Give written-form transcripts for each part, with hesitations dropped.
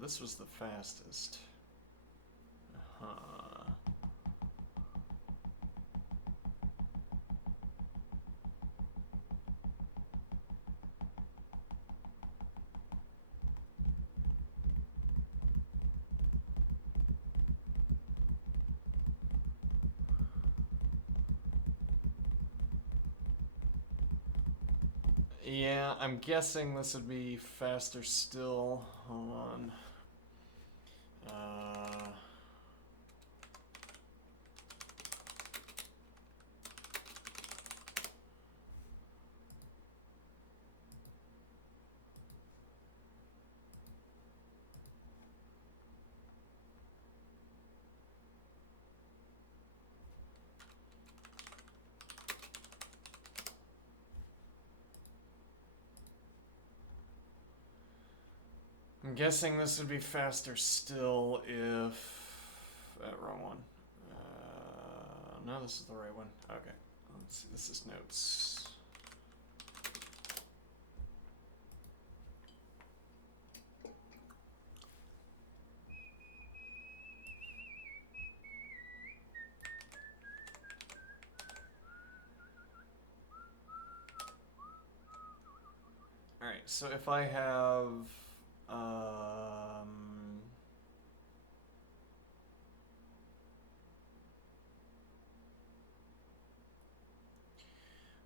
this was the fastest. Yeah, I'm guessing this would be faster still. Hold on. I'm guessing this would be faster still if... wrong one. No, this is the right one. Okay. Let's see. This is notes. Alright, so if I have...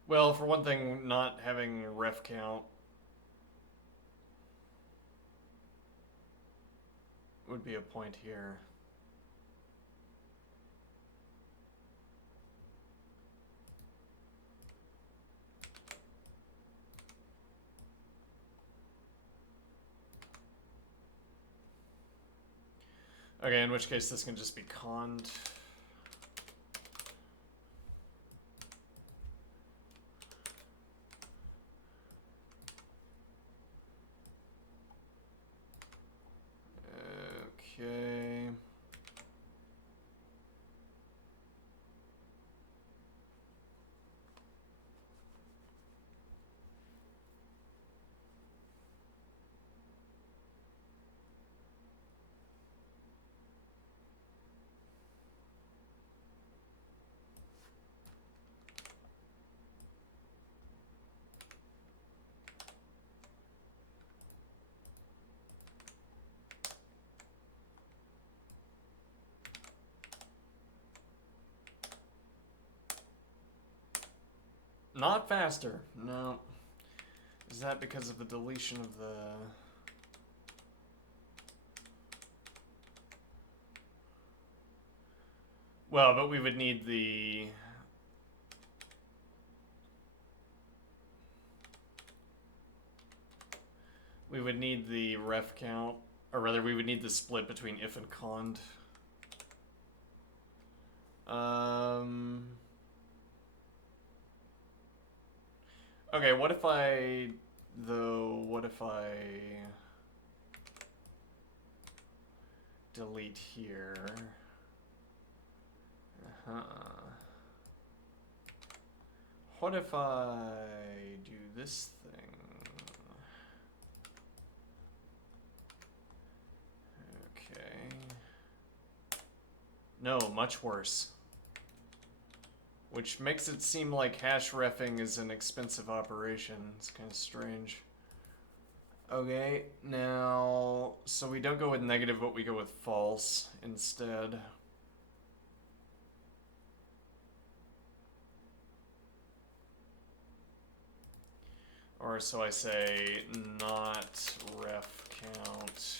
well, for one thing, not having ref count would be a point here. Okay, in which case this can just be conned. Okay. Not faster. No. Is that because of the deletion of the... Well, but we would need the... We would need the ref count, or rather we would need the split between if and conned. Okay, what if I delete here? What if I do this thing? Okay. No, much worse. Which makes it seem like hash refing is an expensive operation. It's kind of strange. Okay, now, so we don't go with negative, but we go with false instead. Or so I say, not ref count.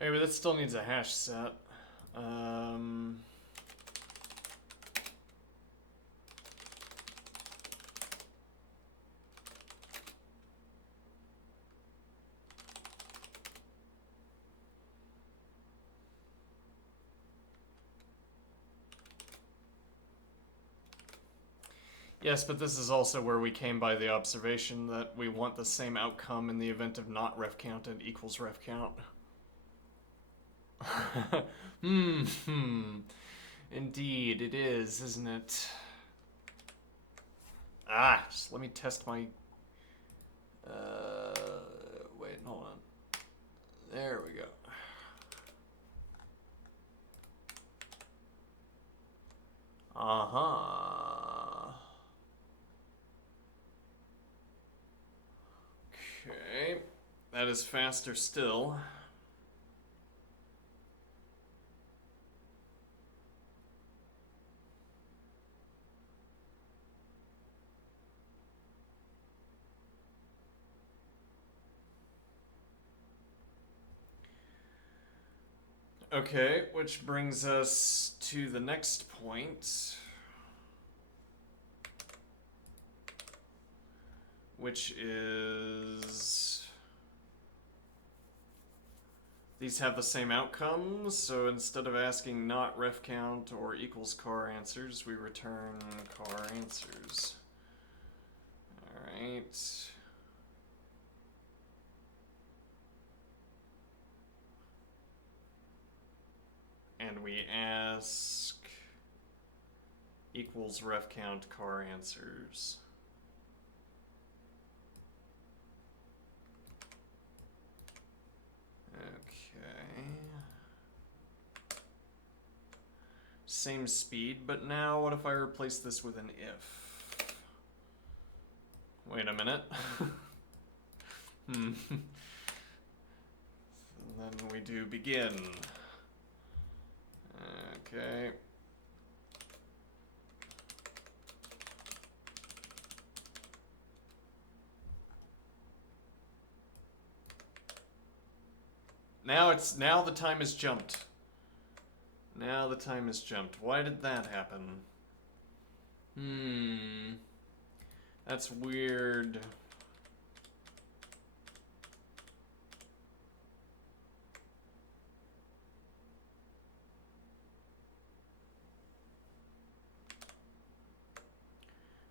Okay, but that still needs a hash set. Um... Yes, but this is also where we came by the observation that we want the same outcome in the event of not ref count and equals ref count. Indeed, it is, isn't it? Ah, just let me test my... wait, hold on. There we go. Uh-huh. Okay, that is faster still. Okay, which brings us to the next point, which is these have the same outcomes, so instead of asking not ref count or equals car answers, we return car answers. Alright. And we ask equals ref count car answers. Okay. Same speed, but now what if I replace this with an if? Wait a minute. And then we do begin. Okay. Now the time has jumped. Now the time has jumped. Why did that happen? That's weird.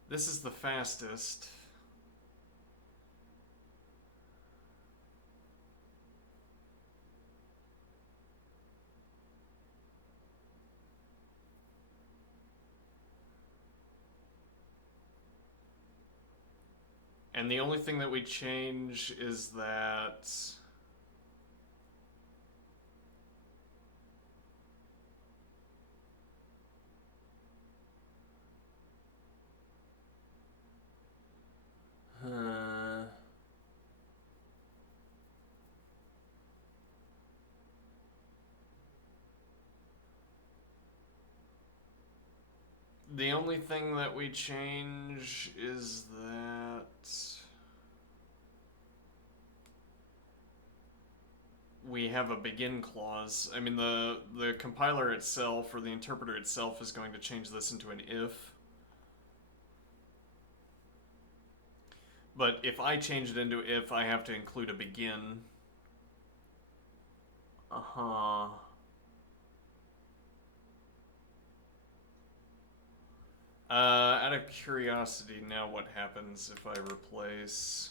This is the fastest. And the only thing that we change is that the only thing that we change is that we have a begin clause. I mean, the compiler itself, or the interpreter itself, is going to change this into an if. But if I change it into if, I have to include a begin. Uh-huh. Out of curiosity, now what happens if I replace...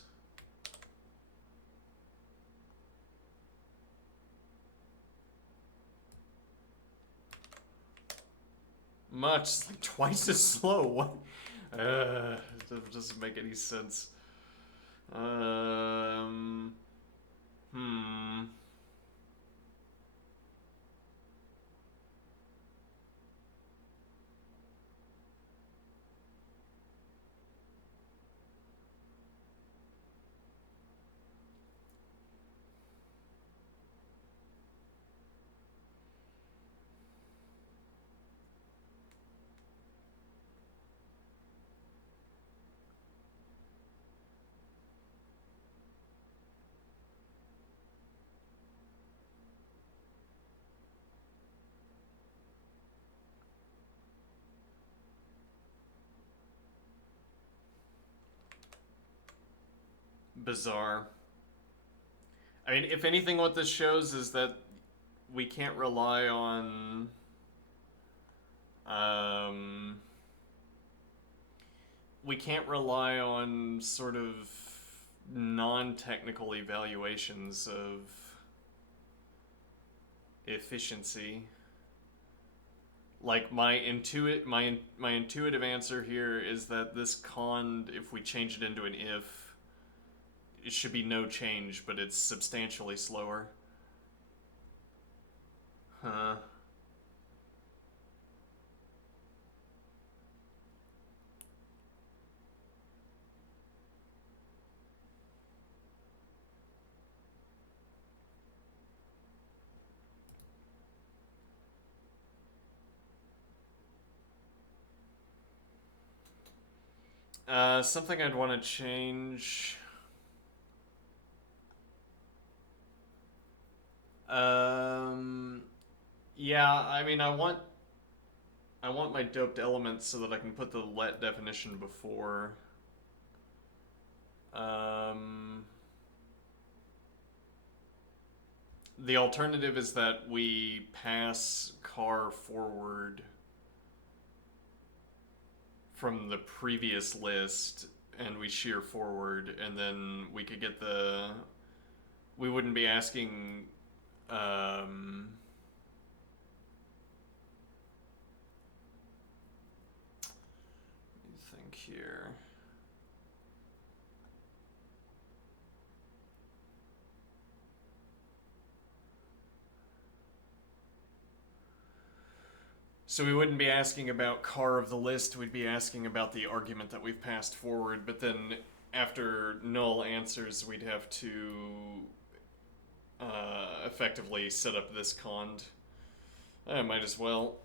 Much, it's like twice as slow. What? It doesn't make any sense. bizarre. I mean, if anything, what this shows is that we can't rely on um, we can't rely on sort of non-technical evaluations of efficiency. Like my intuitive answer here is that this cond, if we change it into an if, it should be no change, but it's substantially slower. Huh. Something I'd want to change. Um, yeah, I mean, I want my doped elements so that I can put the let definition before. Um, the alternative is that we pass car forward from the previous list and we shear forward, and then we could get the. We wouldn't be asking. Let me think here. So we wouldn't be asking about car of the list, we'd be asking about the argument that we've passed forward, but then after null answers, we'd have to effectively set up this cond. I might as well.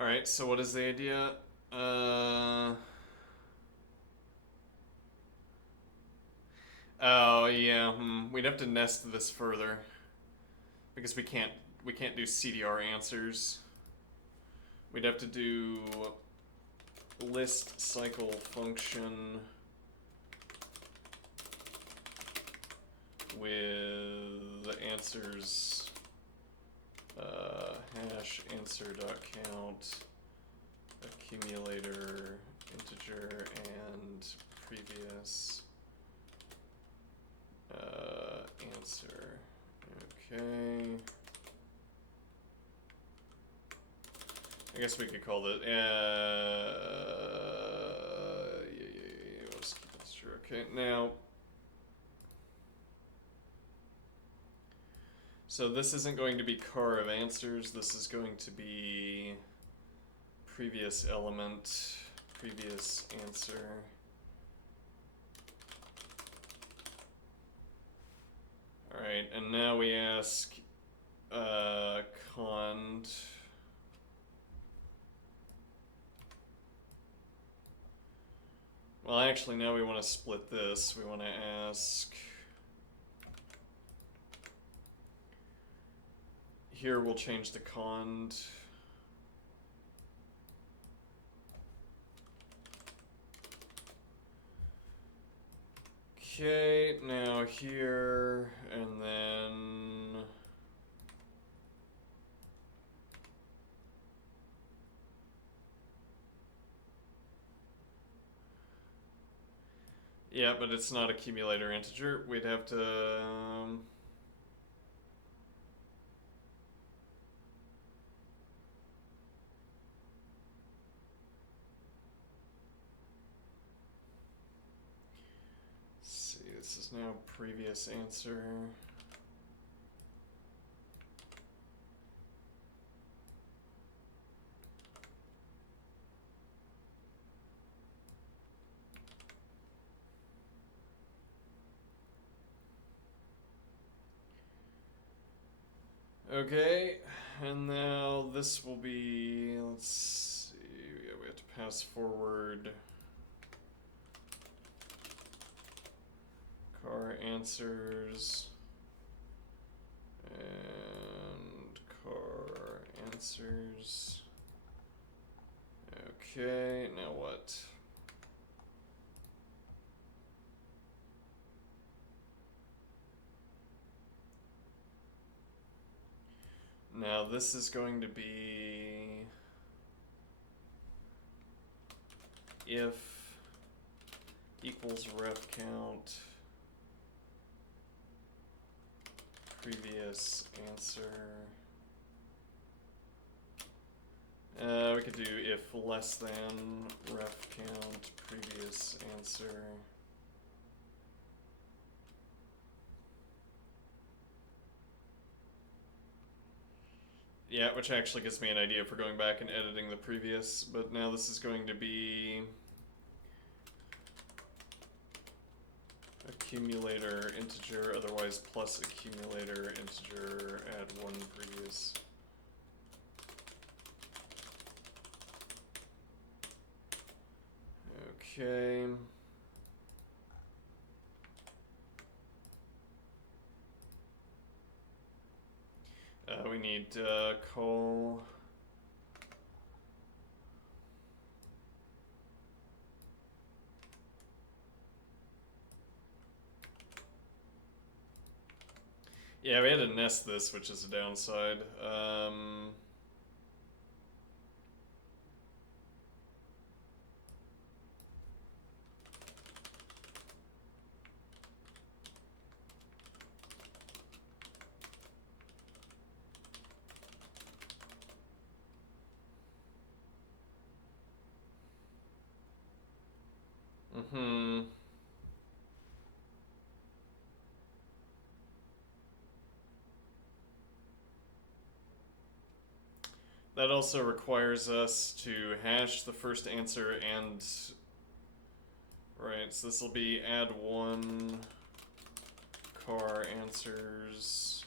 Alright, so what is the idea? Oh yeah, we'd have to nest this further because we can't do CDR answers. We'd have to do list cycle function with the answers hash answer.count accumulator integer and previous answer. Okay. I guess we could call it. Let's keep this true. Okay, now. So this isn't going to be car of answers. This is going to be previous element, previous answer. All right, and now we ask cond. Well, actually, now we want to split this. We want to ask. Here we'll change the cond. Okay, now here, and then. Yeah, but it's not accumulator integer. We'd have to. See, this is now previous answer. Okay, and now this will be, let's see, yeah, we have to pass forward car answers and car answers. Okay, now what? Now this is going to be if equals ref count previous answer. We could do if less than ref count previous answer. Yeah, which actually gives me an idea for going back and editing the previous, but now this is going to be accumulator integer, otherwise plus accumulator integer, add one previous. Okay. We need call. Yeah, we had to nest this, which is a downside. That also requires us to hash the first answer and... Right, so this will be add one car answers.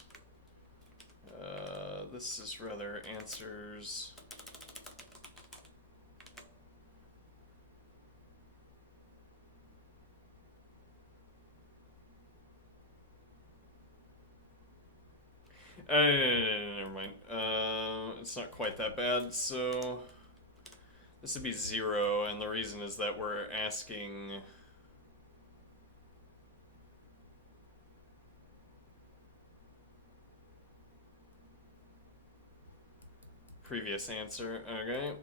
This is rather answers. Never mind. It's not quite that bad, so this would be 0, and the reason is that we're asking previous answer. Okay.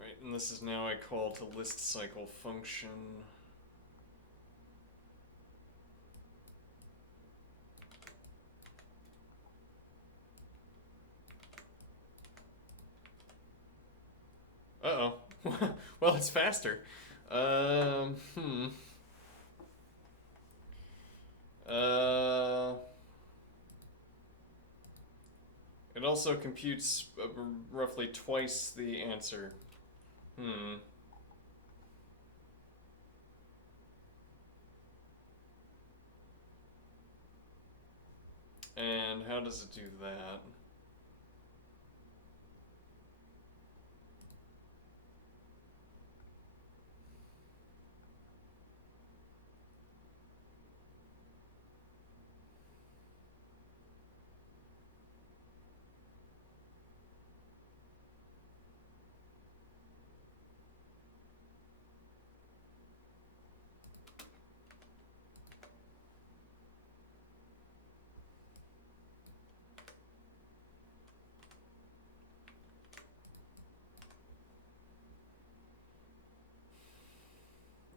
Right, and this is now a call to list cycle function. Uh-oh. Well, it's faster. It also computes roughly twice the answer. And how does it do that?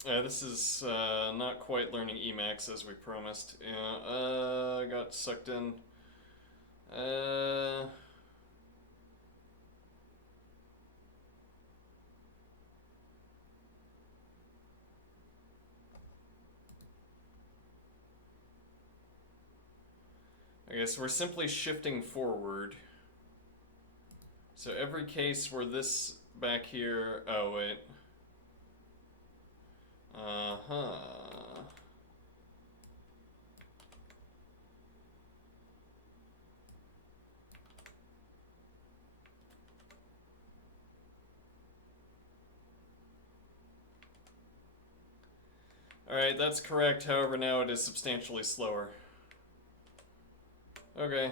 This is not quite learning emacs as we promised. Yeah, I got sucked in. I guess we're simply shifting forward. So every case where this back here, oh wait. Alright, that's correct. However, now it is substantially slower. Okay.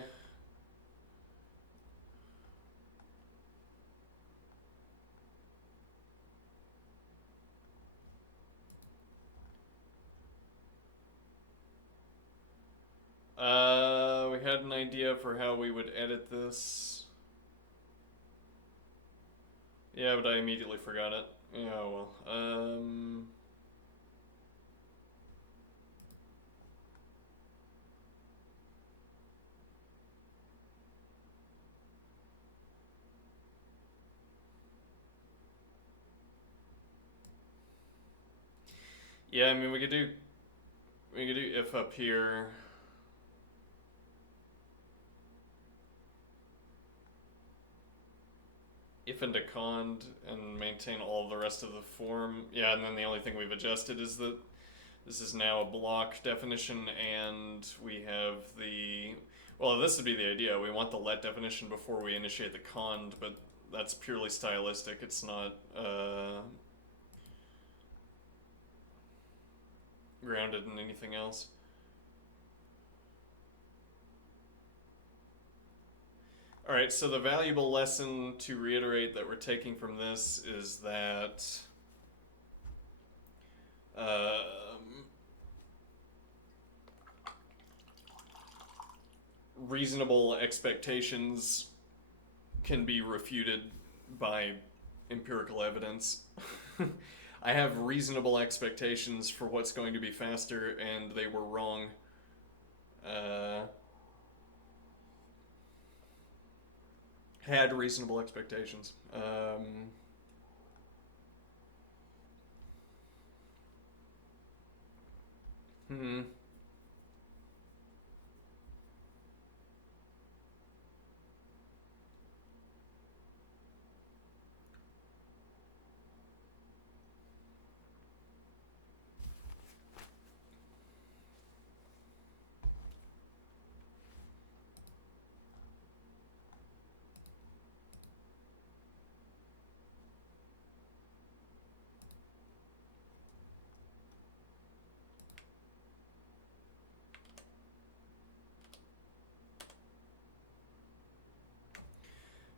We had an idea for how we would edit this. Yeah, but I immediately forgot it. Yeah, well. Yeah, I mean, we could do if up here. If into cond and maintain all the rest of the form. Yeah, and then the only thing we've adjusted is that this is now a block definition, and we have the. Well, this would be the idea. We want the let definition before we initiate the cond, but that's purely stylistic. It's not grounded in anything else. Alright, so the valuable lesson to reiterate that we're taking from this is that reasonable expectations can be refuted by empirical evidence. I have reasonable expectations for what's going to be faster, and they were wrong. Had reasonable expectations. Hmm.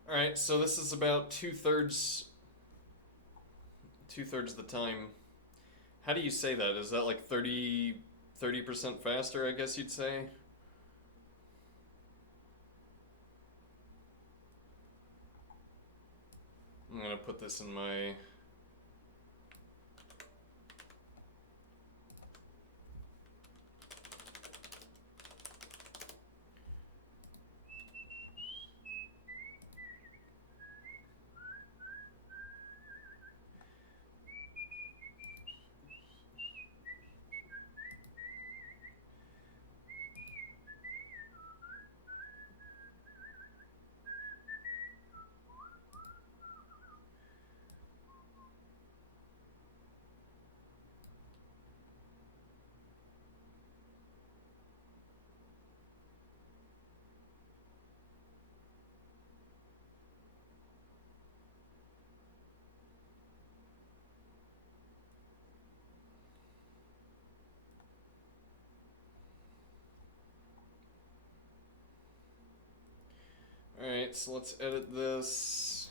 All right, so this is about two-thirds of the time. How do you say that? Is that like 30% faster, I guess you'd say? I'm gonna put this in my. Alright, so let's edit this.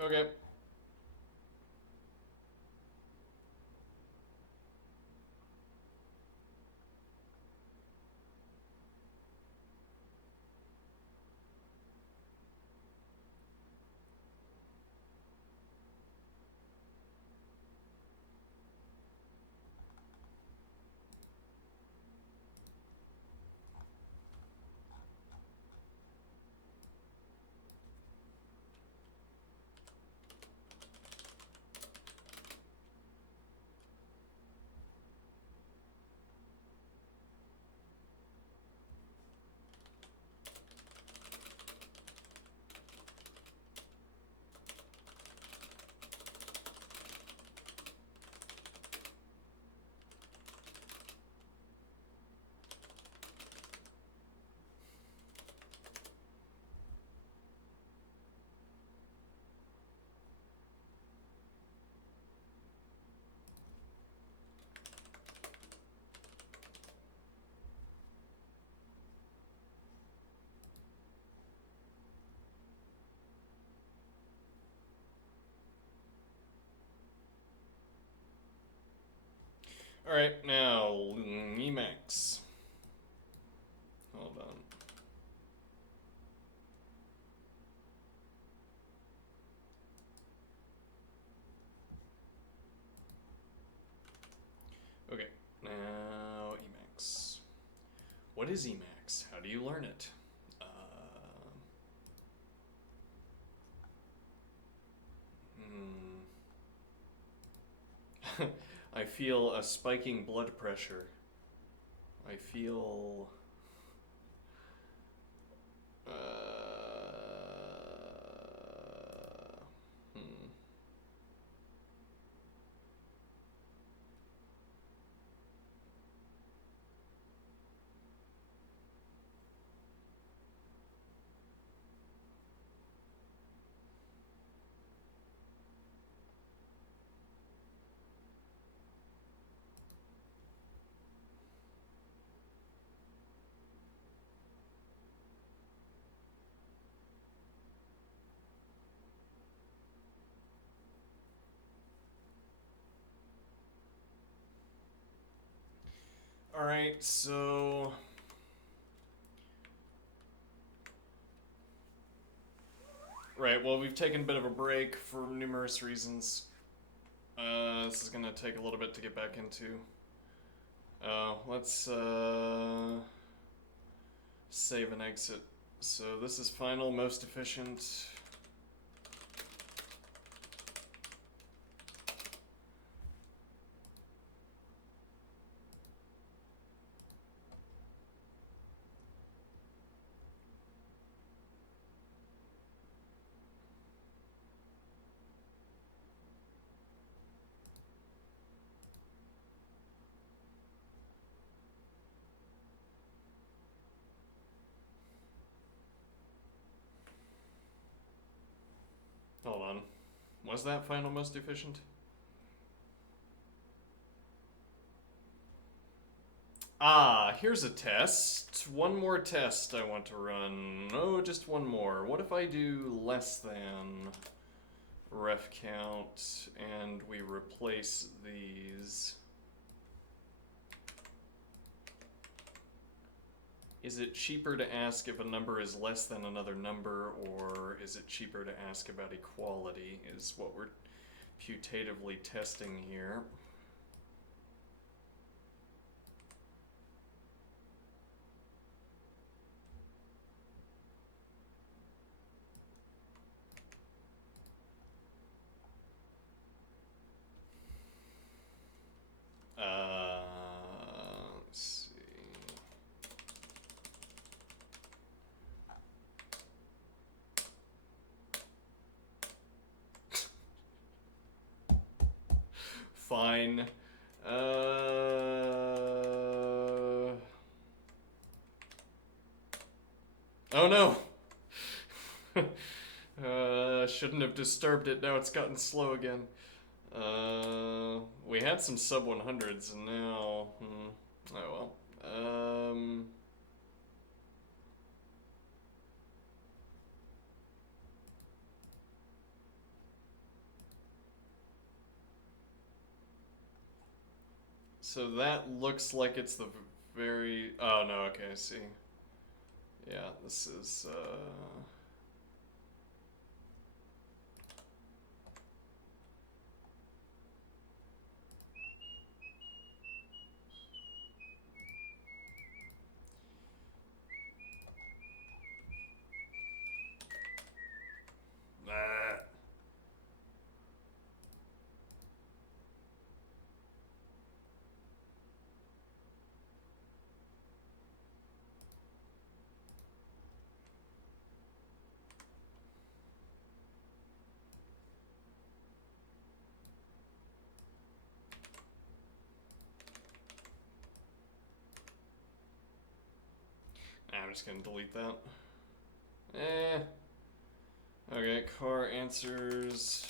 Okay. Alright, now emacs. Hold on. Okay, now emacs. What is emacs? How do you learn it? I feel a spiking blood pressure. I feel. Uh, hmm. Alright, so. Right, well, we've taken a bit of a break for numerous reasons. This is gonna take a little bit to get back into. Let's save and exit. So this is final, most efficient. Hold on. Was that final most efficient? Ah, here's a test. One more test I want to run. Oh, just one more. What if I do less than ref count and we replace these? Is it cheaper to ask if a number is less than another number, or is it cheaper to ask about equality, is what we're putatively testing here. Let's see. Fine. Oh no! Shouldn't have disturbed it, now it's gotten slow again. We had some sub 100s and now, oh well. So that looks like it's the very... Oh, no, okay, I see. Yeah, this is... ah. I'm just gonna delete that. Okay, car answers.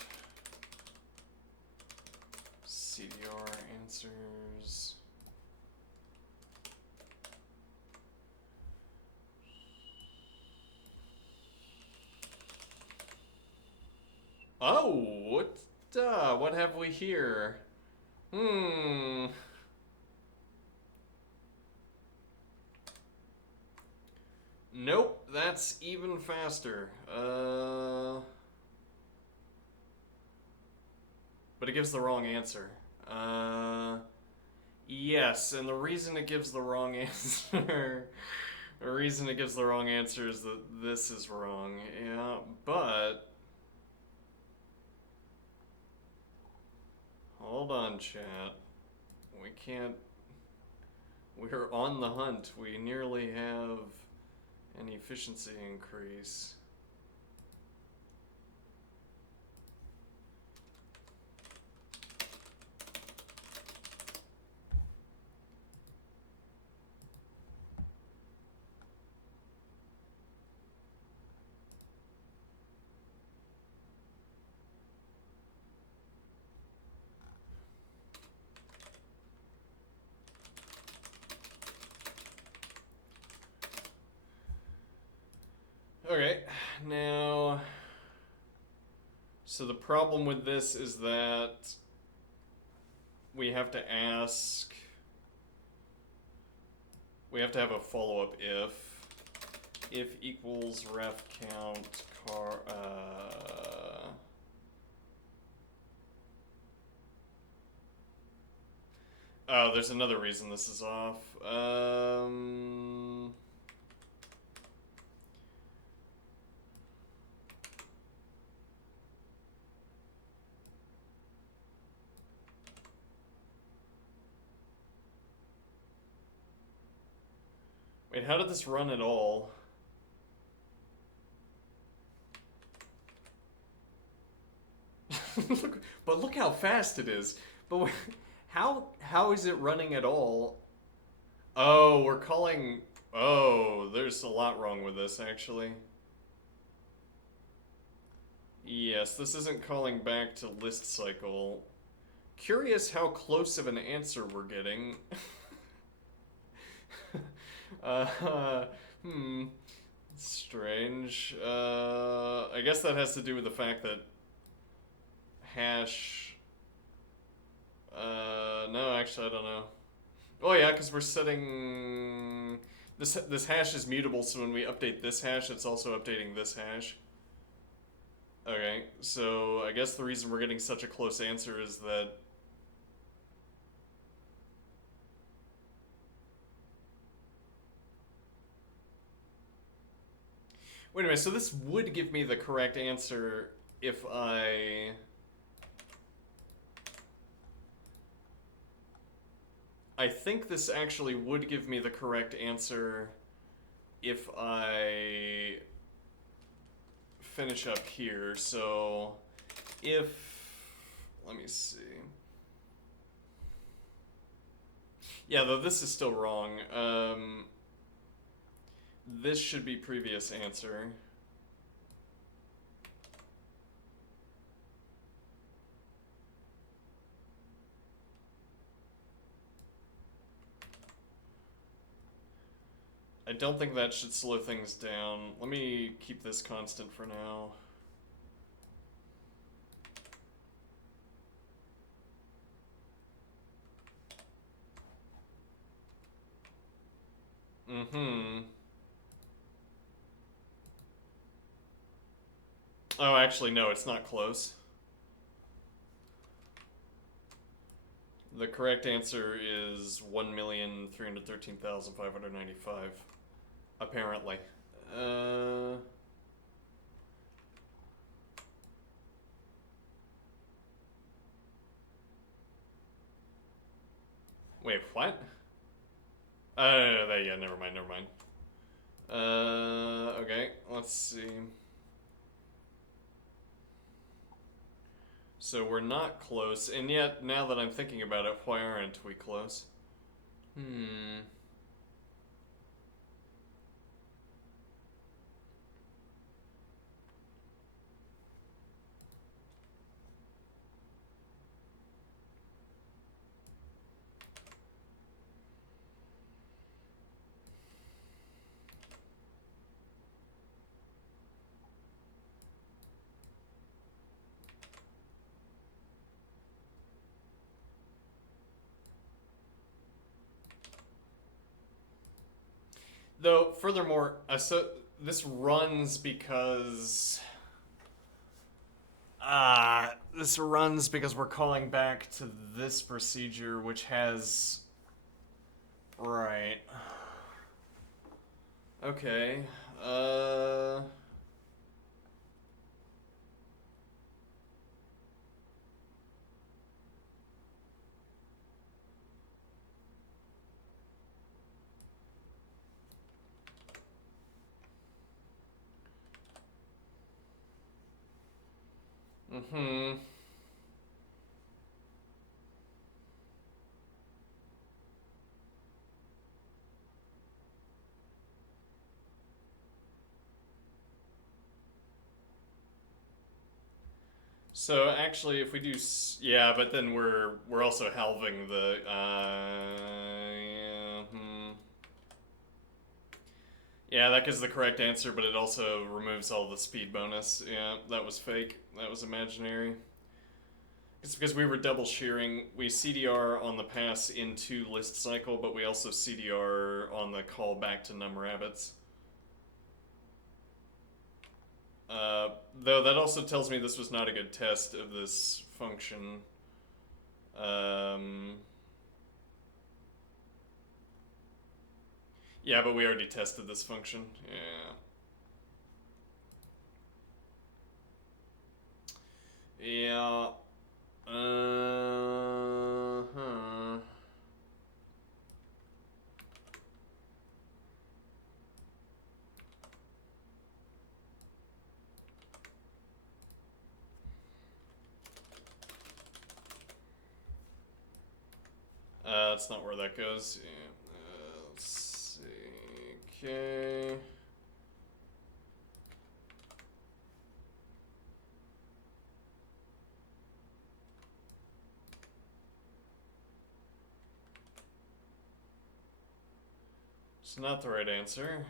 CDR answers. Oh, what have we here? Nope, that's even faster. But it gives the wrong answer. Yes, and the reason it gives the wrong answer... the reason it gives the wrong answer is that this is wrong. Yeah, but... Hold on, chat. We can't... We're on the hunt. We nearly have an efficiency increase. Okay, now... So the problem with this is that we have to ask... We have to have a follow-up if. If equals ref count car... Oh, there's another reason this is off. Wait, how did this run at all? But look how fast it is. But how is it running at all? Oh, we're calling... Oh, there's a lot wrong with this, actually. Yes, this isn't calling back to list cycle. Curious how close of an answer we're getting. Strange. I guess that has to do with the fact that hash... no, actually, I don't know. Oh yeah, because we're setting... This hash is mutable, so when we update this hash, it's also updating this hash. Okay, so I guess the reason we're getting such a close answer is that... Wait a minute, so this would give me the correct answer if I think this actually would give me the correct answer if I finish up here. So if, let me see. Yeah, though this is still wrong. This should be previous answer. I don't think that should slow things down. Let me keep this constant for now. Mm-hmm. Oh, actually, no, it's not close. The correct answer is 1,313,595. Apparently. Uh... Wait, what? Yeah, never mind, never mind. Okay, let's see. So we're not close, and yet, now that I'm thinking about it, why aren't we close? Hmm. Though, furthermore, so this runs because this runs because we're calling back to this procedure, which has... Right. Okay. Uh... Mm-hmm. So actually, if we do, yeah, but then we're also halving the. Yeah, yeah, that gives the correct answer, but it also removes all the speed bonus. Yeah, that was fake. That was imaginary. It's because we were double shearing. We CDR on the pass into list cycle, but we also CDR on the call back to num rabbits. Though that also tells me this was not a good test of this function. Yeah, but we already tested this function. Yeah. Yeah. Huh. That's not where that goes. Yeah. Let's see. Okay. It's not the right answer.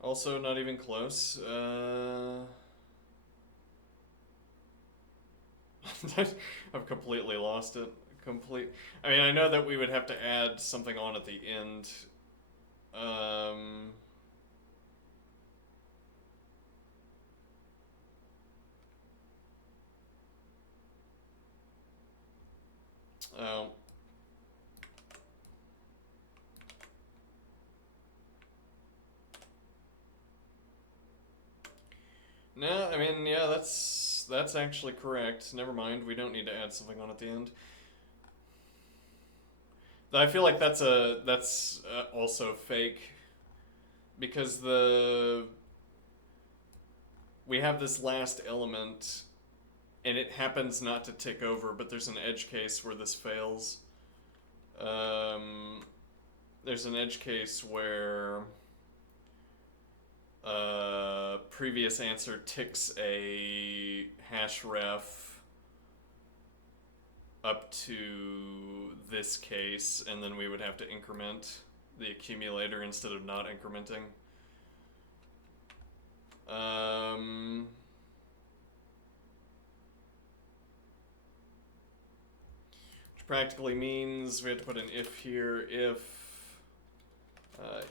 Also, not even close. I've completely lost it. I mean, I know that we would have to add something on at the end. Oh. No, I mean, yeah, that's actually correct. Never mind, we don't need to add something on at the end. I feel like that's also fake because we have this last element and it happens not to tick over, but there's an edge case where this fails. There's an edge case where previous answer ticks a hash ref up to this case, and then we would have to increment the accumulator instead of not incrementing. Which practically means we have to put an if here, if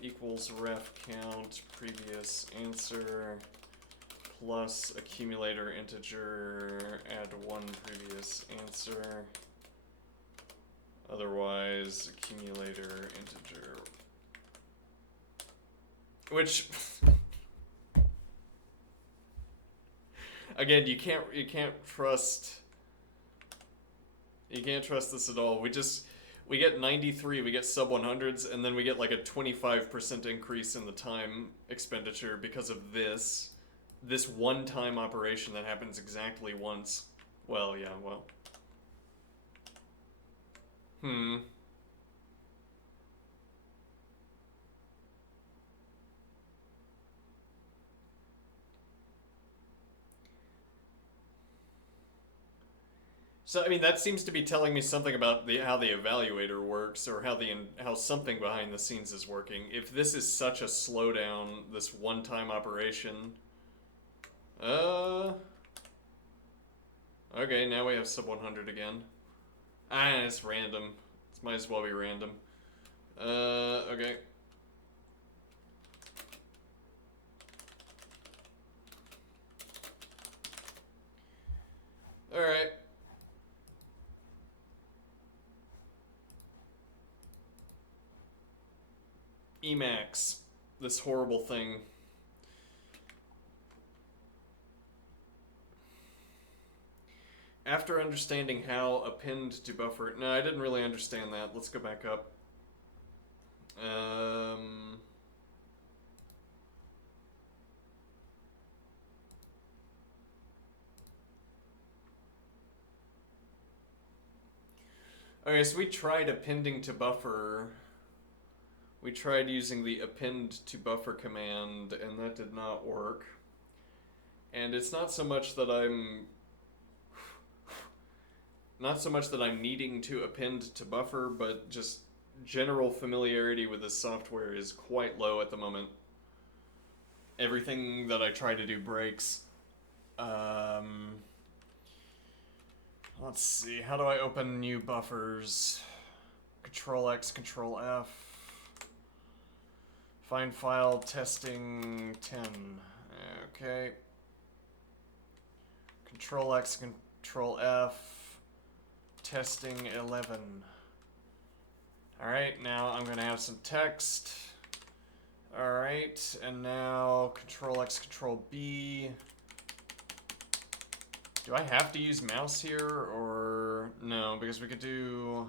Equals ref count previous answer plus accumulator integer, add 1 previous answer. Otherwise, accumulator integer. Which again, you can't trust this at all. We get 93, we get sub 100s, and then we get like a 25% increase in the time expenditure because of this one-time operation that happens exactly once. Well, yeah, well. So I mean, that seems to be telling me something about how the evaluator works, or how something behind the scenes is working. If this is such a slowdown, this one-time operation. Okay, now we have sub 100 again. It's random. It might as well be random. Okay. Alright. Emacs. This horrible thing. After understanding how append to buffer... No, I didn't really understand that. Let's go back up. Okay, so we tried appending to buffer. We tried using the append to buffer command, and that did not work. And it's not so much that I'm needing to append to buffer, but just general familiarity with this software is quite low at the moment. Everything that I try to do breaks. Let's see, how do I open new buffers? Control X, Control F. Find file, testing 10. Okay. Control X, Control F. Testing 11. Alright, now I'm gonna have some text. Alright, and now Control X, Control B. Do I have to use mouse here, or no? Because we could do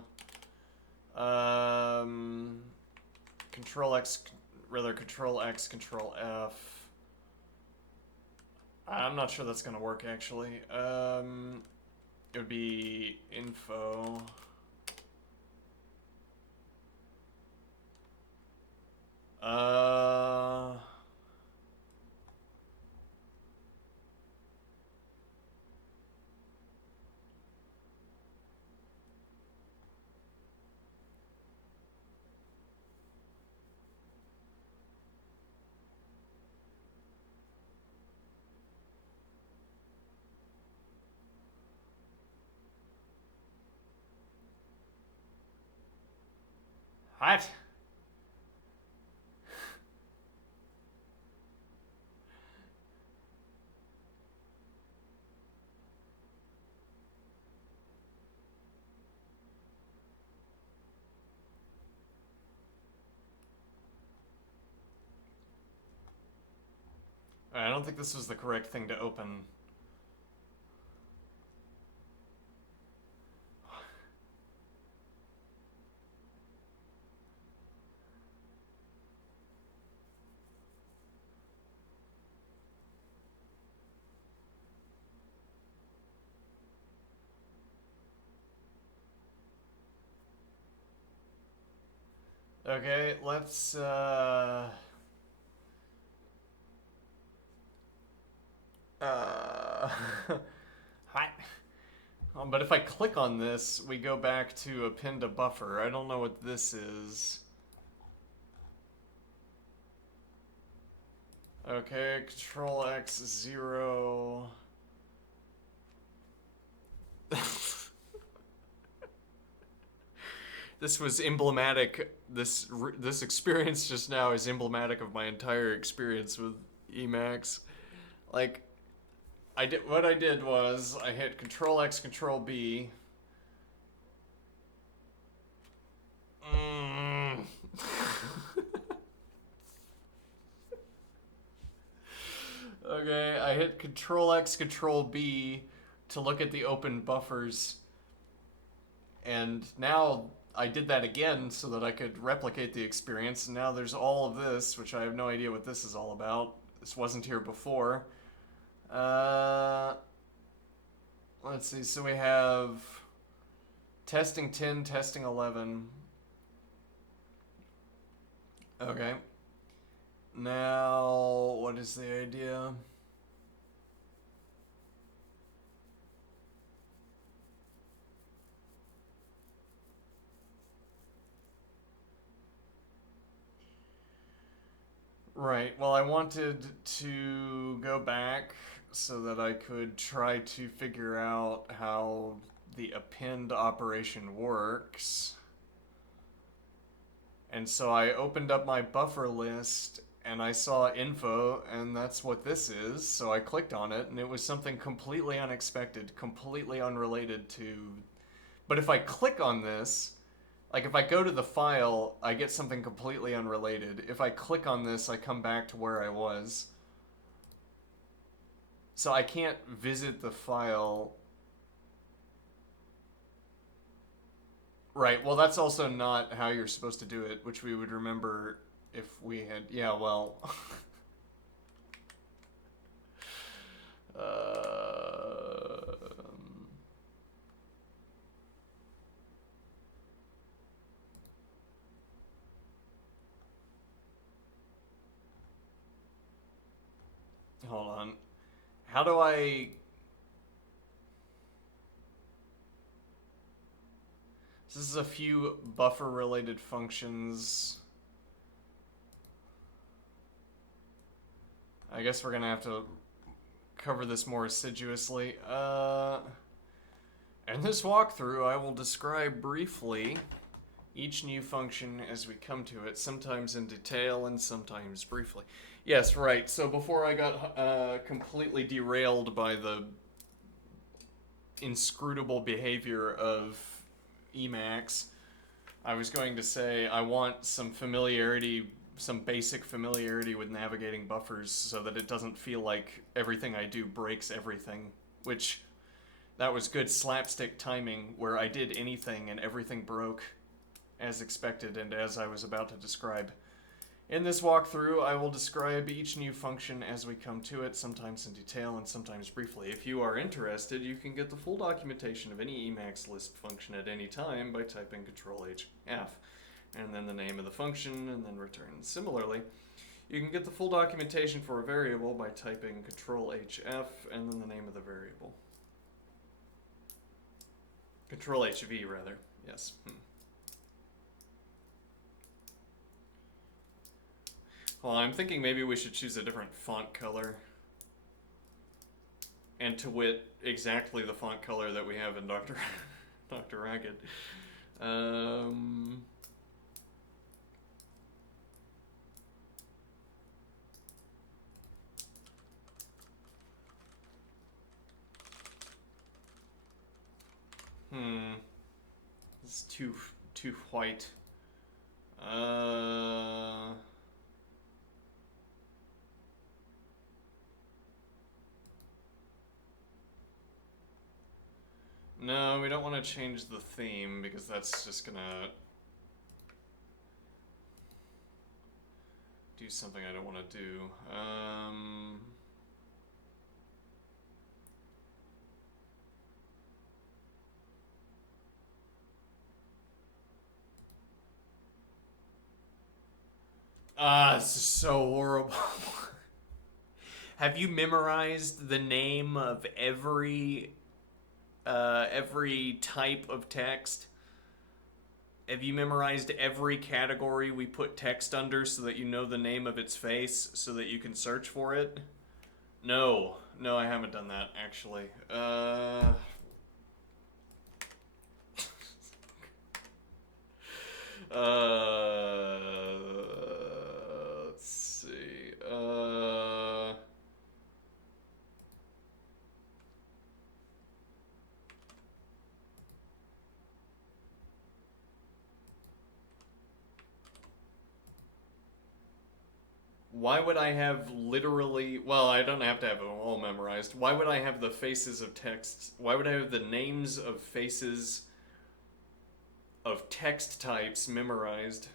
Control X, Control X, Control F. I'm not sure that's gonna work actually. It would be info. What? I don't think this was the correct thing to open. Okay, let's Hi. But if I click on this, we go back to append a buffer. I don't know what this is. Okay, Control X 0. this was emblematic. This experience just now is emblematic of my entire experience with Emacs. Like, what I did was I hit Control X, Control B. Okay, I hit Control X, Control B to look at the open buffers. And now I did that again so that I could replicate the experience. And now there's all of this, which I have no idea what this is all about. This wasn't here before. Let's see. So we have testing 10, testing 11. Okay. Now, what is the idea? Right. Well, I wanted to go back so that I could try to figure out how the append operation works. And so I opened up my buffer list and I saw info, and that's what this is. So I clicked on it, and it was something completely unexpected, completely unrelated to. But if I click on this, like if I go to the file, I get something completely unrelated. If I click on this, I come back to where I was. So I can't visit the file. Right, well that's also not how you're supposed to do it, which we would remember if we had, yeah, well. Hold on. How do I... This is a few buffer related functions. I guess we're gonna have to cover this more assiduously. In this walkthrough, I will describe briefly each new function as we come to it, sometimes in detail and sometimes briefly. Yes, right. So before I got completely derailed by the inscrutable behavior of Emacs, I was going to say I want some familiarity, some basic familiarity with navigating buffers so that it doesn't feel like everything I do breaks everything, which that was good slapstick timing where I did anything and everything broke as expected and as I was about to describe. In this walkthrough, I will describe each new function as we come to it, sometimes in detail and sometimes briefly. If you are interested, you can get the full documentation of any Emacs Lisp function at any time by typing Control-H-F, and then the name of the function, and then return. Similarly, you can get the full documentation for a variable by typing Control-H-F, and then the name of the variable. Control-H-V, rather. Yes. Well, I'm thinking maybe we should choose a different font color. And to wit, exactly the font color that we have in Dr. Dr. Ragged. It's too white. No, we don't want to change the theme because that's just gonna do something I don't want to do. This is so horrible. Have you memorized the name of every type of text? Have you memorized every category we put text under so that you know the name of its face so that you can search for it? No, I haven't done that actually. Let's see. Why would I have literally? Well, I don't have to have them all memorized. Why would I have the faces of text? Why would I have the names of faces of text types memorized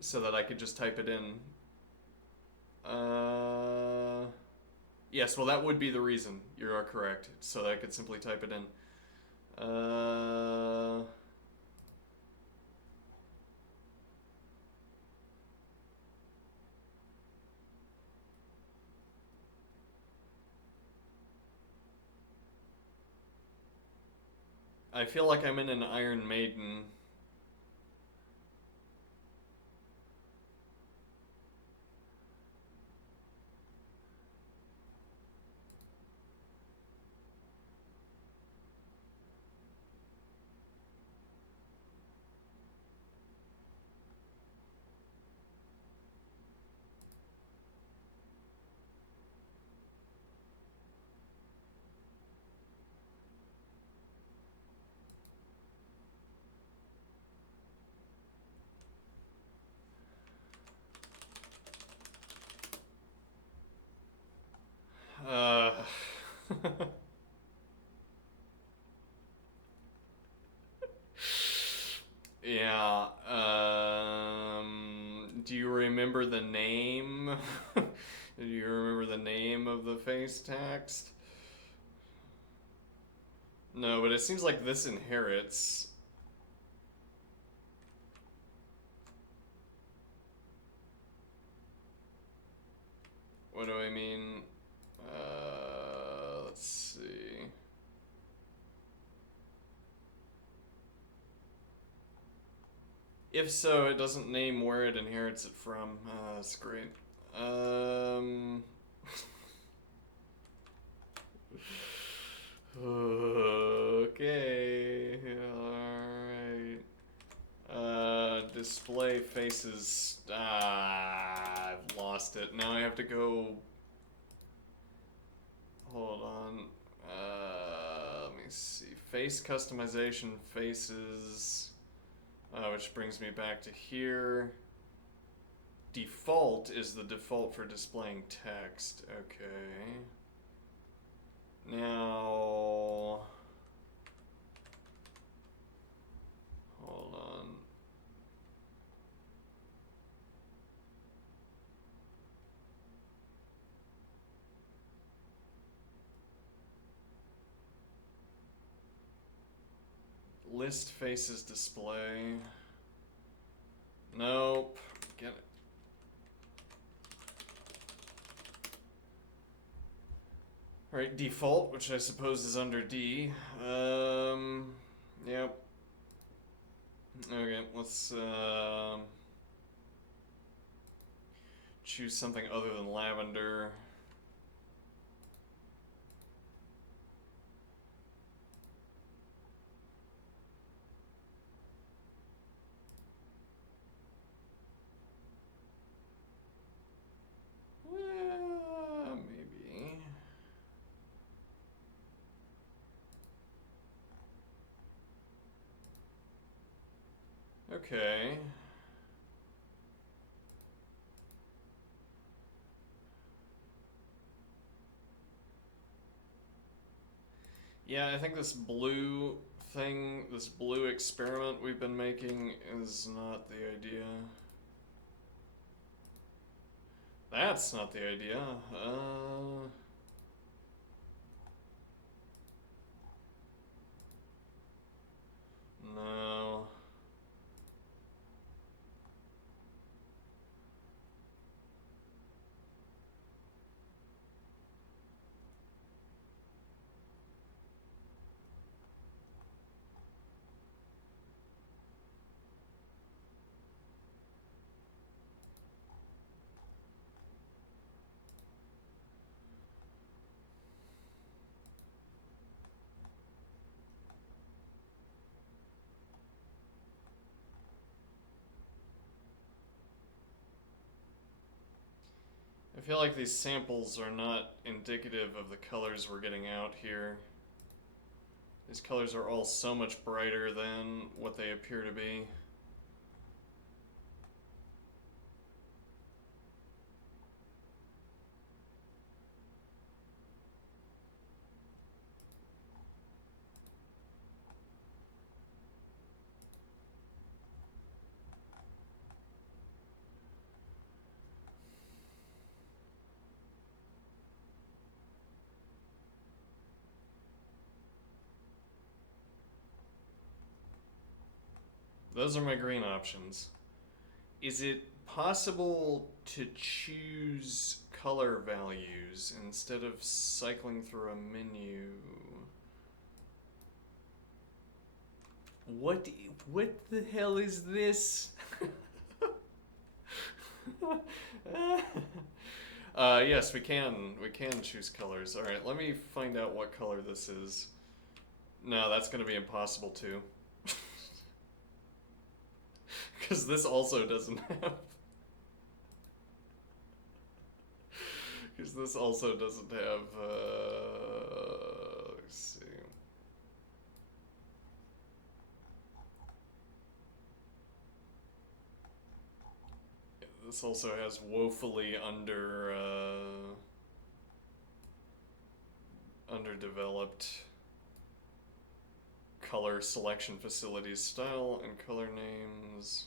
so that I could just type it in? Yes, well, that would be the reason. You are correct. So that I could simply type it in. I feel like I'm in an Iron Maiden. Uh, yeah. Do you remember the name? Do you remember the name of the face text? No, but it seems like this inherits. What do I mean? Let's see. If so, it doesn't name where it inherits it from. That's great. Okay. Alright. Display faces. I've lost it. Now I have to go. Hold on. Let me see. Face customization faces. Which brings me back to here. Default is the default for displaying text. Okay. Now. Hold on. List faces display. Nope. Get it. Alright, default, which I suppose is under D. Yep. Okay, let's choose something other than lavender. Maybe. Okay. Yeah, I think this blue thing, this blue experiment we've been making is not the idea. That's not the idea. No. I feel like these samples are not indicative of the colors we're getting out here. These colors are all so much brighter than what they appear to be. Those are my green options. Is it possible to choose color values instead of cycling through a menu? What the hell is this? Yes, we can choose colors. All right, let me find out what color this is. No, that's going to be impossible too. Because this also doesn't have. Because this also doesn't have. Let's see. This also has woefully underdeveloped color selection facilities, style and color names.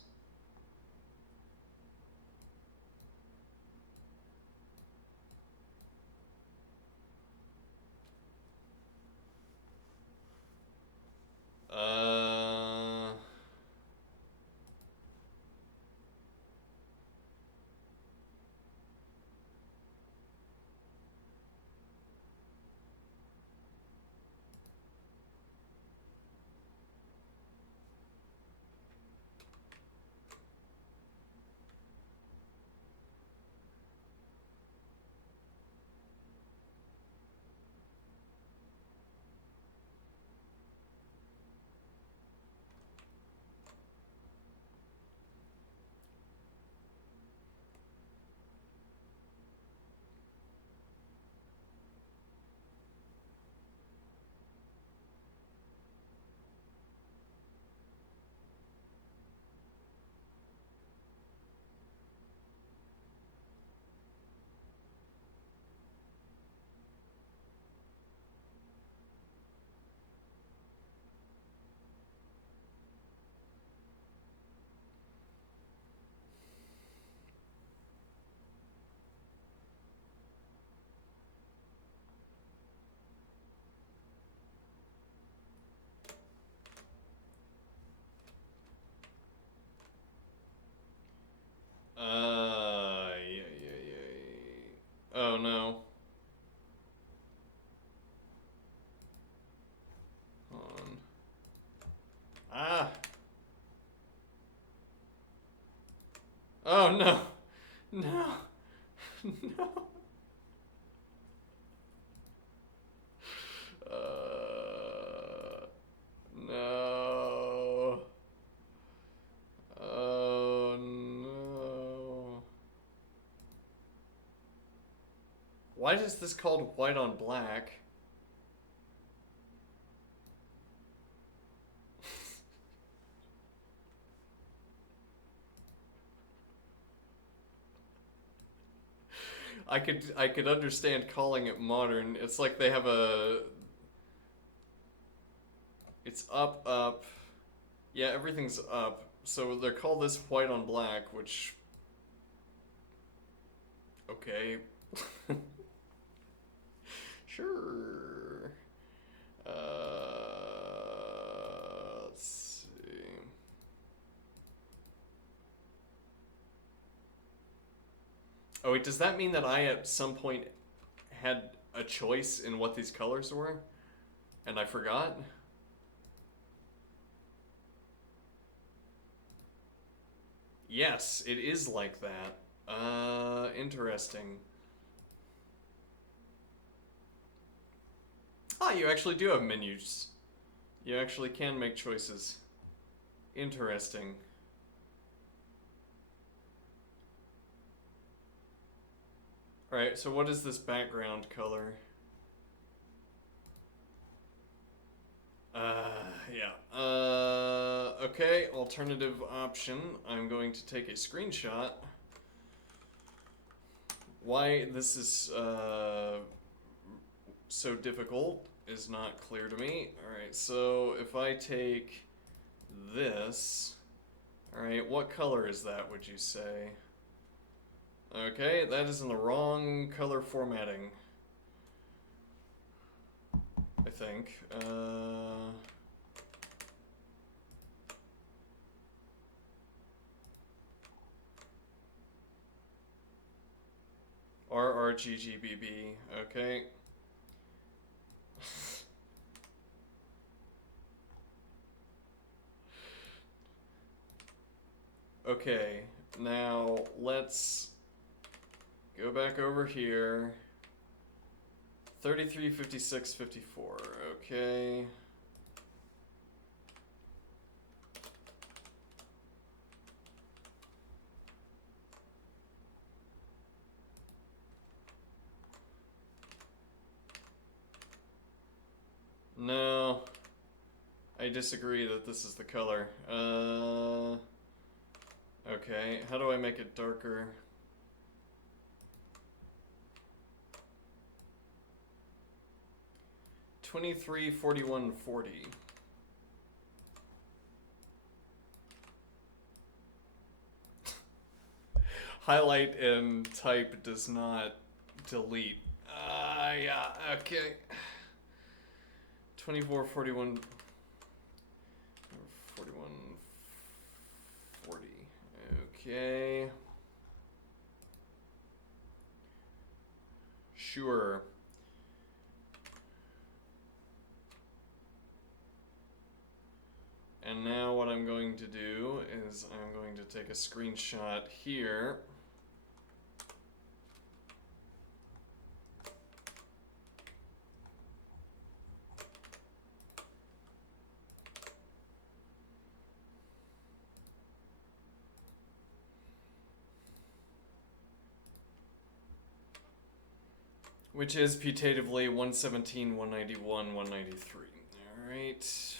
Oh no. Hold on. Ah! Oh no! No! No! No. Oh no. Why is this called white on black? I could understand calling it modern. It's like they have a. It's up, up. Yeah, everything's up. So they're called this white on black, which. Okay. Sure. Let's see. Oh wait, does that mean that I at some point had a choice in what these colors were? And I forgot? Yes, it is like that. Interesting. Ah, you actually do have menus. You actually can make choices. Interesting. Alright, so what is this background color? Yeah. Okay, alternative option. I'm going to take a screenshot. Why this is so difficult is not clear to me. Alright, so if I take this, alright, what color is that, would you say? Okay, that is in the wrong color formatting, I think. RRGGBB, okay. Okay, now let's go back over here. 33, 56, 54, okay. No, I disagree that this is the color. Okay, how do I make it darker? $23, 41, 40. Highlight and type does not delete. Yeah, okay. 24, 41, 41, 40. Okay. Sure. And now what I'm going to do is I'm going to take a screenshot here. Which is putatively 117, 191, 193. Alright.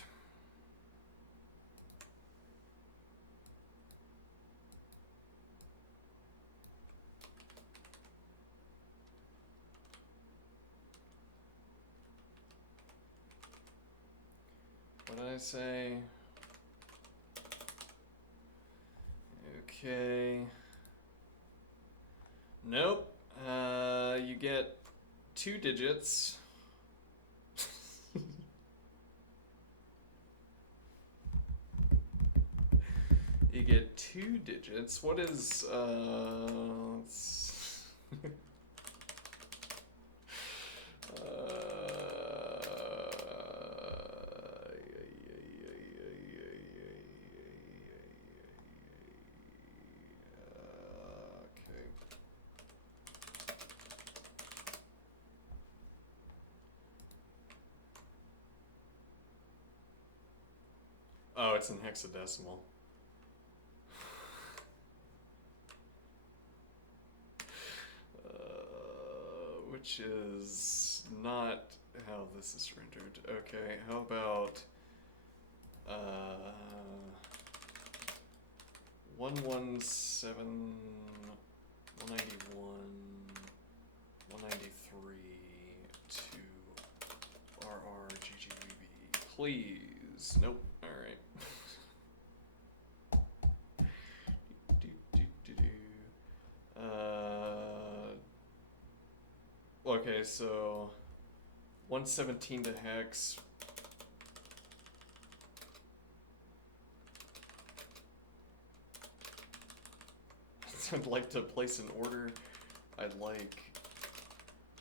What did I say? Okay. Nope. You get 2 digits. You get 2 digits. What is, let's oh, it's in hexadecimal. Which is not how this is rendered. Okay, how about 117, 191, 193 to RRGGBB, please. Nope. All right. Okay, so 117 to hex. I'd like to place an order. I'd like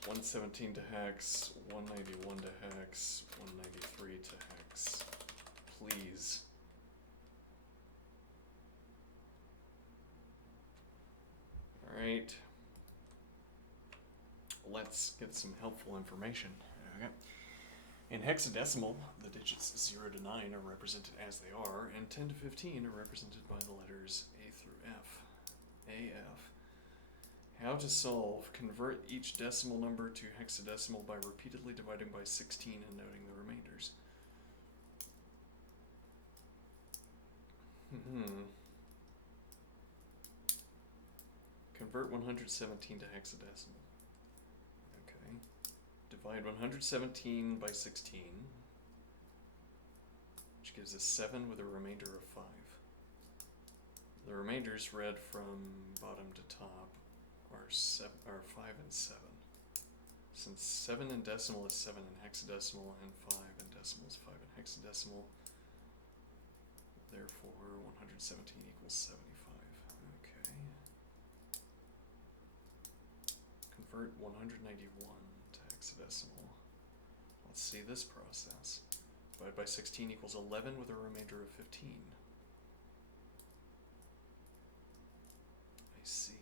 117 to hex, 191 to hex, 193 to hex. Please. Alright. Let's get some helpful information. Okay. In hexadecimal, the digits 0 to 9 are represented as they are, and 10 to 15 are represented by the letters A through F. AF. How to solve. Convert each decimal number to hexadecimal by repeatedly dividing by 16 and noting the remainders. Convert 117 to hexadecimal. Okay. Divide 117 by 16, which gives us 7 with a remainder of 5. The remainders read from bottom to top are 5 and 7. Since 7 in decimal is 7 in hexadecimal and 5 in decimal is 5 in hexadecimal, therefore 117 equals 75. Okay. Convert 191 to hexadecimal. Let's see this process. Divide by 16 equals 11 with a remainder of 15. I see.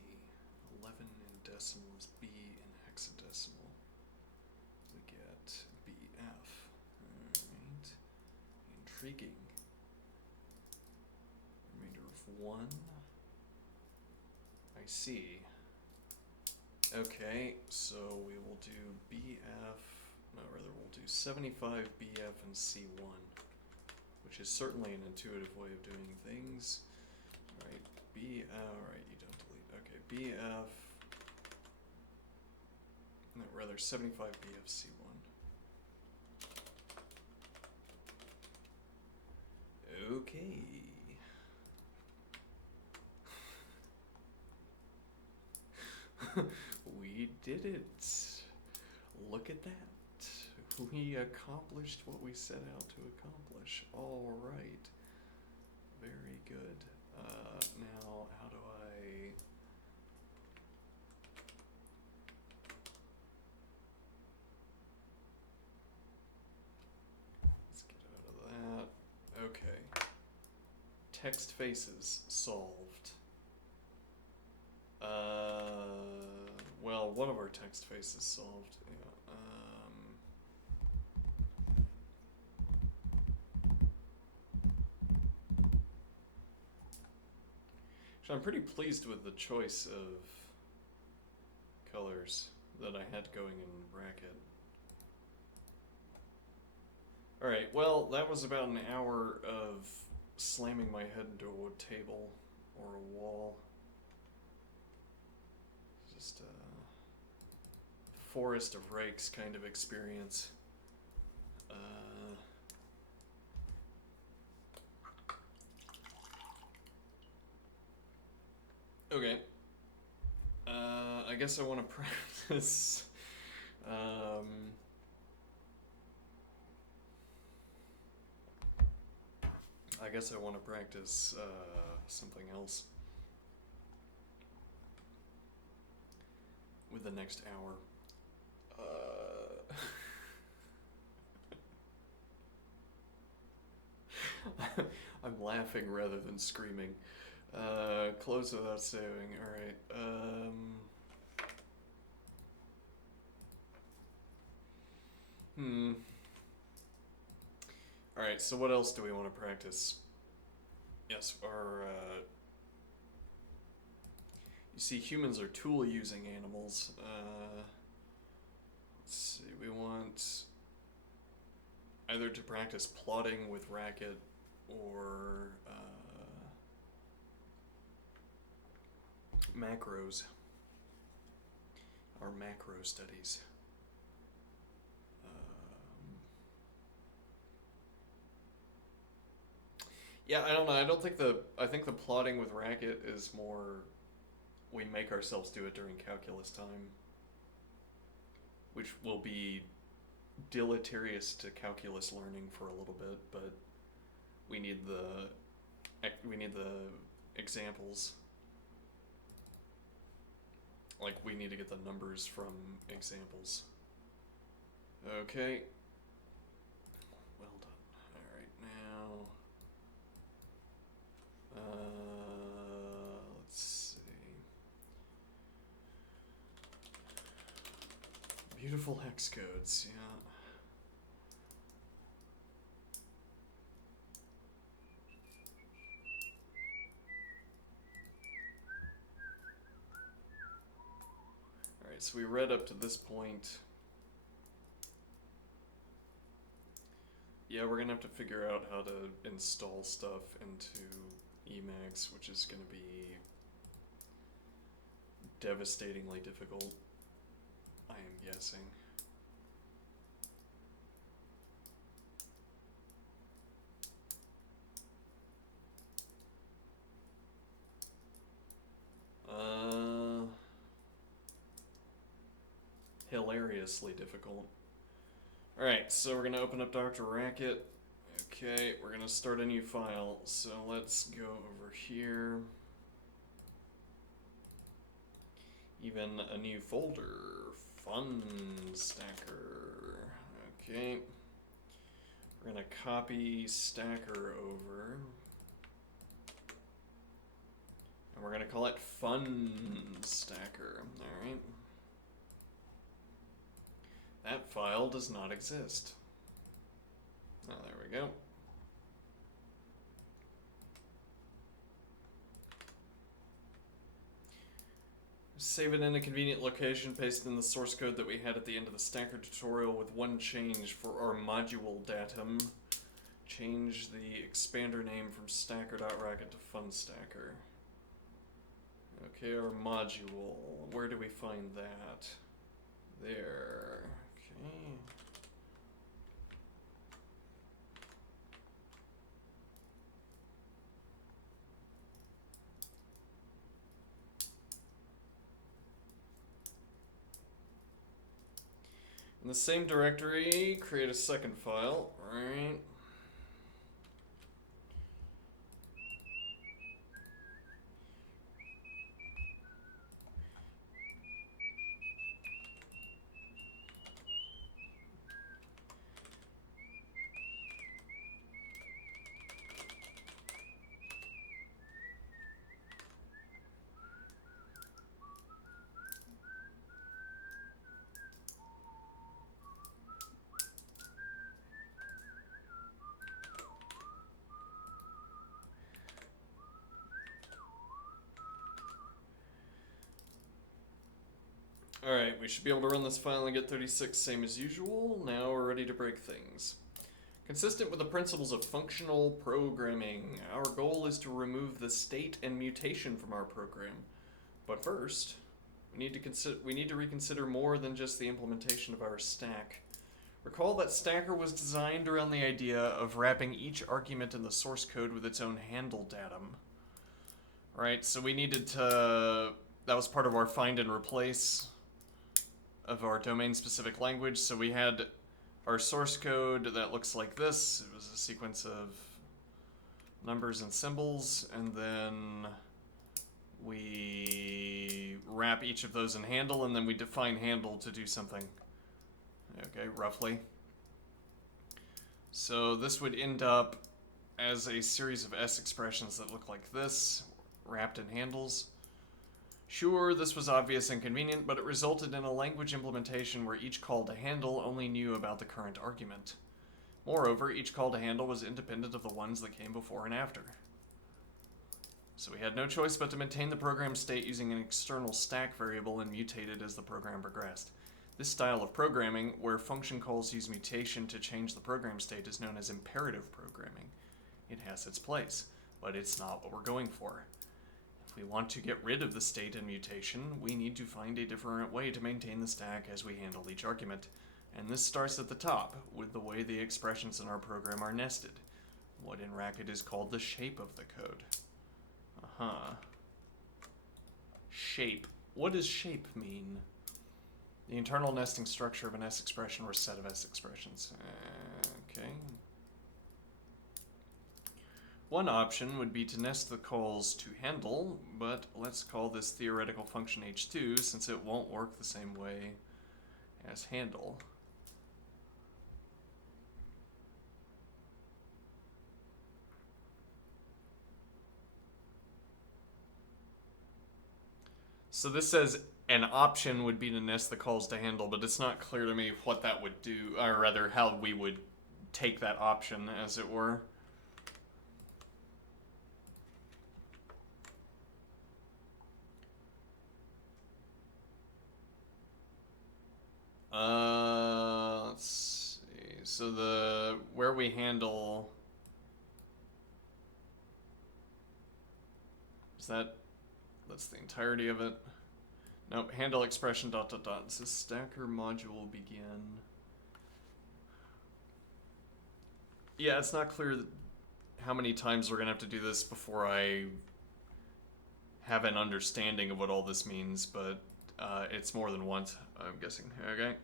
11 in decimal is B in hexadecimal. We get BF. Alright. Intriguing. Remainder of 1. I see. Okay, so we will do BF, no, rather we'll do 75 BF and C1, which is certainly an intuitive way of doing things. Alright, alright, you don't delete. Okay, BF, no, rather 75 BF C1. Okay. We did it. Look at that. We accomplished what we set out to accomplish. All right. Very good. Now, how do I... Let's get out of that. Okay. Text faces solved. Well, one of our text faces solved. Yeah. So I'm pretty pleased with the choice of colors that I had going in bracket. Alright, well, that was about an hour of slamming my head into a wood table or a wall. Just a forest of rakes kind of experience. Okay. I guess I want to practice. I guess I want to practice something else with the next hour. I'm laughing rather than screaming. Close without saving. Alright. Alright, so what else do we want to practice? Yes, you see, humans are tool-using animals. Let's see, we want either to practice plotting with racket or macros, or macro studies. Yeah, I don't know. I think the plotting with racket is more, we make ourselves do it during calculus time, which will be deleterious to calculus learning for a little bit, but we need the examples. Like, we need to get the numbers from examples. Okay. Well done. Alright, now... let's see. Beautiful hex codes, yeah. Alright, so we read up to this point. Yeah, we're gonna have to figure out how to install stuff into emacs, which is gonna be devastatingly difficult, I am guessing. Hilariously difficult. Alright, so we're gonna open up Dr. Racket. Okay, we're gonna start a new file. So let's go over here. Even a new folder. Fun Stacker. Okay. We're gonna copy Stacker over. And we're gonna call it Fun Stacker. Alright. That file does not exist. Oh, there we go. Save it in a convenient location, paste in the source code that we had at the end of the Stacker tutorial with one change for our module datum. Change the expander name from stacker.racket to funstacker. Okay, our module. Where do we find that? There. Okay. In the same directory, create a second file, right? Alright, we should be able to run this file and get 36 same as usual. Now we're ready to break things. Consistent with the principles of functional programming, our goal is to remove the state and mutation from our program. But first, we need to reconsider more than just the implementation of our stack. Recall that Stacker was designed around the idea of wrapping each argument in the source code with its own handle datum. Right, so we needed to... That was part of our find and replace of our domain-specific language, so we had our source code that looks like this. It was a sequence of numbers and symbols, and then we wrap each of those in handle, and then we define handle to do something. Okay, roughly. So this would end up as a series of S expressions that look like this, wrapped in handles. Sure, this was obvious and convenient, but it resulted in a language implementation where each call to handle only knew about the current argument. Moreover, each call to handle was independent of the ones that came before and after. So we had no choice but to maintain the program state using an external stack variable and mutate it as the program progressed. This style of programming, where function calls use mutation to change the program state, is known as imperative programming. It has its place, but it's not what we're going for. If we want to get rid of the state and mutation, we need to find a different way to maintain the stack as we handle each argument. And this starts at the top, with the way the expressions in our program are nested. What in Racket is called the shape of the code. Shape. What does shape mean? The internal nesting structure of an S expression or set of S expressions. Okay. One option would be to nest the calls to handle, but let's call this theoretical function h2 since it won't work the same way as handle. So this says an option would be to nest the calls to handle, but it's not clear to me what that would do, or rather how we would take that option, as it were. Let's see. So where we handle that's the entirety of it. Nope, handle expression dot dot dot. It says stacker module begin. Yeah, it's not clear how many times we're gonna have to do this before I have an understanding of what all this means, but it's more than once, I'm guessing. Okay.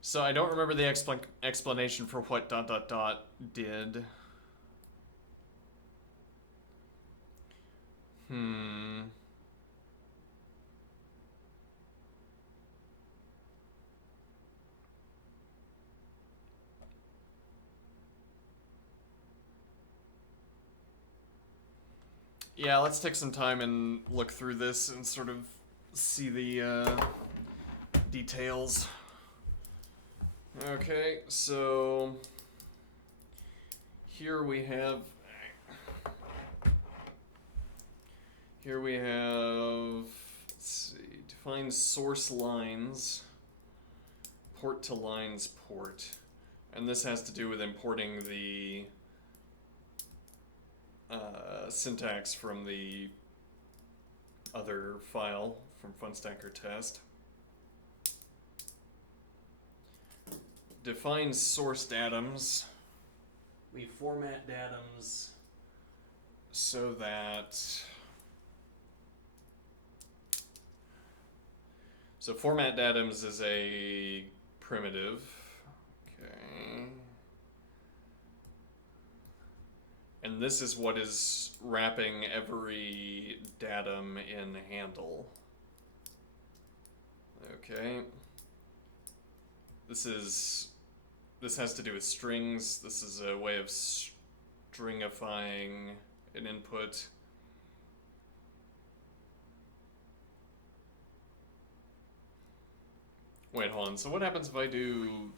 So I don't remember the explanation for what dot dot dot did. Yeah, let's take some time and look through this and sort of see the details. Okay, so here we have let's see, define source lines, port to lines port, and this has to do with importing the syntax from the other file from funstacker test. Define source datums. We format datums so that format datums is a primitive. Okay. And this is what is wrapping every datum in handle. Okay. This has to do with strings. This is a way of stringifying an input. Wait, hold on. So what happens if I do...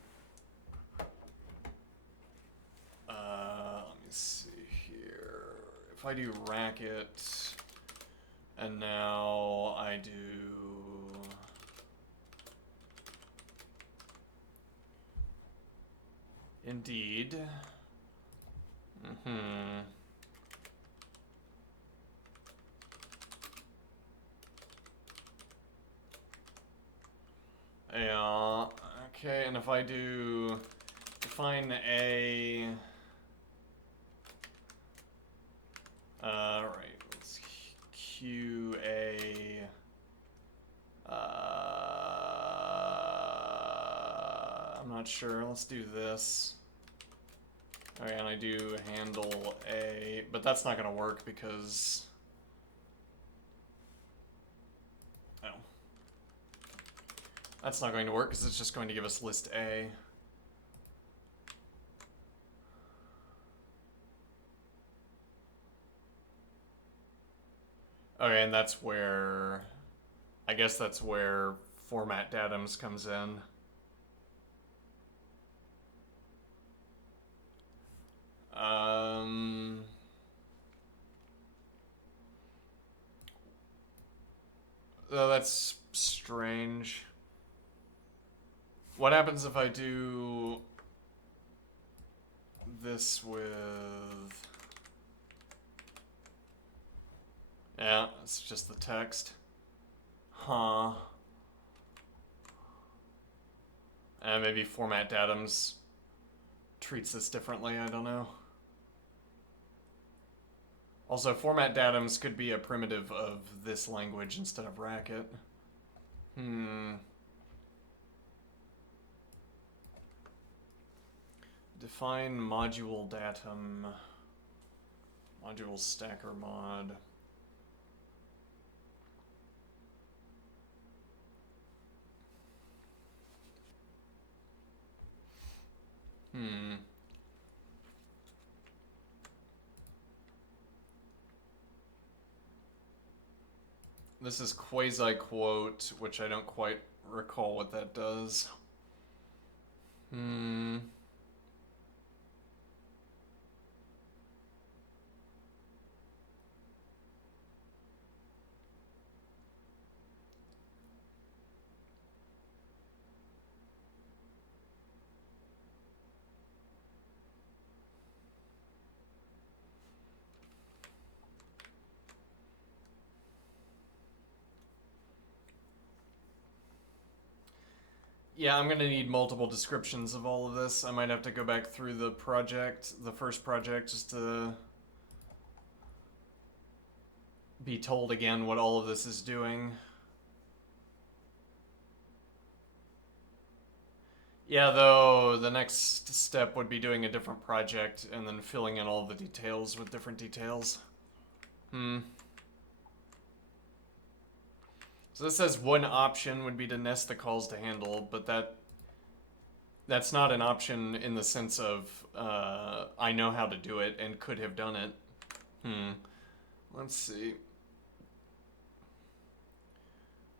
let me see here. If I do racket, and now I do... Indeed. Yeah, okay, and if I do define a... right, let's QA... I'm not sure, let's do this. Okay, and I do handle a... But that's not gonna work because... Oh. That's not going to work because it's just going to give us list A. Okay, and that's where... I guess that's where format datums comes in. Oh, that's strange. What happens if I do this with... Yeah, it's just the text. Huh. And maybe format datums treats this differently, I don't know. Also, format datums could be a primitive of this language instead of racket. Define module datum. Module stacker mod. This is quasi-quote, which I don't quite recall what that does. Yeah, I'm gonna need multiple descriptions of all of this. I might have to go back through the first project, just to be told again what all of this is doing. Yeah, though the next step would be doing a different project and then filling in all the details with different details. So this says one option would be to nest the calls to handle, but that's not an option in the sense of I know how to do it and could have done it. Let's see.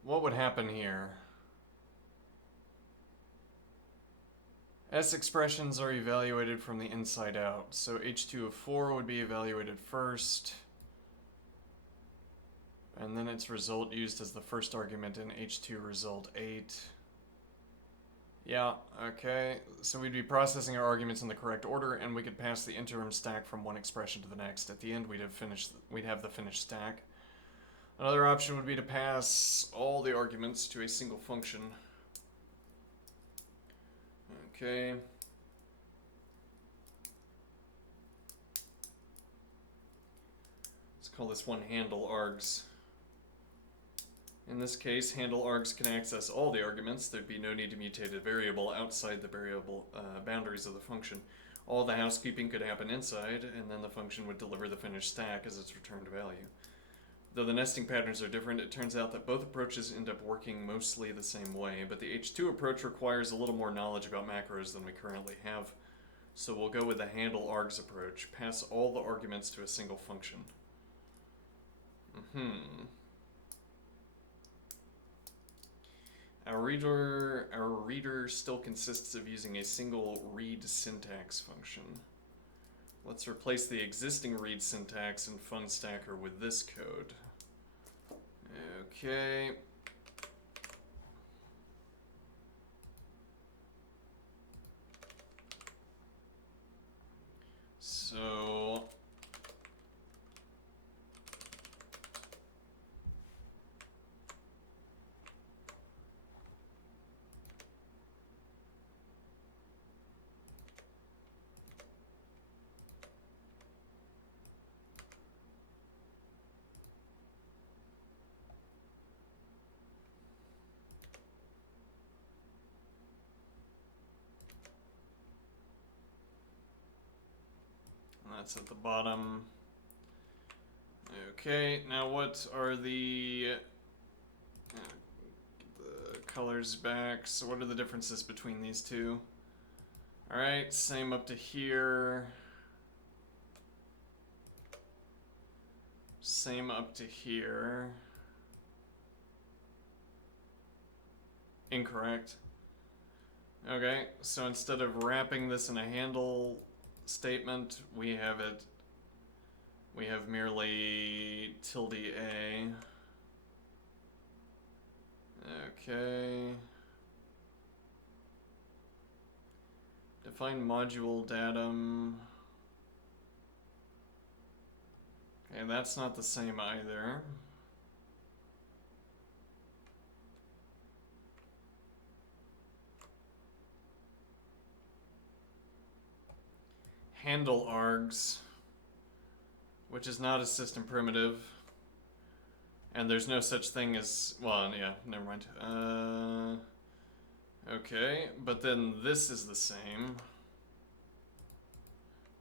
What would happen here? S expressions are evaluated from the inside out. So H2 of 4 would be evaluated first. And then its result used as the first argument in H2 result 8. Yeah, okay. So we'd be processing our arguments in the correct order, and we could pass the interim stack from one expression to the next. At the end, we'd have the finished stack. Another option would be to pass all the arguments to a single function. Okay. Let's call this one handle args. In this case, handle args can access all the arguments. There'd be no need to mutate a variable outside the variable boundaries of the function. All the housekeeping could happen inside, and then the function would deliver the finished stack as its returned value. Though the nesting patterns are different, it turns out that both approaches end up working mostly the same way, but the H2 approach requires a little more knowledge about macros than we currently have. So we'll go with the handle args approach. Pass all the arguments to a single function. Our reader still consists of using a single read syntax function. Let's replace the existing read syntax in funstacker with this code. Okay. So that's at the bottom. Okay, now what are the colors back? So what are the differences between these two? Alright, same up to here. Same up to here. Incorrect. Okay, so instead of wrapping this in a handle statement, we have merely tilde a. Okay. Define module datum. Okay, that's not the same either. Handle args, which is not a system primitive. And there's no such thing as, well, yeah, never mind. Okay, but then this is the same.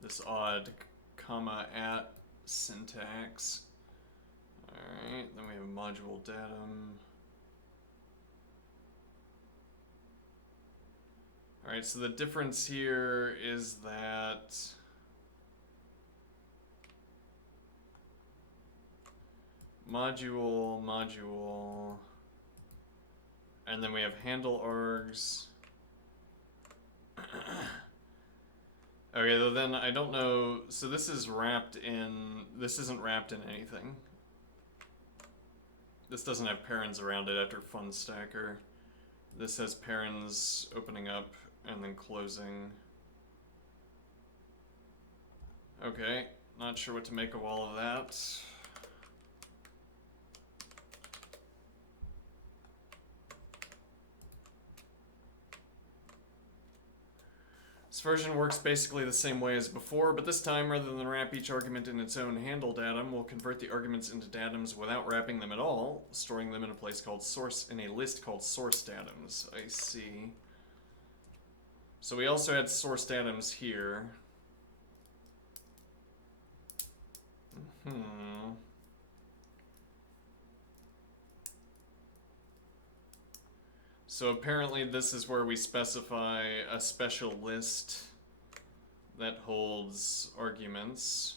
This odd comma at syntax. Alright, then we have module datum. Alright, so the difference here is that module, and then we have handle args. Okay, well then I don't know. So this is wrapped in. This isn't wrapped in anything. This doesn't have parens around it after fun stacker. This has parens opening up and then closing. Okay, not sure what to make of all of that. This version works basically the same way as before, but this time, rather than wrap each argument in its own handle datum, we'll convert the arguments into datums without wrapping them at all, storing them in a place called source, in a list called source datums. I see. So we also had source datums here. So apparently this is where we specify a special list that holds arguments.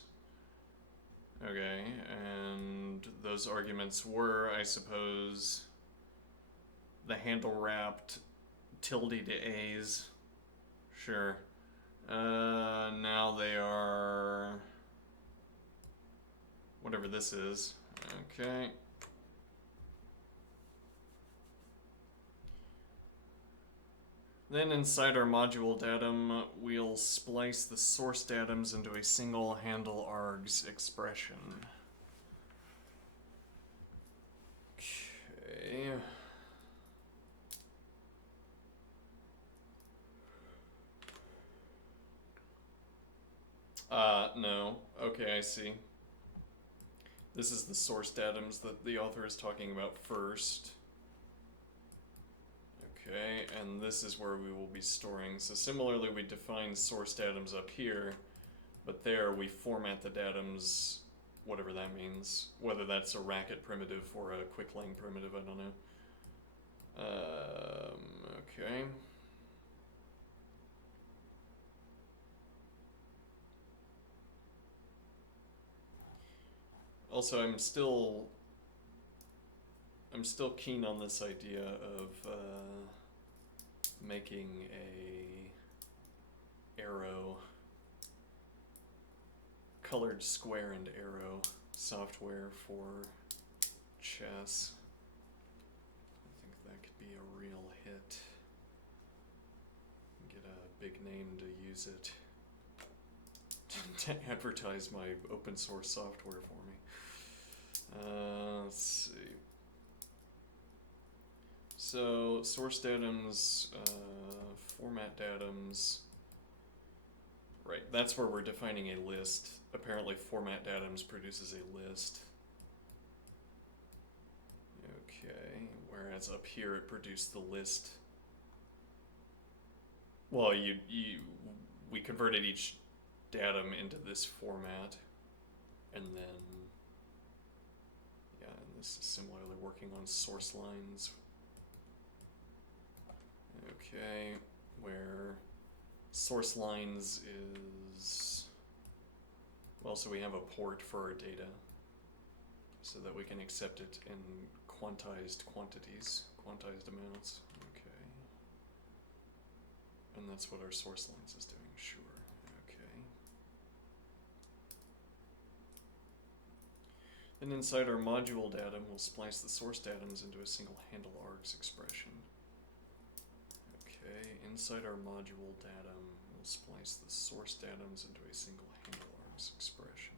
Okay, and those arguments were, I suppose, the handle wrapped tilde to A's. Sure. Now they are whatever this is. Okay. Then inside our module datum, we'll splice the source datums into a single handle args expression. Okay. No. Okay, I see. This is the source datums that the author is talking about first. Okay, and this is where we will be storing. So similarly, we define source datums up here, but there we format the datums, whatever that means. Whether that's a racket primitive or a quicklang primitive, I don't know. Okay. Also, I'm still keen on this idea of making a arrow, colored square and arrow software for chess. I think that could be a real hit. Get a big name to use it to advertise my open source software for me. Let's see. So source datums, format datums. Right, that's where we're defining a list. Apparently format datums produces a list. Okay, whereas up here it produced the list. Well, we converted each datum into this format, and then, yeah, and this is similarly working on source lines. Okay, where source lines is, well, so we have a port for our data so that we can accept it in quantized quantities, quantized amounts. Okay. And that's what our source lines is doing, sure. Okay. Then inside our module datum, we'll splice the source datums into a single handle args expression. Okay, inside our module datum, we'll splice the source datums into a single handle args expression.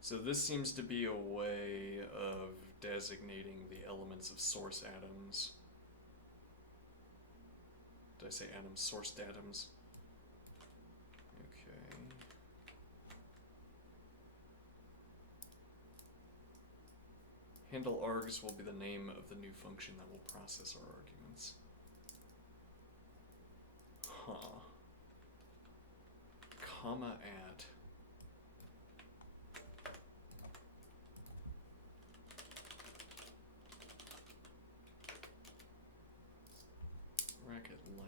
So this seems to be a way of designating the elements of source atoms. Did I say atoms? Source datums. Okay. Handle args will be the name of the new function that will process our arguments. Huh. Comma at. Racket lang.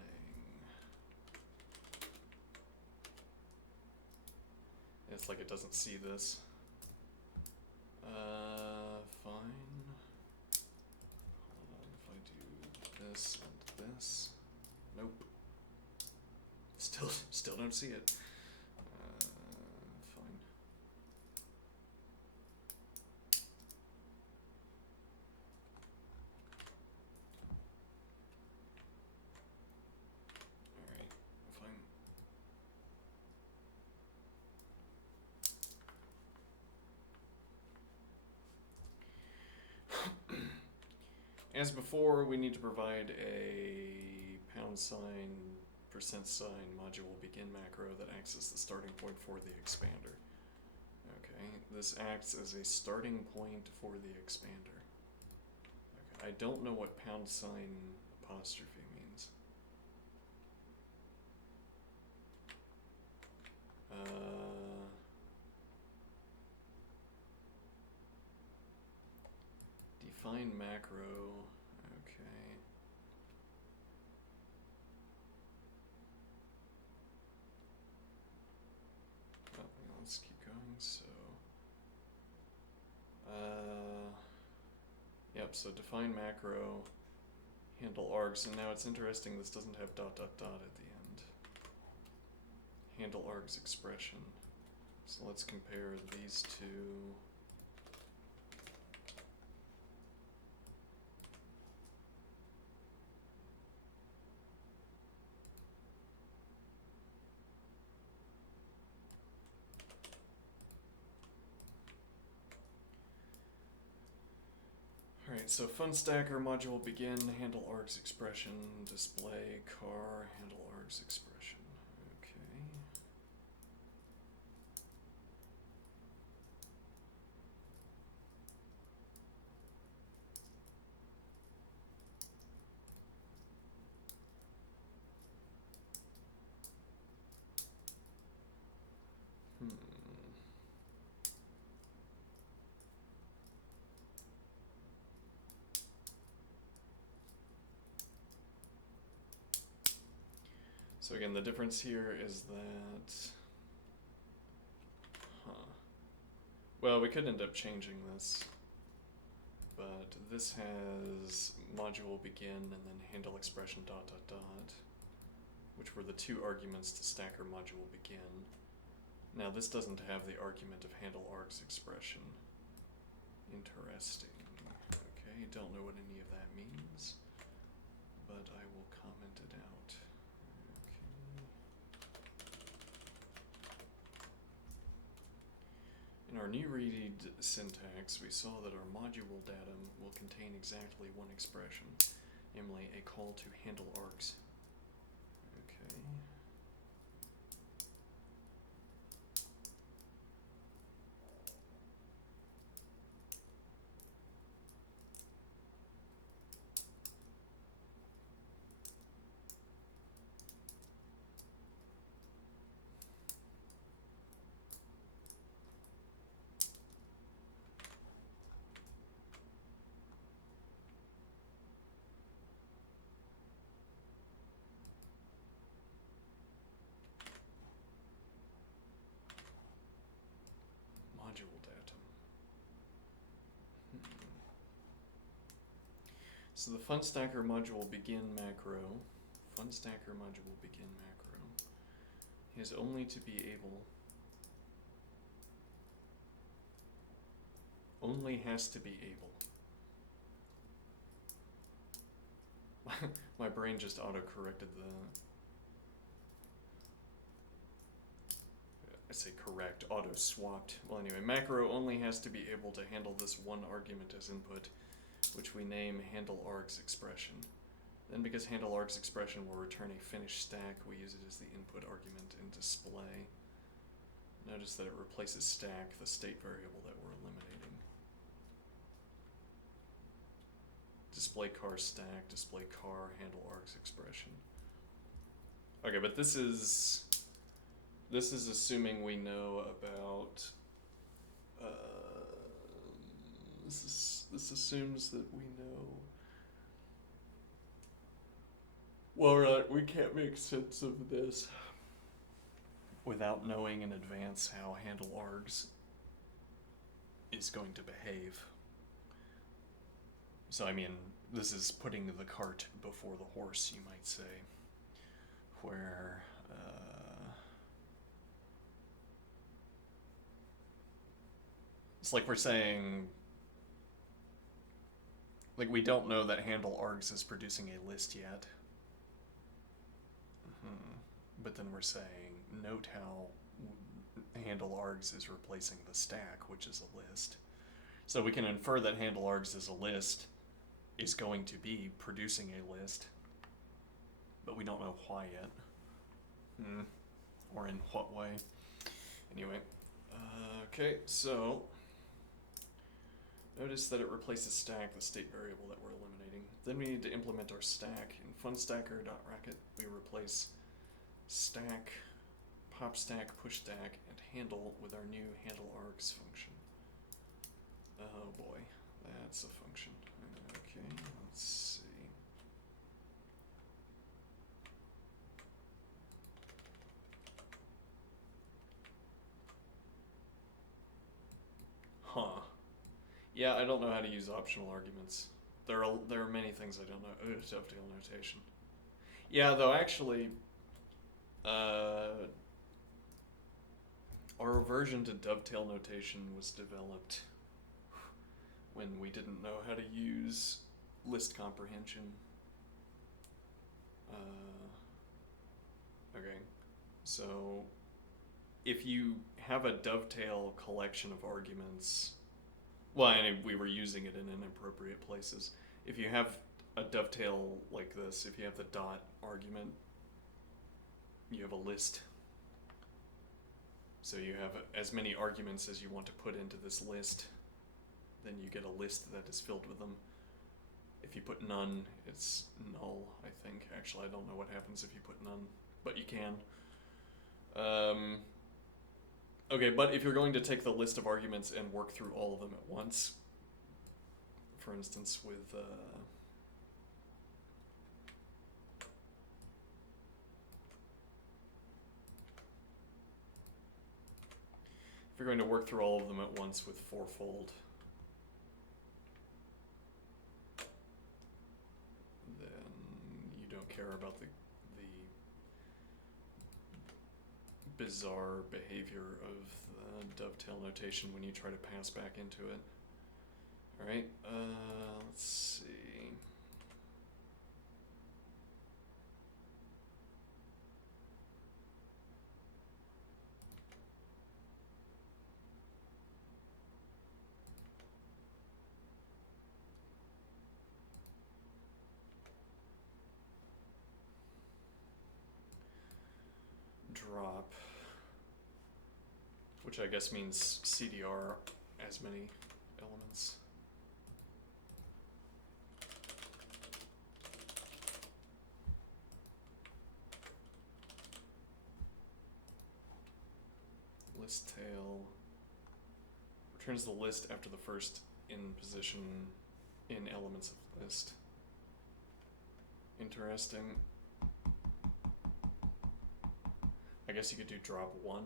It's like it doesn't see this. Fine. Hold on, if I do this and this. Nope. Still don't see it. Fine. Alright, fine. As before, we need to provide a pound sign, percent sign module begin macro that acts as the starting point for the expander. Okay, this acts as a starting point for the expander. Okay, I don't know what pound sign apostrophe means. Define macro. Okay. Well, let's keep going. So, yep. So define macro, handle args, and now it's interesting. This doesn't have dot dot dot at the end. Handle args expression. So let's compare these two. Alright, so fun stacker module begin, handle args expression, display car, handle args expression. Okay. So again, the difference here is that, well, we could end up changing this, but this has module begin and then handle expression dot dot dot, which were the two arguments to stacker module begin. Now this doesn't have the argument of handle args expression. Interesting. Okay, don't know what any of that means, but I will comment it out. In our new read syntax, we saw that our module datum will contain exactly one expression, namely a call to handle args. Okay. Module datum. So the funstacker module begin macro, funstacker module begin macro, is only to be able, only has to be able. My brain just auto-corrected the, I say correct, auto-swapped. Well anyway, macro only has to be able to handle this one argument as input, which we name handle args expression. Then because handle args expression will return a finished stack, we use it as the input argument in display. Notice that it replaces stack, the state variable that we're eliminating. Display car stack, display car, handle args expression. Okay, but this is assuming we know about, this assumes that we know, well, we can't make sense of this without knowing in advance how handle args is going to behave. So, I mean, this is putting the cart before the horse, you might say, where it's like we're saying, like, we don't know that handle args is producing a list yet. But then we're saying, note how handle args is replacing the stack, which is a list. So we can infer that handle args is a list, is going to be producing a list, but we don't know why yet. Or in what way. Anyway, okay, so notice that it replaces stack, the state variable that we're eliminating. Then we need to implement our stack. In funstacker.racket, we replace stack, pop stack, push stack, and handle with our new handle args function. Oh boy, that's a function. Okay, let's see. Huh. Yeah, I don't know how to use optional arguments. There are many things I don't know. Dovetail notation. Yeah, though actually, our aversion to dovetail notation was developed when we didn't know how to use list comprehension. Okay, so if you have a dovetail collection of arguments, well, and we were using it in inappropriate places. If you have a dovetail like this, if you have the dot argument, you have a list. So you have as many arguments as you want to put into this list, then you get a list that is filled with them. If you put none, it's null, I think. Actually, I don't know what happens if you put none, but you can. Okay, but if you're going to take the list of arguments and work through all of them at once, for instance with if you're going to work through all of them at once with fourfold, then you don't care about the bizarre behavior of the dovetail notation when you try to pass back into it. Alright, let's see. Drop, which I guess means CDR as many elements. List tail returns the list after the first in position in elements of list. Interesting. I guess you could do drop one.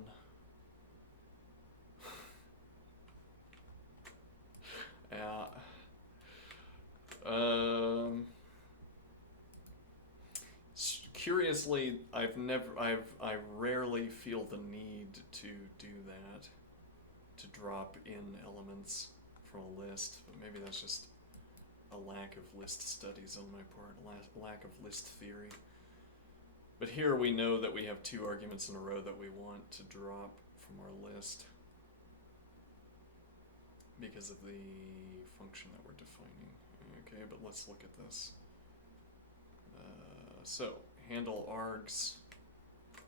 Yeah. Curiously, I rarely feel the need to do that, to drop in elements from a list, but maybe that's just a lack of list studies on my part, lack of list theory. But here we know that we have two arguments in a row that we want to drop from our list because of the function that we're defining. Okay, but let's look at this. So, handle args,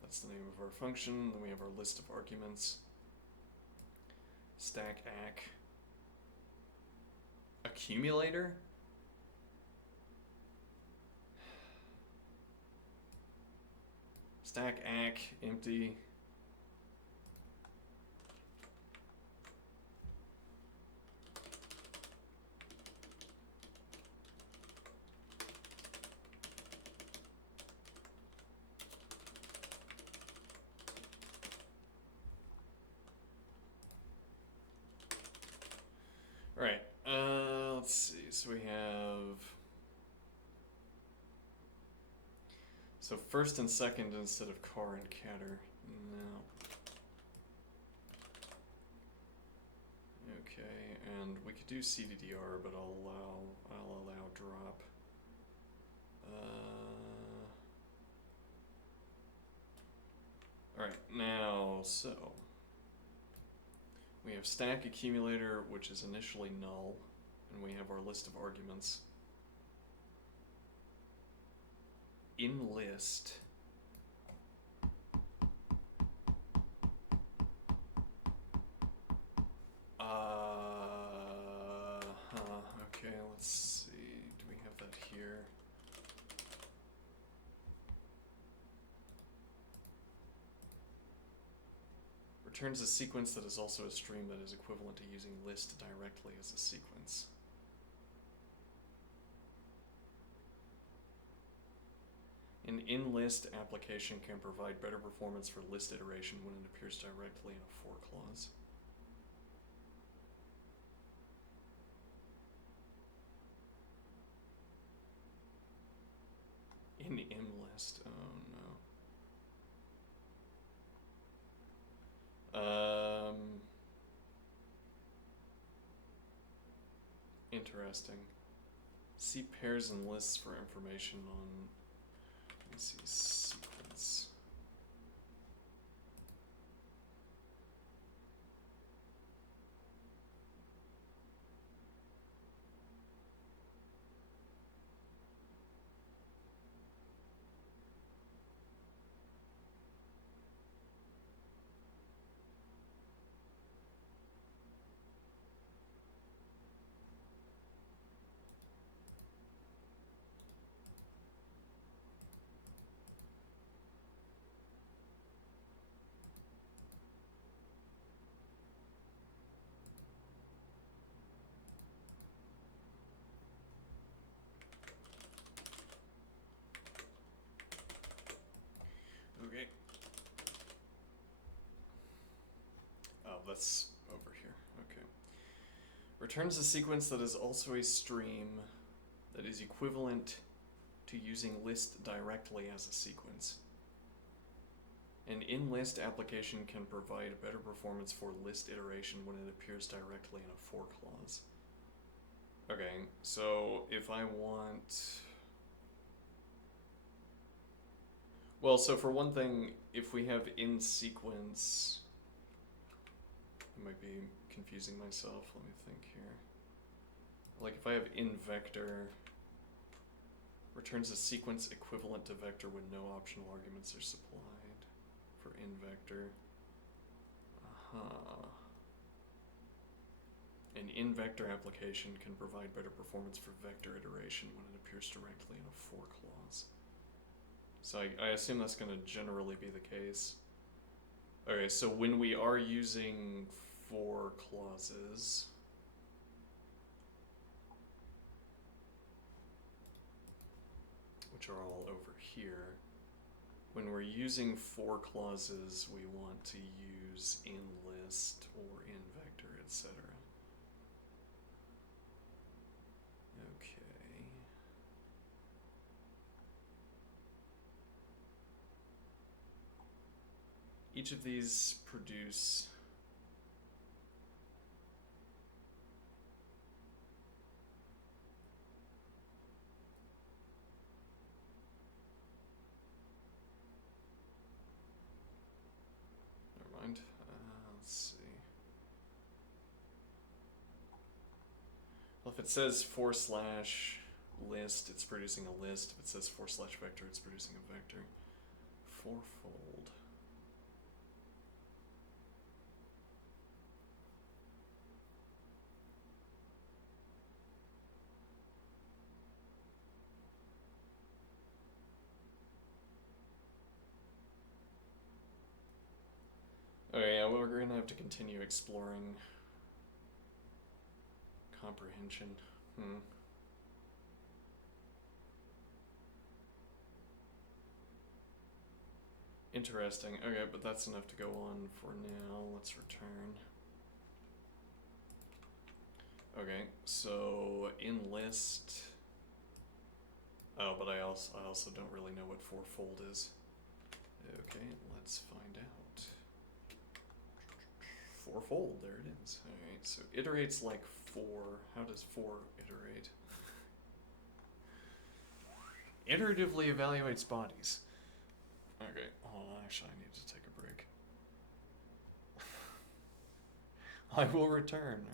that's the name of our function. Then we have our list of arguments. Stack acc. Accumulator? Stack acc, empty. Alright, let's see. So we have... So first and second instead of car and catter. No. Okay, and we could do CDDR, but I'll allow drop. Alright, now, so we have stack accumulator, which is initially null, and we have our list of arguments. In list, okay, let's see, do we have that here? Returns a sequence that is also a stream that is equivalent to using list directly as a sequence. An in-list application can provide better performance for list iteration when it appears directly in a for clause. In imlist, oh no. Interesting. See pairs and lists for information on, let me see, sequence. Okay. Oh, that's over here. Okay. Returns a sequence that is also a stream that is equivalent to using list directly as a sequence. An in-list application can provide better performance for list iteration when it appears directly in a for clause. Okay, so if I want... Well, so for one thing, if we have in sequence, I might be confusing myself. Let me think here. Like if I have in vector, returns a sequence equivalent to vector when no optional arguments are supplied for in vector. An in vector application can provide better performance for vector iteration when it appears directly in a for clause. So I assume that's going to generally be the case. Okay, so when we are using for clauses, which are all over here, when we're using for clauses, we want to use in list or in vector, etc. Okay. Each of these produce let's see. Well, if it says for/list, it's producing a list. If it says for/vector, it's producing a vector. Fourfold. Okay, yeah, we're gonna have to continue exploring comprehension. Interesting. Okay, but that's enough to go on for now. Let's return. Okay, so enlist. Oh, but I also don't really know what fourfold is. Okay, let's find out. Fourfold, there it is. Alright, so iterates like 4. How does 4 iterate? Iteratively evaluates bodies. Okay, hold on, actually I need to take a break. I will return.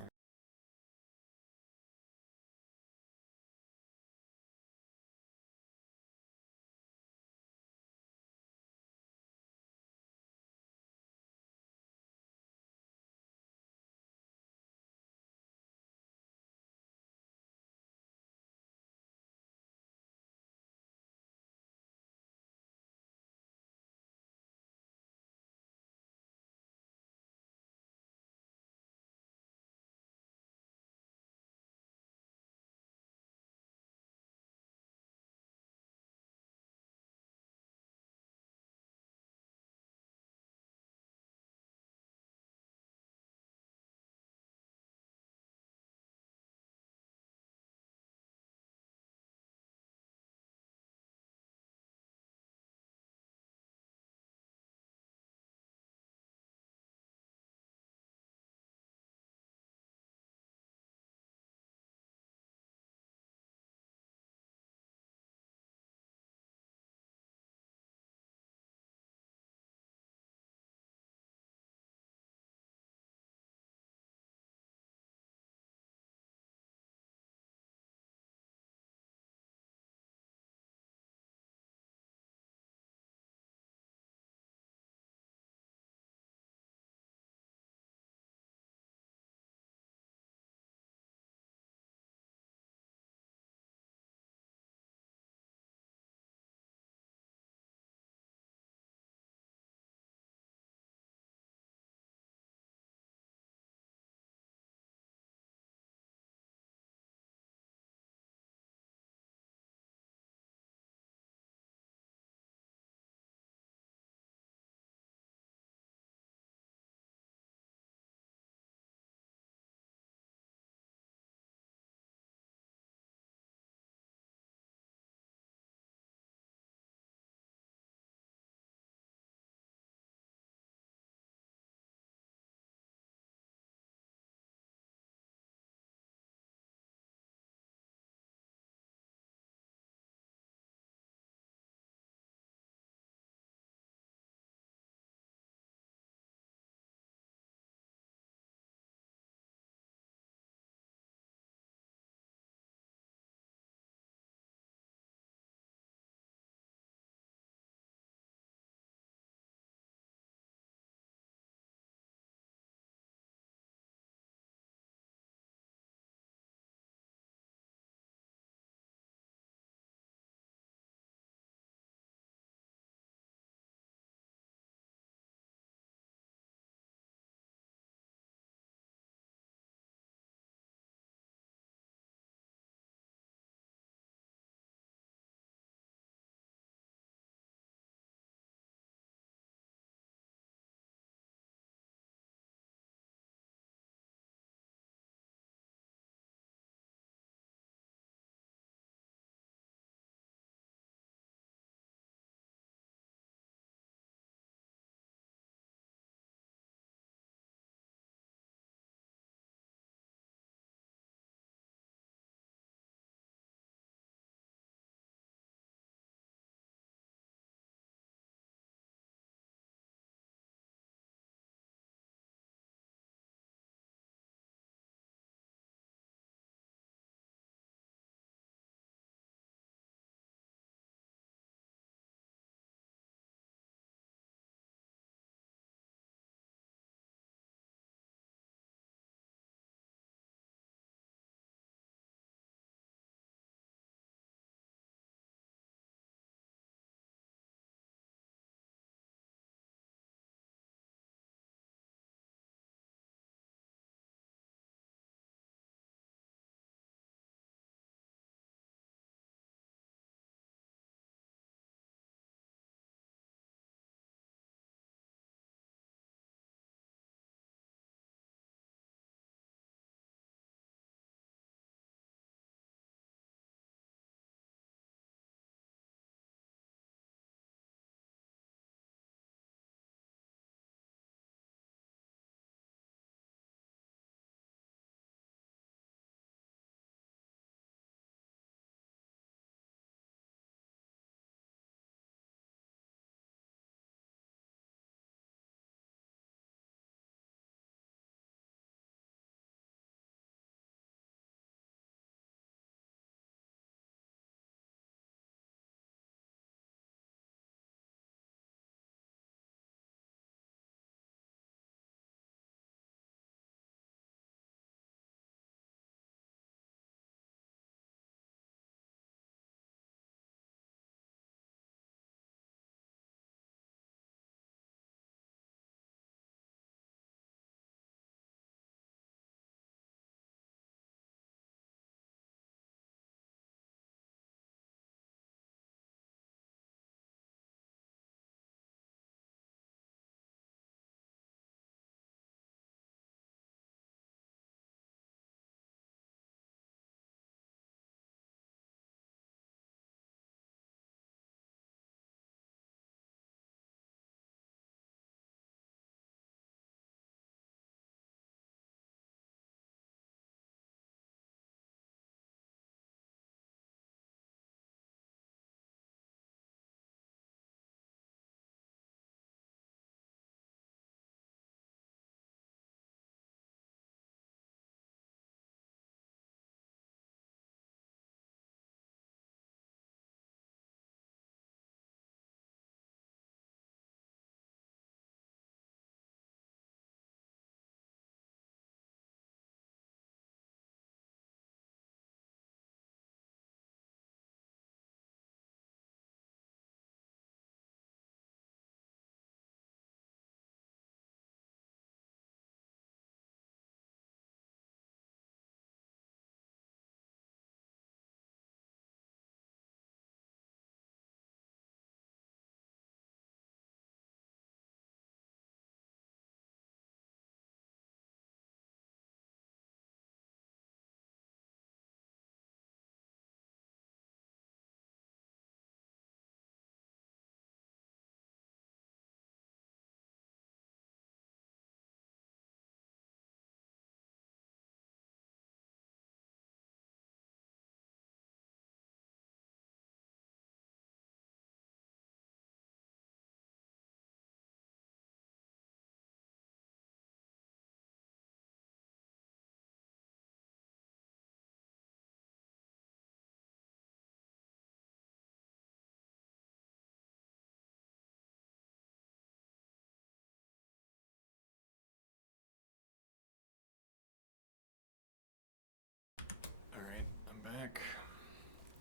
back.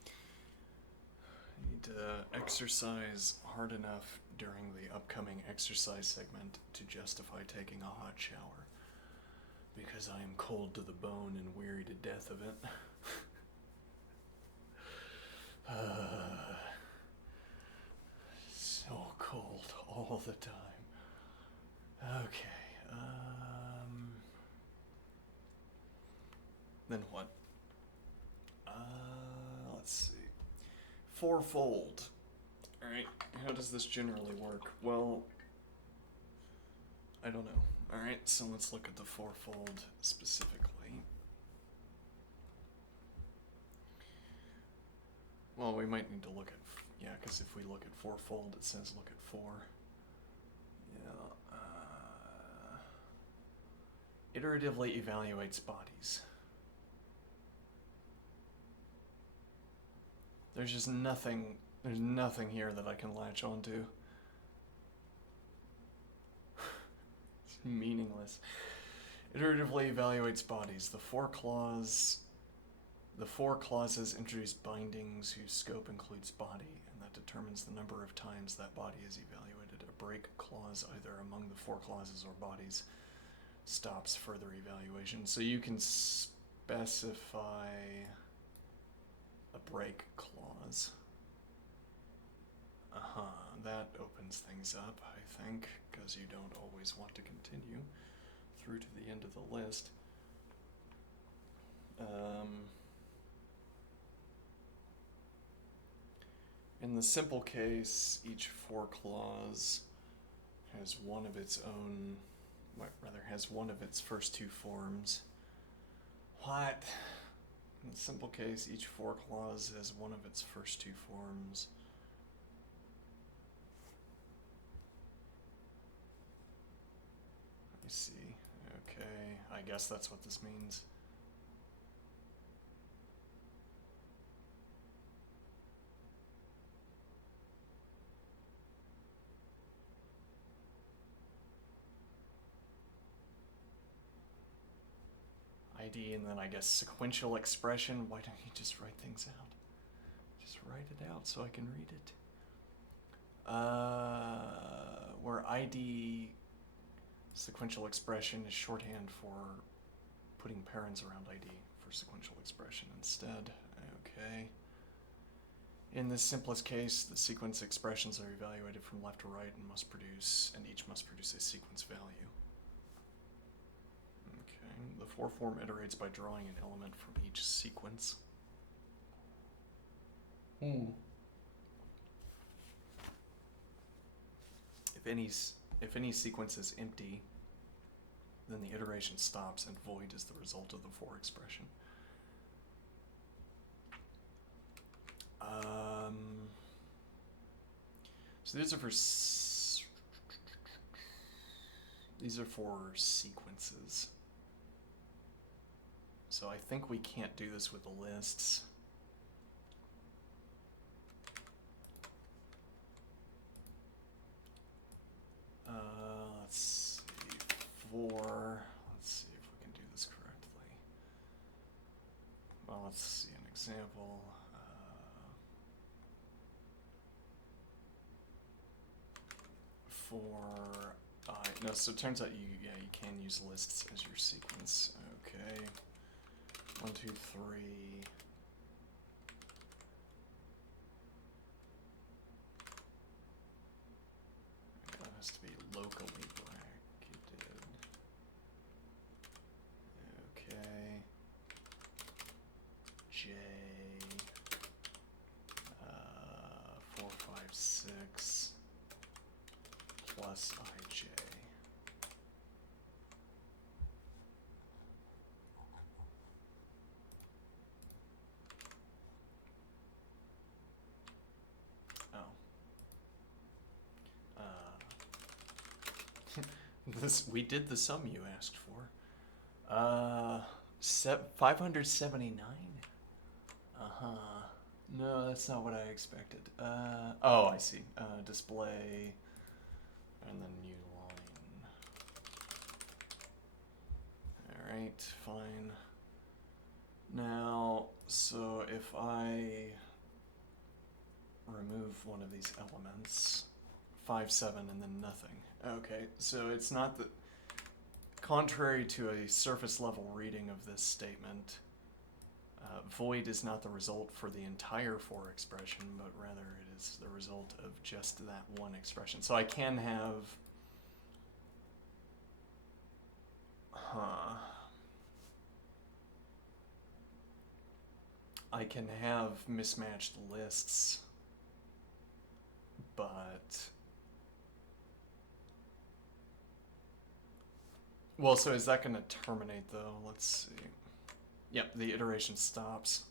I need to exercise hard enough during the upcoming exercise segment to justify taking a hot shower. Because I am cold to the bone and weary to death of it. So cold all the time. Okay, then what? Let's see. Fourfold. Alright, how does this generally work? Well, I don't know. Alright, so let's look at the fourfold specifically. Well, we might need to look at, yeah, because if we look at fourfold, it says look at 4. Yeah, iteratively evaluates bodies. There's just nothing, there's nothing here that I can latch onto. It's meaningless. Iteratively evaluates bodies. The four clauses introduce bindings whose scope includes body, and that determines the number of times that body is evaluated. A break clause, either among the four clauses or bodies, stops further evaluation. So you can specify a break clause. That opens things up, I think, because you don't always want to continue through to the end of the list. In the simple case, each for clause has one of its own, has one of its first two forms. What? In the simple case, each for clause has one of its first two forms. Let me see. Okay, I guess that's what this means. ID and then I guess sequential expression. Why don't you just write things out? Just write it out so I can read it. Where ID sequential expression is shorthand for putting parens around ID for sequential expression instead. Okay. In this simplest case, the sequence expressions are evaluated from left to right and each must produce a sequence value. Okay. The for form iterates by drawing an element from each sequence. If any sequence is empty, then the iteration stops and void is the result of the for expression. So these are for sequences. So I think we can't do this with the lists. Let's see if we can do this correctly. Well, let's see an example. No, so it turns out you can use lists as your sequence. Okay. 1, 2, 3. That has to be locally bracketed. Okay. J. 4, 5, 6 plus ij. We did the sum you asked for. 579? No, that's not what I expected. Oh, I see. Display, and then new line. Alright, fine. Now, so if I remove one of these elements, 5, 7, and then nothing. Okay, so it's not the... Contrary to a surface level reading of this statement, void is not the result for the entire for expression, but rather it is the result of just that one expression. So I can have... I can have mismatched lists, but... Well, so is that going to terminate, though? Let's see. Yep, the iteration stops.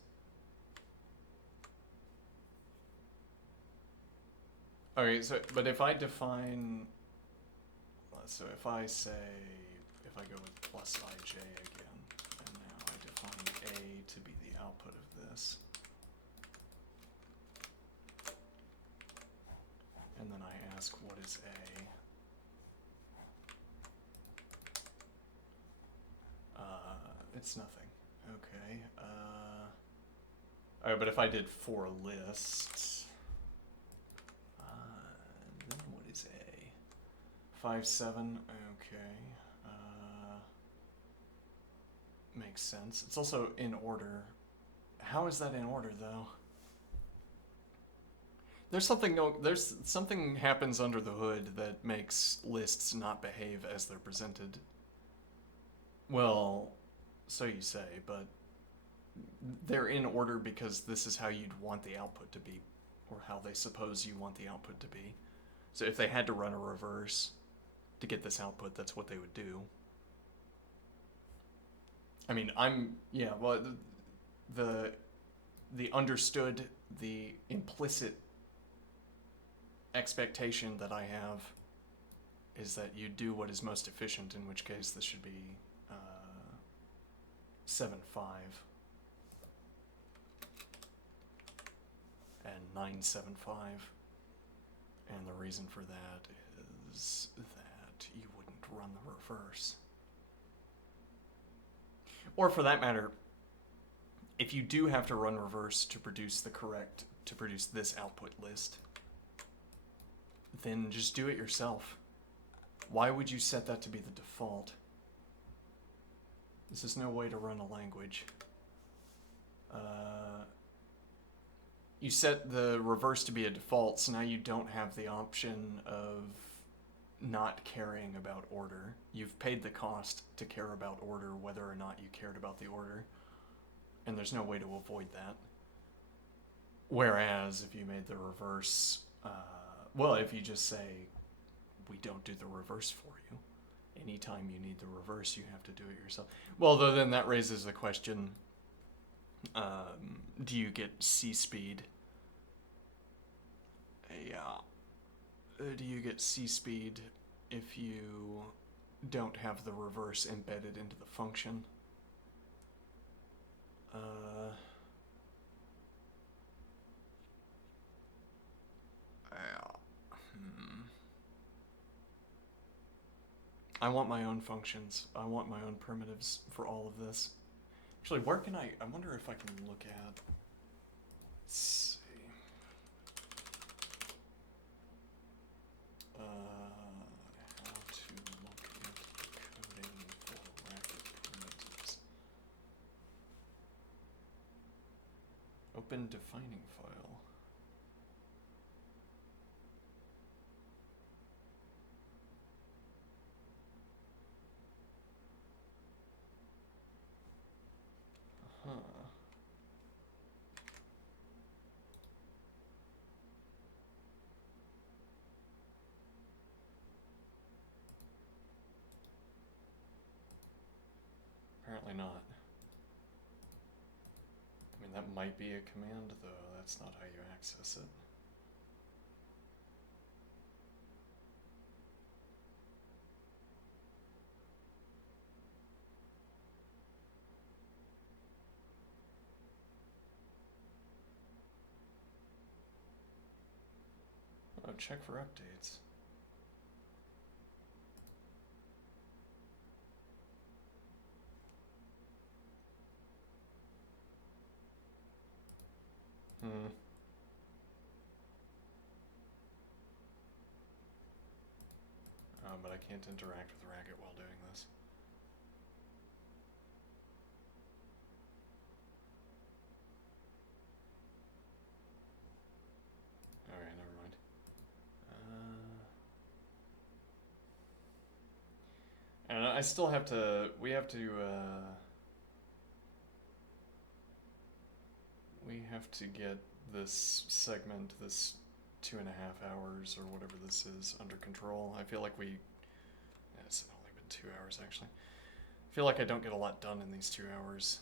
Okay, so, but if I define... So if I say... If I go with plus ij again, and now I define a to be the output of this. And then I ask, what is a? It's nothing. Okay. Alright, but if I did for list, then what is a? 5, 7. Okay. Makes sense. It's also in order. How is that in order, though? There's something happens under the hood that makes lists not behave as they're presented. Well, so you say, but they're in order because this is how you'd want the output to be, or how they suppose you want the output to be. So if they had to run a reverse to get this output, that's what they would do. I mean, the understood, the implicit expectation that I have is that you do what is most efficient, in which case this should be 7, 5 and 9, 7, 5, and the reason for that is that you wouldn't run the reverse. Or for that matter, if you do have to run reverse to produce this output list, then just do it yourself. Why would you set that to be the default? This is no way to run a language. You set the reverse to be a default, so now you don't have the option of not caring about order. You've paid the cost to care about order, whether or not you cared about the order, and there's no way to avoid that. Whereas if you made the reverse, well, if you just say, we don't do the reverse for you, anytime you need the reverse, you have to do it yourself. Well, though, then that raises the question, do you get C-speed? Yeah. Do you get C-speed if you don't have the reverse embedded into the function? I want my own functions. I want my own primitives for all of this. Actually, where can I wonder if I can look at... Let's see. How to look at coding for racket primitives. Open defining file. Apparently not. I mean, that might be a command, though. That's not how you access it. Oh, check for updates. I can't interact with Racket while doing this. Alright, never mind. And I still have to, we have to get this segment, this 2.5 hours or whatever this is, under control. I feel like it's only been 2 hours actually. I feel like I don't get a lot done in these 2 hours.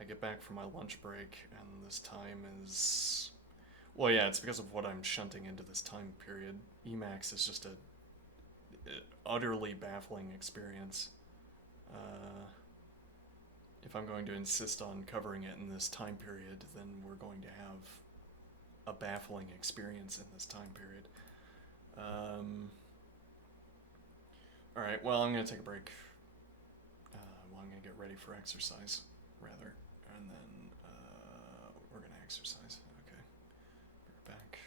I get back from my lunch break and this time is, well, yeah, it's because of what I'm shunting into this time period. Emacs is just a utterly baffling experience. If I'm going to insist on covering it in this time period, then we're going to have a baffling experience in this time period. Alright, well, I'm going to take a break. I'm going to get ready for exercise, rather. And then we're going to exercise. Okay. We're back.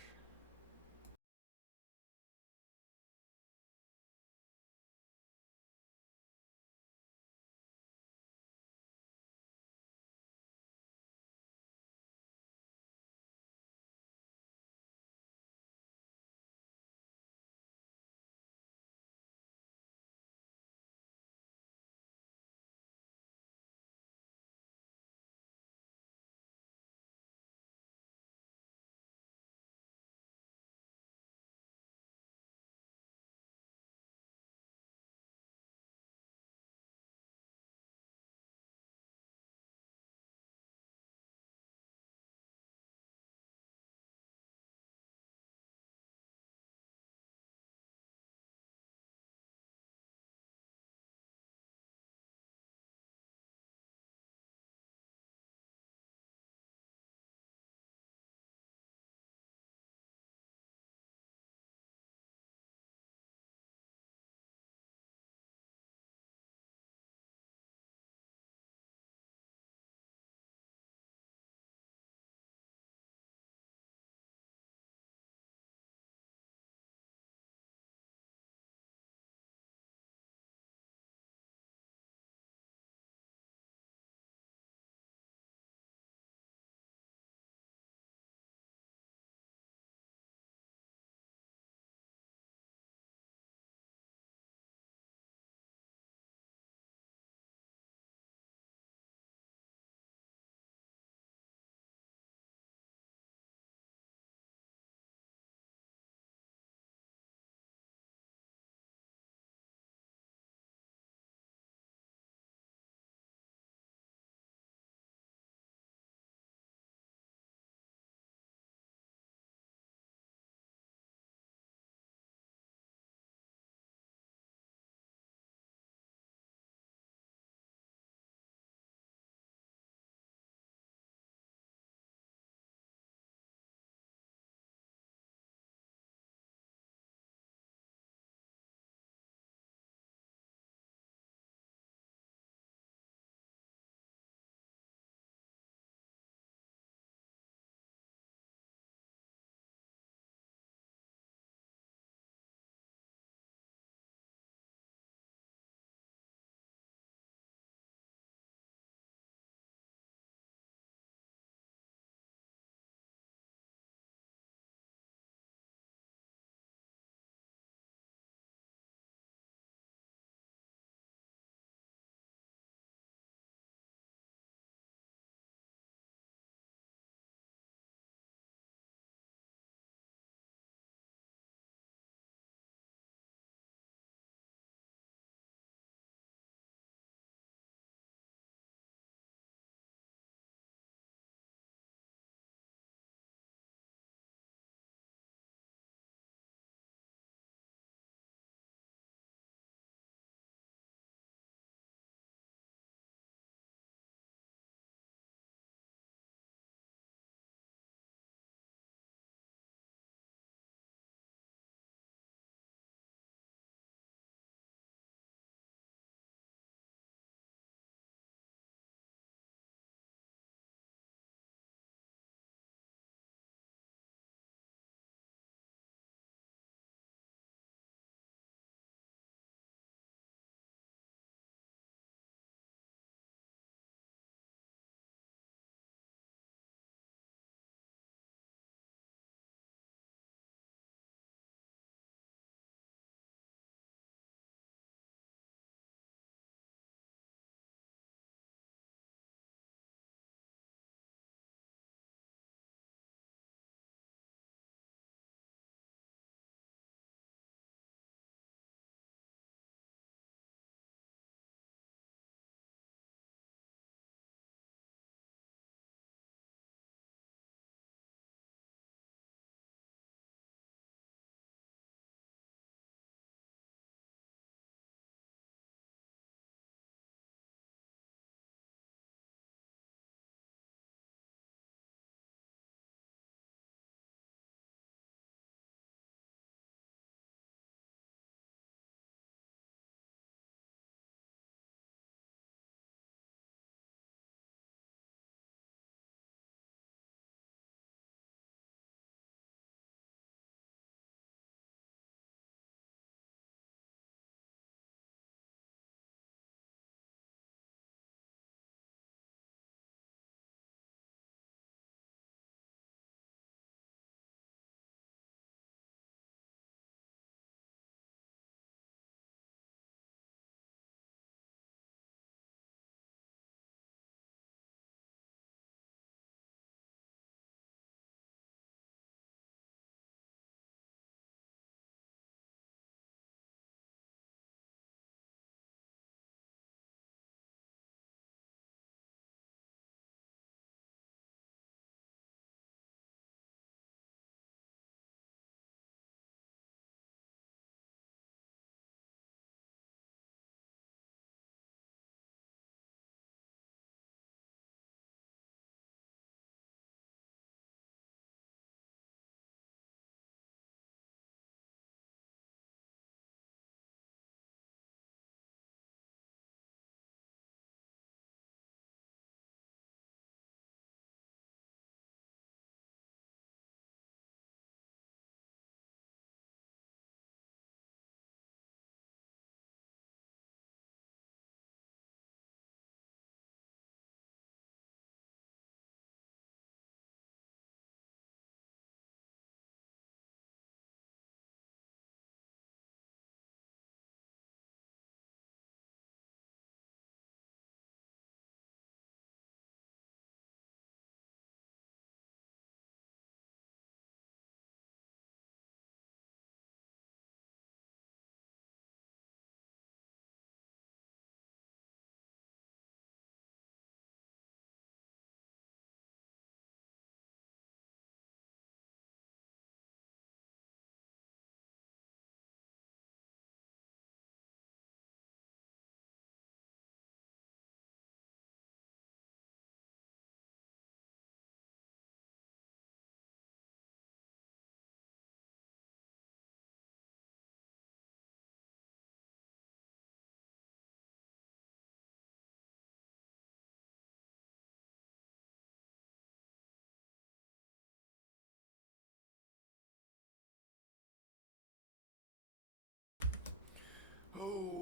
Okay.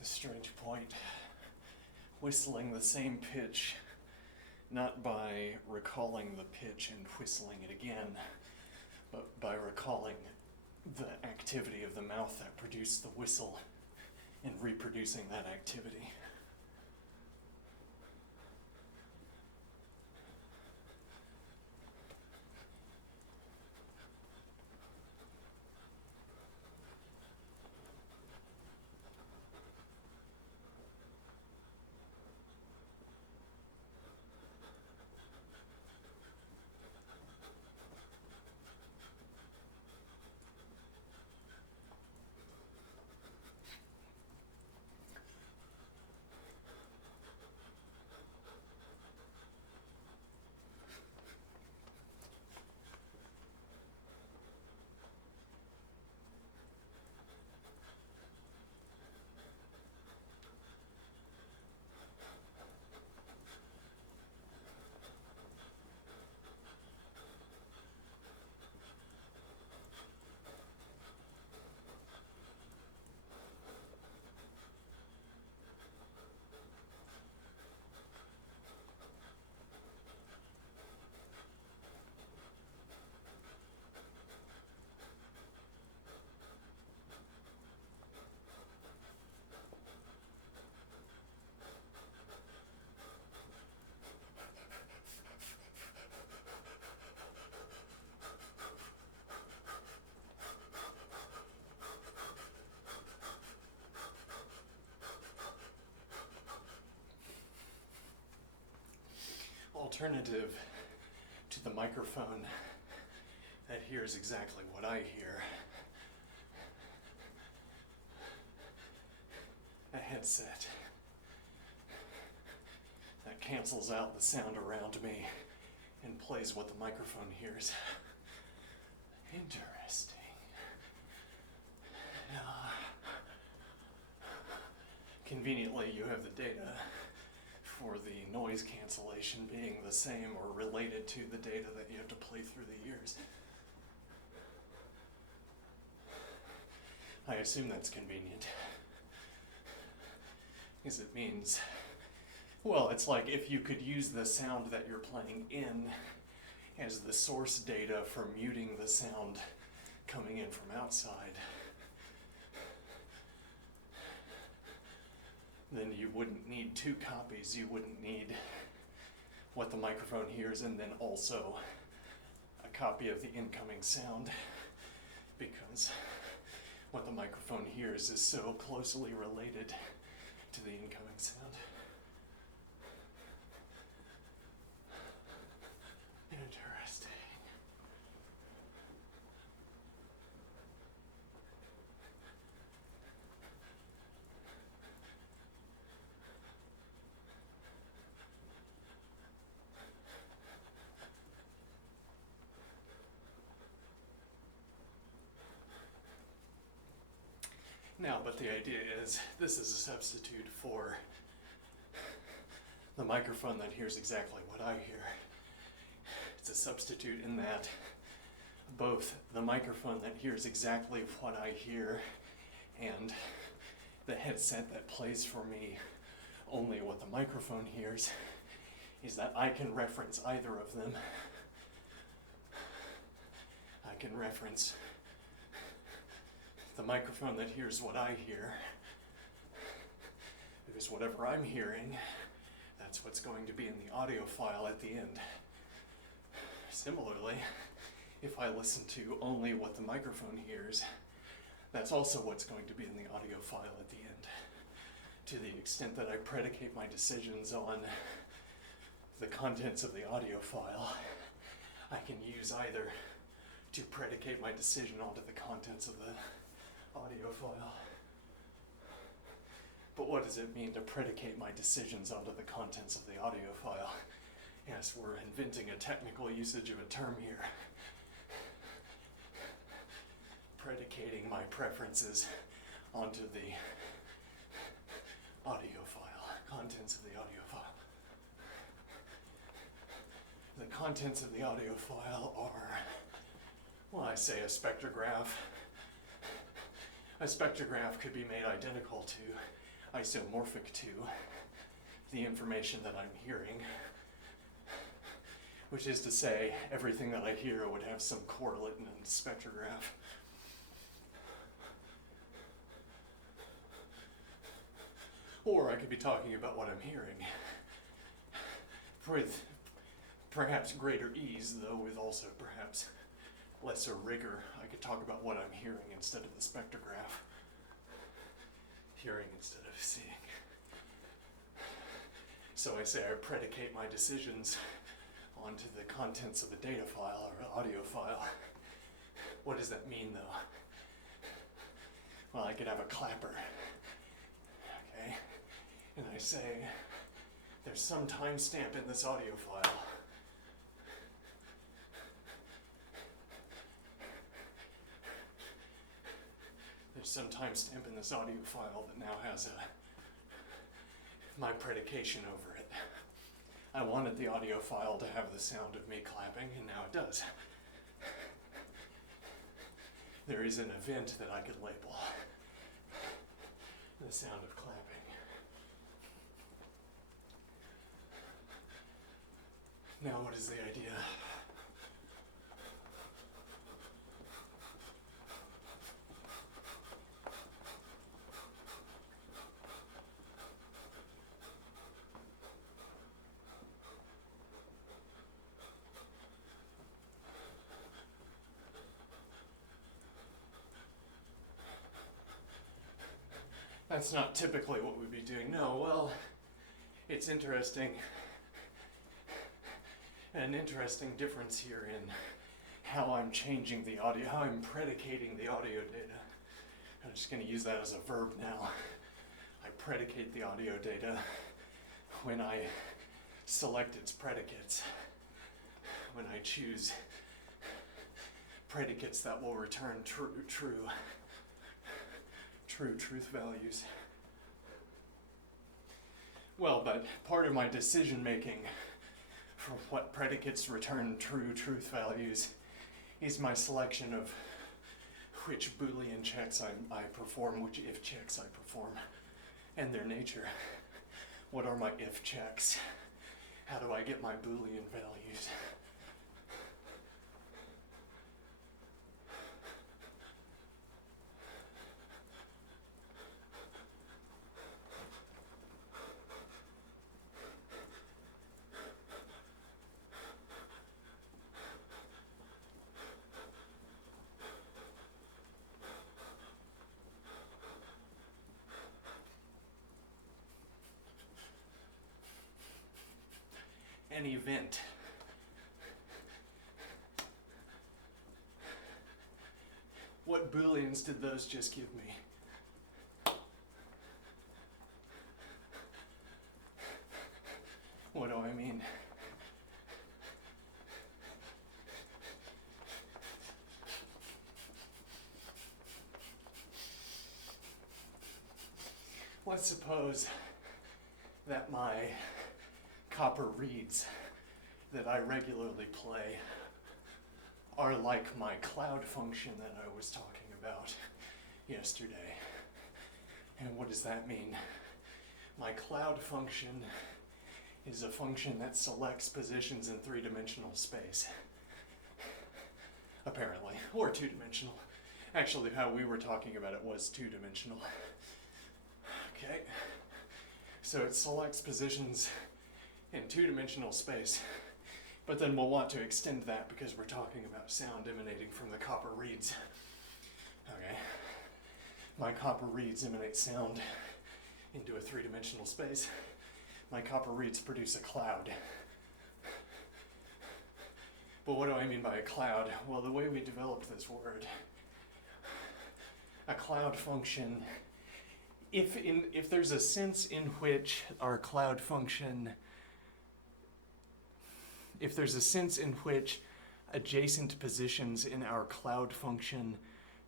It's a strange point. Whistling the same pitch, not by recalling the pitch and whistling it again, but by recalling the activity of the mouth that produced the whistle and reproducing that activity. Alternative to the microphone that hears exactly what I hear, a headset that cancels out the sound around me and plays what the microphone hears. Interesting. Conveniently, you have the data for the noise cancellation being the same or related to the data that you have to play through the ears. I assume that's convenient, because it means, well, it's like if you could use the sound that you're playing in as the source data for muting the sound coming in from outside, then you wouldn't need two copies. You wouldn't need what the microphone hears and then also a copy of the incoming sound, because what the microphone hears is so closely related to the incoming sound. Interesting. Now, but the idea is this is a substitute for the microphone that hears exactly what I hear. It's a substitute in that both the microphone that hears exactly what I hear and the headset that plays for me only what the microphone hears, is that I can reference either of them. I can reference the microphone that hears what I hear, because whatever I'm hearing, that's what's going to be in the audio file at the end. Similarly, if I listen to only what the microphone hears, that's also what's going to be in the audio file at the end. To the extent that I predicate my decisions on the contents of the audio file, I can use either to predicate my decision onto the contents of the audio file. But what does it mean to predicate my decisions onto the contents of the audio file? Yes, we're inventing a technical usage of a term here. Predicating my preferences onto the audio file, contents of the audio file. The contents of the audio file are, well, I say a spectrograph. A spectrograph could be made identical to, isomorphic to, the information that I'm hearing, which is to say, everything that I hear would have some correlate in a spectrograph. Or I could be talking about what I'm hearing with perhaps greater ease, though with also perhaps lesser rigor. I could talk about what I'm hearing instead of the spectrograph. Hearing instead of seeing. So I say I predicate my decisions onto the contents of the data file or audio file. What does that mean, though? Well, I could have a clapper, okay? And I say, there's some timestamp in this audio file. There's some timestamp in this audio file that now has my predication over it. I wanted the audio file to have the sound of me clapping, and now it does. There is an event that I could label the sound of clapping. Now, what is the idea? That's not typically what we'd be doing. No, well, it's interesting. An interesting difference here in how I'm changing the audio, how I'm predicating the audio data. I'm just going to use that as a verb now. I predicate the audio data when I select its predicates, when I choose predicates that will return truth values. Well, but part of my decision making for what predicates return truth values is my selection of which Boolean checks I perform, which if checks I perform, and their nature. What are my if checks? How do I get my Boolean values? An event. What Booleans did those just give me? What do I mean? Let's suppose that my copper reeds that I regularly play are like my cloud function that I was talking about yesterday. And what does that mean? My cloud function is a function that selects positions in three-dimensional space. Apparently, or two-dimensional. Actually, how we were talking about it was two-dimensional. Okay, so it selects positions in two-dimensional space, but then we'll want to extend that because we're talking about sound emanating from the copper reeds. Okay, my copper reeds emanate sound into a three-dimensional space. My copper reeds produce a cloud. But what do I mean by a cloud? Well, the way we developed this word, a cloud function, if there's a sense in which our cloud function, if there's a sense in which adjacent positions in our cloud function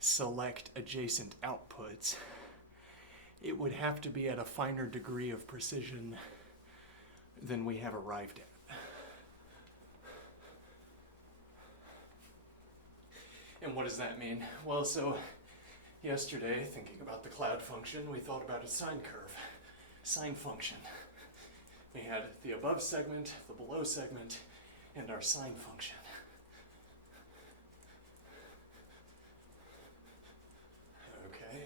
select adjacent outputs, it would have to be at a finer degree of precision than we have arrived at. And what does that mean? Well, so yesterday, thinking about the cloud function, we thought about a sine curve, sine function. We had the above segment, the below segment, and our sine function. Okay,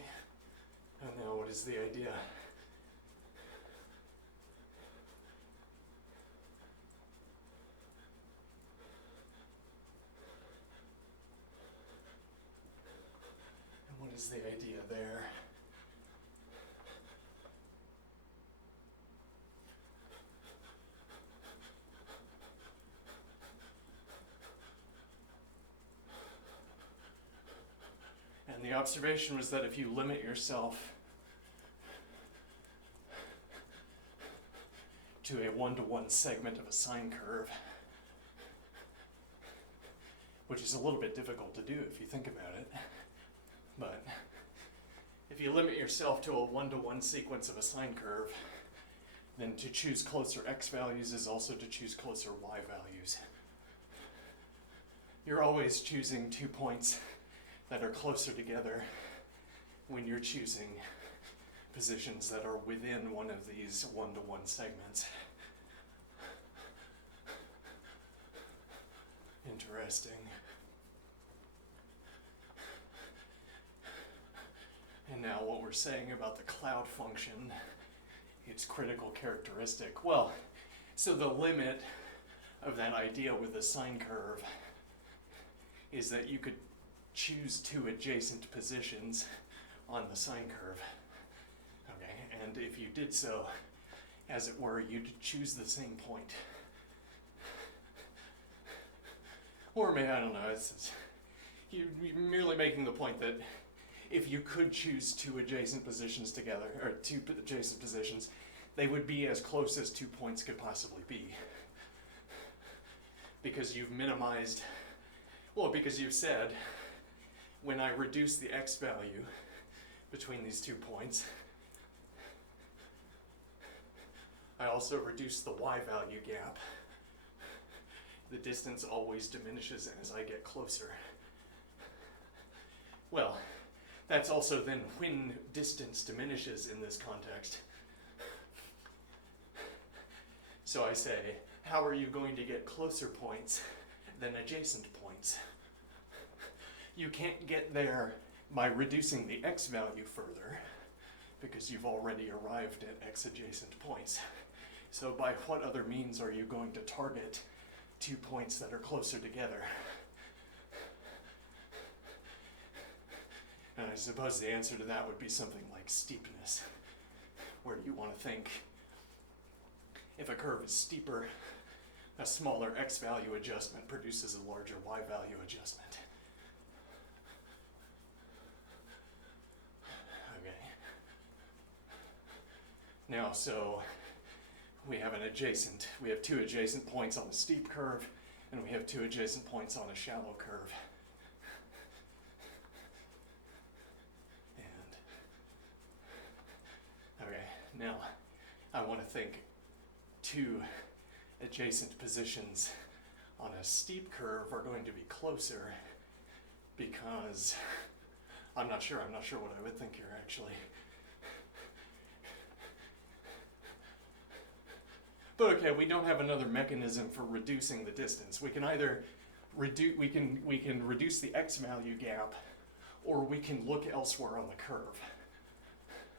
and now what is the idea? What is the idea there? And the observation was that if you limit yourself to a one-to-one segment of a sine curve, which is a little bit difficult to do if you think about it, but if you limit yourself to a one-to-one sequence of a sine curve, then to choose closer x values is also to choose closer y values. You're always choosing 2 points that are closer together when you're choosing positions that are within one of these one-to-one segments. Interesting. And now what we're saying about the cloud function, its critical characteristic. Well, so the limit of that idea with the sine curve is that you could choose 2 adjacent positions on the sine curve. Okay, and if you did so, as it were, you'd choose the same point. Or maybe, I don't know, you're merely making the point that if you could choose 2 adjacent positions together, or 2 adjacent positions, they would be as close as 2 points could possibly be. Because you've minimized, well, because you've said, when I reduce the x value between these 2 points, I also reduce the y value gap. The distance always diminishes as I get closer. Well, that's also then when distance diminishes in this context. So I say, how are you going to get closer points than adjacent points? You can't get there by reducing the x value further, because you've already arrived at x adjacent points. So by what other means are you going to target 2 points that are closer together? And I suppose the answer to that would be something like steepness, where you want to think, if a curve is steeper, a smaller x value adjustment produces a larger y value adjustment. Okay. Now, so we have we have 2 adjacent points on a steep curve, and we have 2 adjacent points on a shallow curve. Okay, now I want to think 2 adjacent positions on a steep curve are going to be closer because I'm not sure what I would think here actually. But okay, we don't have another mechanism for reducing the distance. We can either we can reduce the x value gap, or we can look elsewhere on the curve.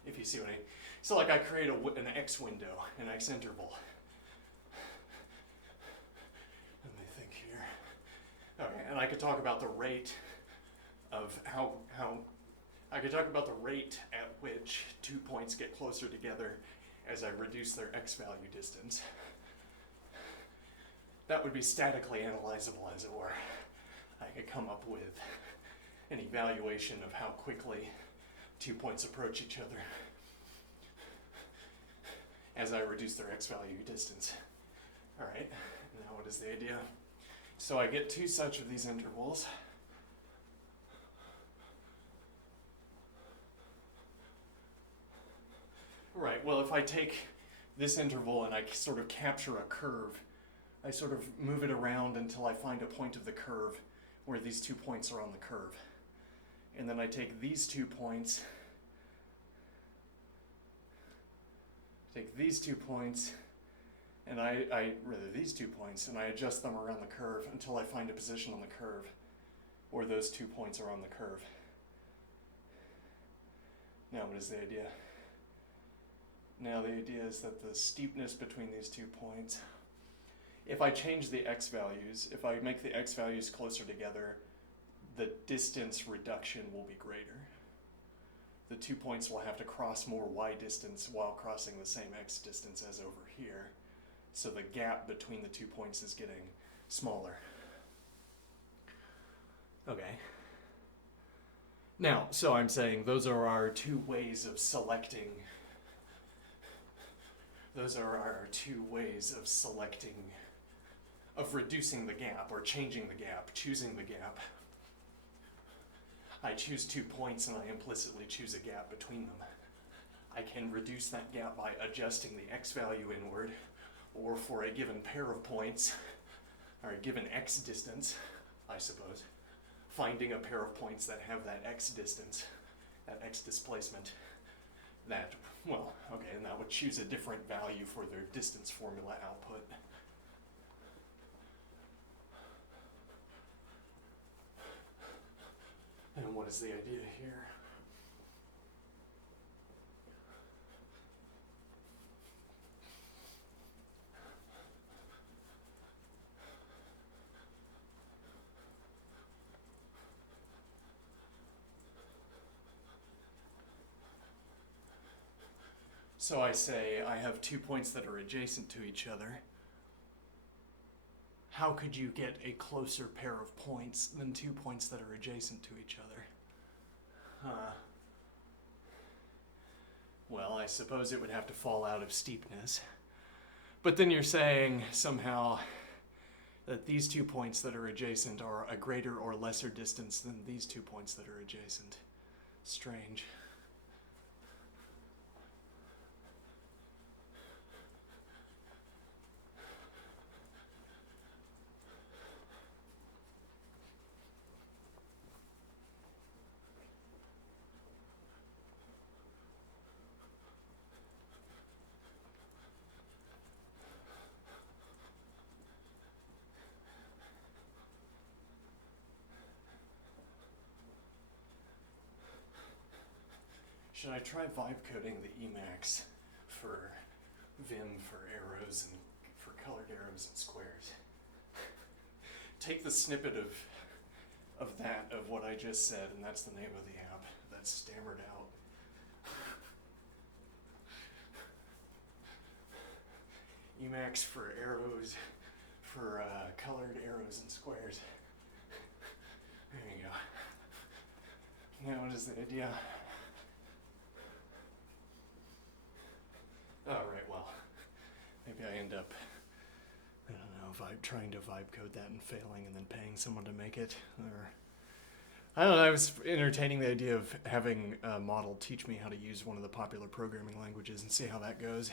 If you see what I mean. So like I create an x window, an x interval. Let me think here. Okay, and I could talk about the rate of how I could talk about the rate at which 2 points get closer together as I reduce their x value distance. That would be statically analyzable, as it were. I could come up with an evaluation of how quickly 2 points approach each other as I reduce their x value distance. All right, now what is the idea? So I get two such of these intervals. Right, well, if I take this interval and I sort of capture a curve, I sort of move it around until I find a point of the curve where these 2 points are on the curve. And then I take these 2 points, and these 2 points, and I adjust them around the curve until I find a position on the curve where those 2 points are on the curve. Now what is the idea? Now the idea is that the steepness between these 2 points, if I change the x values, if I make the x values closer together, the distance reduction will be greater. The 2 points will have to cross more y distance while crossing the same x distance as over here. So the gap between the 2 points is getting smaller. Okay. Now, so I'm saying those are our two ways of selecting. Those are our two ways of selecting, of reducing the gap or changing the gap, choosing the gap. I choose 2 points and I implicitly choose a gap between them. I can reduce that gap by adjusting the x value inward, or for a given pair of points, or a given x distance, I suppose, finding a pair of points that have that x distance, that x displacement, that, well, okay, and that would choose a different value for their distance formula output. And what is the idea here? So I say I have 2 points that are adjacent to each other. How could you get a closer pair of points than 2 points that are adjacent to each other? Well, I suppose it would have to fall out of steepness. But then you're saying somehow that these 2 points that are adjacent are a greater or lesser distance than these 2 points that are adjacent. Strange. Should I try vibe coding the emacs for Vim for arrows and for colored arrows and squares? Take the snippet of what I just said, and that's the name of the app that's stammered out. Emacs for arrows, for colored arrows and squares. There you go. Now what is the idea? Oh, right, well, maybe I end up, I don't know, trying to vibe code that and failing and then paying someone to make it. Or I don't know, I was entertaining the idea of having a model teach me how to use one of the popular programming languages and see how that goes.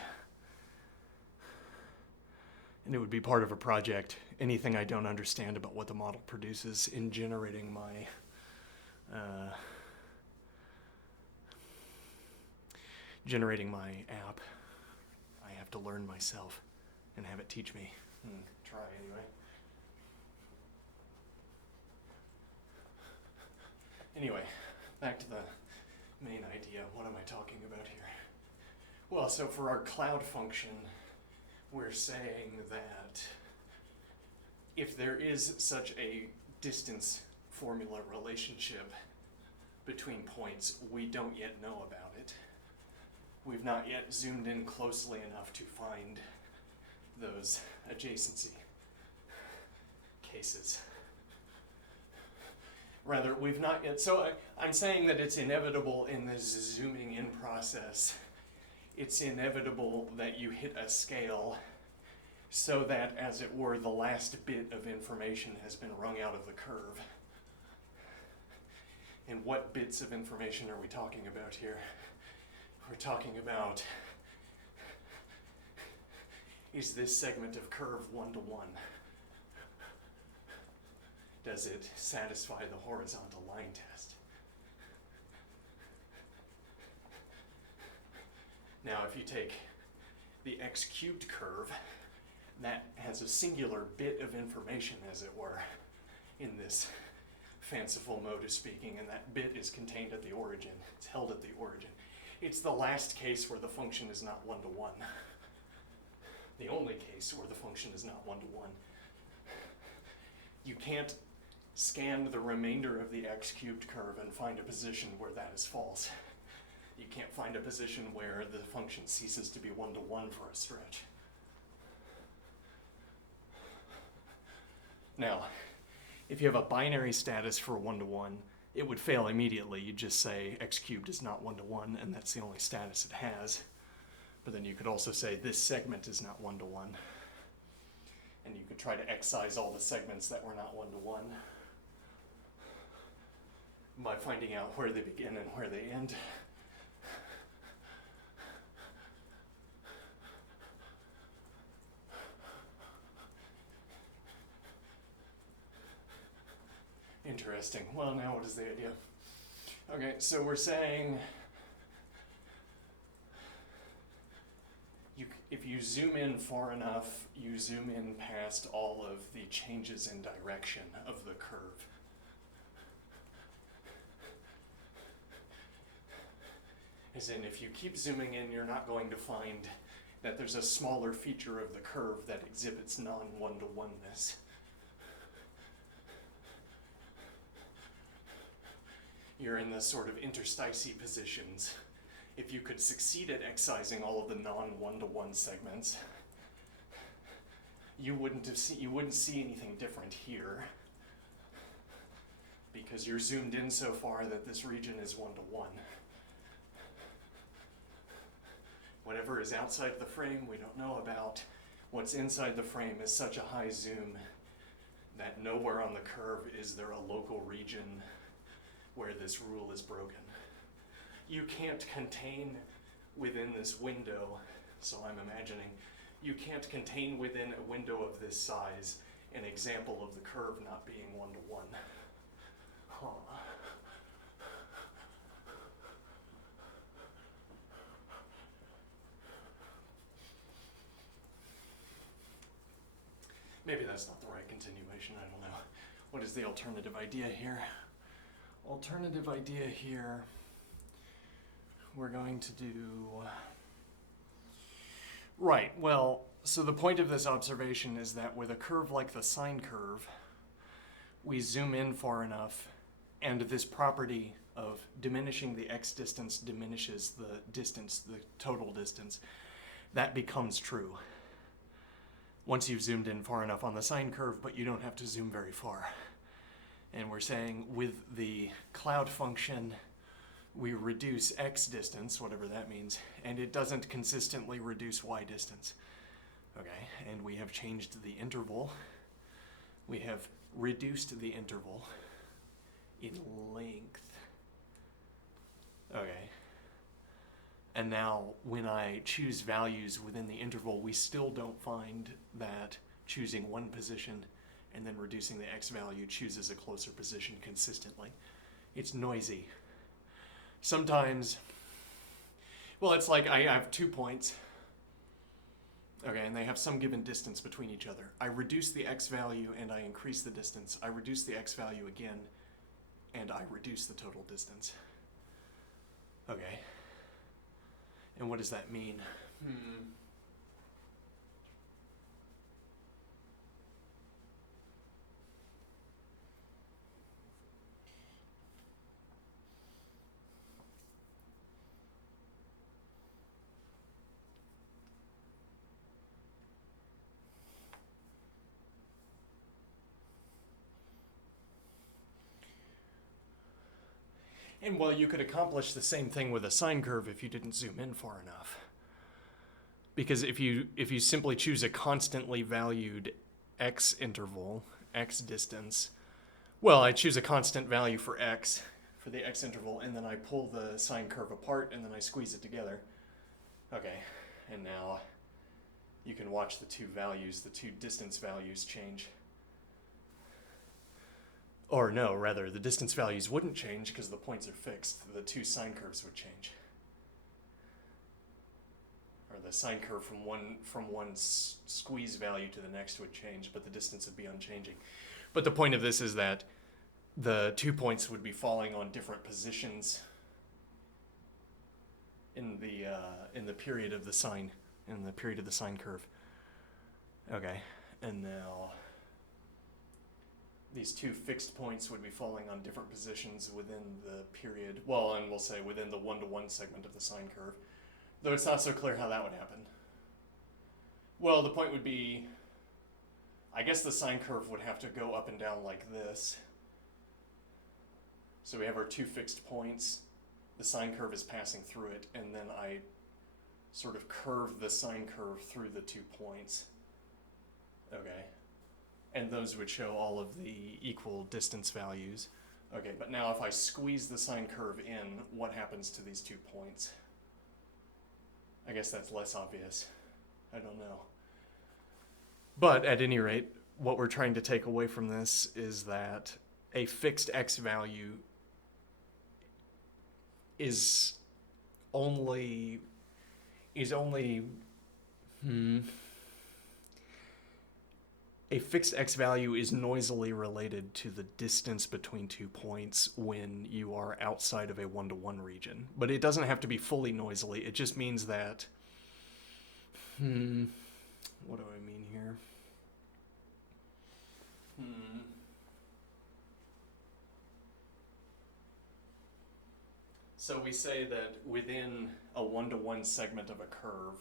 And it would be part of a project, anything I don't understand about what the model produces in generating my app. I have to learn myself and have it teach me. Try anyway. Anyway, back to the main idea. What am I talking about here? Well, so for our cloud function, we're saying that if there is such a distance formula relationship between points, we don't yet know about it. We've not yet zoomed in closely enough to find those adjacency cases. Rather, we've not yet, so I'm saying that it's inevitable in this zooming in process. It's inevitable that you hit a scale so that, as it were, the last bit of information has been wrung out of the curve. And what bits of information are we talking about here? We're talking about, is this segment of curve one-to-one? Does it satisfy the horizontal line test? Now, if you take the x cubed curve, that has a singular bit of information, as it were, in this fanciful mode of speaking, and that bit is contained at the origin. It's held at the origin. It's the last case where the function is not one-to-one. The only case where the function is not one-to-one. You can't scan the remainder of the x cubed curve and find a position where that is false. You can't find a position where the function ceases to be one-to-one for a stretch. Now, if you have a binary status for one-to-one, it would fail immediately. You'd just say x cubed is not one-to-one, and that's the only status it has. But then you could also say this segment is not one-to-one. And you could try to excise all the segments that were not one-to-one by finding out where they begin and where they end. Interesting. Well, now what is the idea? Okay, so we're saying if you zoom in far enough, you zoom in past all of the changes in direction of the curve. As in, if you keep zooming in, you're not going to find that there's a smaller feature of the curve that exhibits non-one-to-oneness. You're in the sort of interstice positions. If you could succeed at excising all of the non-one-to-one segments, you wouldn't see anything different here, because you're zoomed in so far that this region is one-to-one. Whatever is outside the frame, we don't know about. What's inside the frame is such a high zoom that nowhere on the curve is there a local region where this rule is broken. You can't contain within this window, so I'm imagining, you can't contain within a window of this size an example of the curve not being one-to-one. Maybe that's not the right continuation, I don't know. What is the alternative idea here? Alternative idea here, we're going to do... Right, well, so the point of this observation is that with a curve like the sine curve, we zoom in far enough, and this property of diminishing the x distance diminishes the distance, the total distance, that becomes true once you've zoomed in far enough on the sine curve, but you don't have to zoom very far. And we're saying with the cloud function, we reduce x distance, whatever that means, and it doesn't consistently reduce y distance. Okay, and we have changed the interval. We have reduced the interval in length. Okay, And now when I choose values within the interval, we still don't find that choosing one position and then reducing the x value chooses a closer position consistently. It's noisy. Sometimes, well, it's like I have 2 points, okay, and they have some given distance between each other. I reduce the x value and I increase the distance. I reduce the x value again and I reduce the total distance. Okay. And what does that mean? And well, you could accomplish the same thing with a sine curve if you didn't zoom in far enough. Because if you simply choose a constantly valued x interval, x distance, well, I choose a constant value for x, for the x interval, and then I pull the sine curve apart and then I squeeze it together. Okay, and now you can watch the two distance values change. Or no, rather, the distance values wouldn't change because the points are fixed. The two sine curves would change. Or the sine curve from one squeeze value to the next would change, but the distance would be unchanging. But the point of this is that the 2 points would be falling on different positions in the period of the sine curve. Okay, and now these two fixed points would be falling on different positions within the period, well, and we'll say within the 1-to-1 segment of the sine curve, though it's not so clear how that would happen. Well, the point would be, I guess the sine curve would have to go up and down like this. So we have our two fixed points, the sine curve is passing through it, and then I sort of curve the sine curve through the 2 points. Okay. And those would show all of the equal distance values. Okay, but now if I squeeze the sine curve in, what happens to these 2 points? I guess that's less obvious. I don't know. But at any rate, what we're trying to take away from this is that a fixed x value is only a fixed x value is noisily related to the distance between 2 points when you are outside of a 1-to-1 region. But it doesn't have to be fully noisily. It just means that... what do I mean here? So we say that within a 1-to-1 segment of a curve,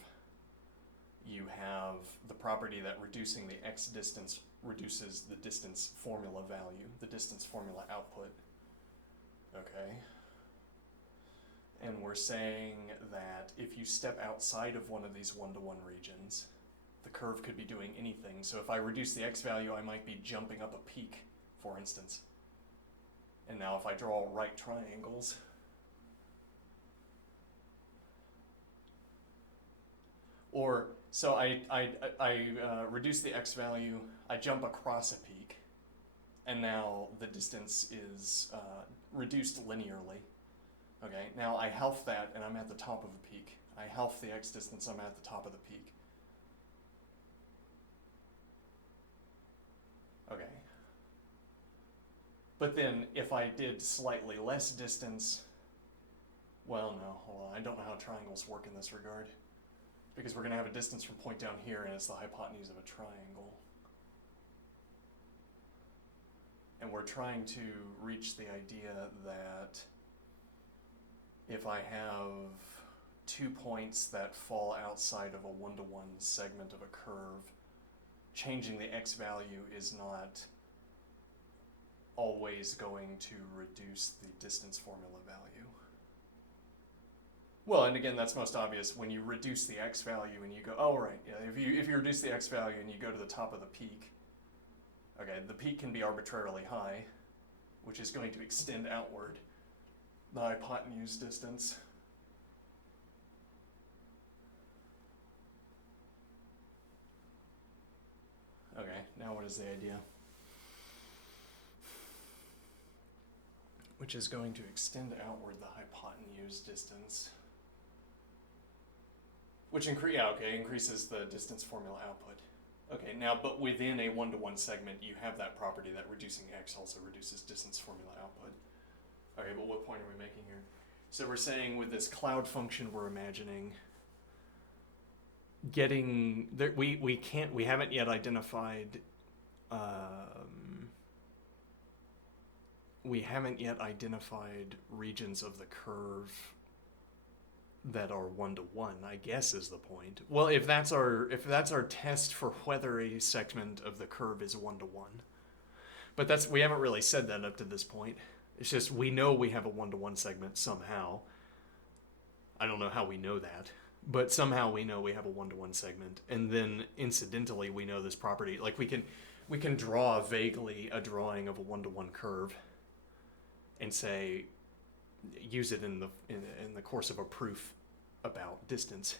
you have the property that reducing the x distance reduces the distance formula value, the distance formula output. Okay. And we're saying that if you step outside of one of these 1-to-1 regions, the curve could be doing anything. So if I reduce the x value, I might be jumping up a peak, for instance. And now if I draw right triangles, or so I reduce the x value, I jump across a peak, and now the distance is reduced linearly. Okay, now I half that and I'm at the top of a peak. I half the x distance, I'm at the top of the peak. Okay. But then if I did slightly less distance, well, no, hold on, I don't know how triangles work in this regard. Because we're going to have a distance from point down here, and it's the hypotenuse of a triangle. And we're trying to reach the idea that if I have 2 points that fall outside of a 1-to-1 segment of a curve, changing the x value is not always going to reduce the distance formula value. Well, and again, that's most obvious when you reduce the x value and you go, oh, right, yeah, if you reduce the x value and you go to the top of the peak, okay, the peak can be arbitrarily high, which is going to extend outward the hypotenuse distance. Now what is the idea? Which is going to extend outward the hypotenuse distance. Which increases the distance formula output. Okay, now, but within a one-to-one segment, you have that property that reducing x also reduces distance formula output. Okay, but what point are we making here? So we're saying with this cloud function we're imagining, we haven't yet identified, regions of the curve that are one-to-one, I guess is the point. Well, if that's our test for whether a segment of the curve is one-to-one. But we haven't really said that up to this point. It's just we know we have a one-to-one segment somehow. I don't know how we know that, but somehow we know we have a one-to-one segment. And then incidentally we know this property. Like we can draw vaguely a drawing of a one-to-one curve and say use it in the course of a proof about distance.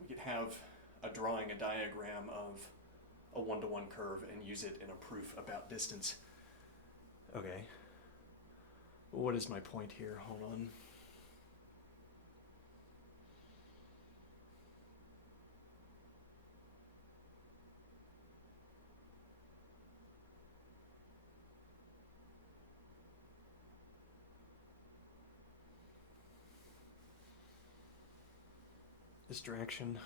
We could have a diagram of a one-to-one curve and use it in a proof about distance. Okay. What is my point here? Hold on. Distraction.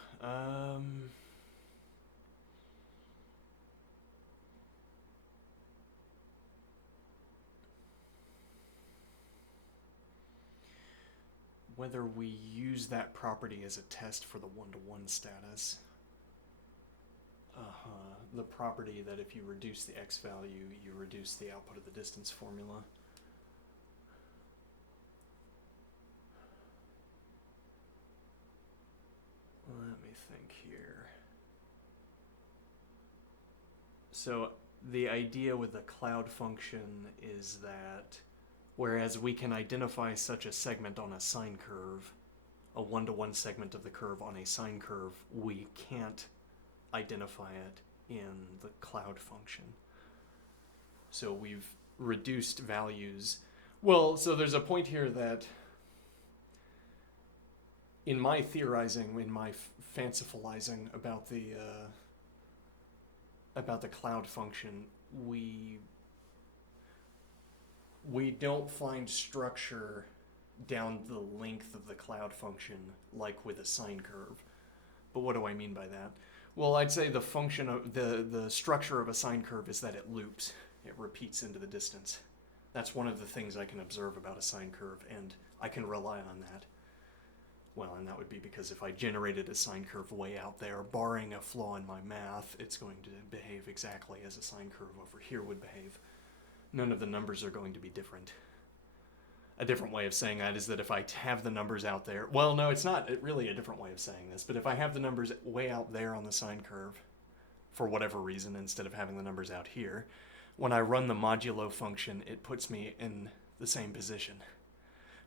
Whether we use that property as a test for the one-to-one status. The property that if you reduce the x value, you reduce the output of the distance formula. Let me think here. So the idea with the cloud function is that whereas we can identify such a segment on a sine curve, a one-to-one segment of the curve on a sine curve, we can't identify it in the cloud function. So we've reduced values. Well, so there's a point here that in my theorizing, in my fancifulizing about the cloud function, we don't find structure down the length of the cloud function like with a sine curve. But what do I mean by that? Well, I'd say the function of the structure of a sine curve is that it loops. It repeats into the distance. That's one of the things I can observe about a sine curve, and I can rely on that. Well, and that would be because if I generated a sine curve way out there, barring a flaw in my math, it's going to behave exactly as a sine curve over here would behave. None of the numbers are going to be different. A different way of saying that is that if I have the numbers out there, well, no, it's not really a different way of saying this, but if I have the numbers way out there on the sine curve, for whatever reason, instead of having the numbers out here, when I run the modulo function, it puts me in the same position.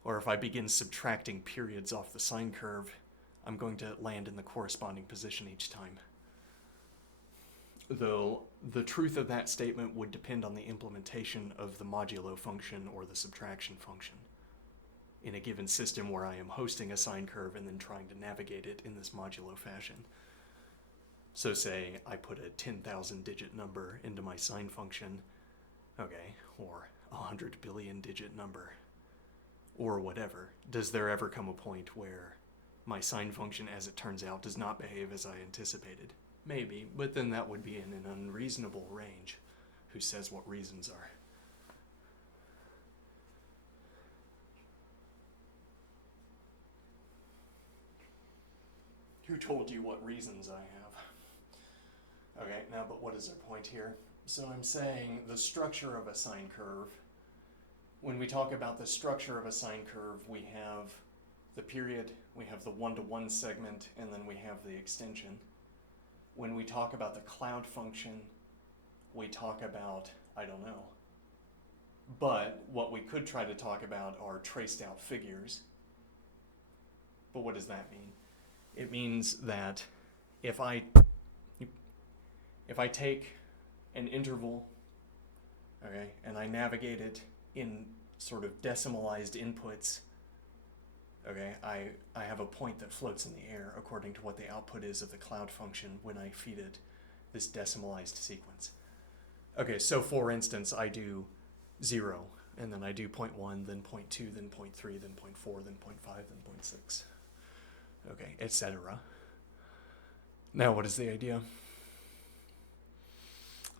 Or if I begin subtracting periods off the sine curve, I'm going to land in the corresponding position each time. Though the truth of that statement would depend on the implementation of the modulo function or the subtraction function in a given system where I am hosting a sine curve and then trying to navigate it in this modulo fashion. So say I put a 10,000 digit number into my sine function, okay, or a 100 billion digit number, or whatever. Does there ever come a point where my sine function, as it turns out, does not behave as I anticipated? Maybe, but then that would be in an unreasonable range. Who says what reasons are? Who told you what reasons I have? Okay, now, but what is our point here? So I'm saying the structure of a sine curve. When we talk about the structure of a sine curve, we have the period, we have the one-to-one segment, and then we have the extension. When we talk about the cloud function, we talk about, I don't know. But what we could try to talk about are traced out figures. But what does that mean? It means that if I If I take an interval, okay, and I navigate it in sort of decimalized inputs, okay, I have a point that floats in the air according to what the output is of the cloud function when I feed it this decimalized sequence. Okay, so for instance, I do 0, and then I do 0.1, then 0.2, then 0.3, then 0.4, then 0.5, then 0.6, okay, etc. Now, what is the idea?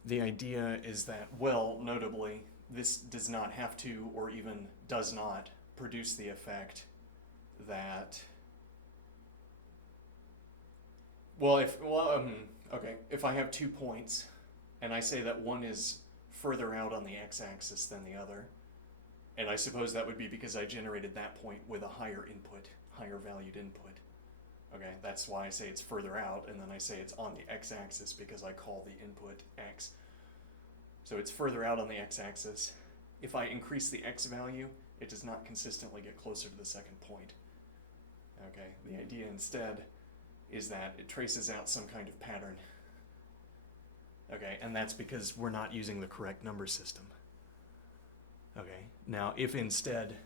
The idea is that, well, notably, this does not have to, or even does not, produce the effect that, if I have 2 points, and I say that one is further out on the x-axis than the other, and I suppose that would be because I generated that point with a higher input, higher valued input. Okay, that's why I say it's further out, and then I say it's on the x-axis because I call the input x. So it's further out on the x-axis. If I increase the x value, it does not consistently get closer to the second point. Okay, the idea instead is that it traces out some kind of pattern. Okay, and that's because we're not using the correct number system. Okay, now if instead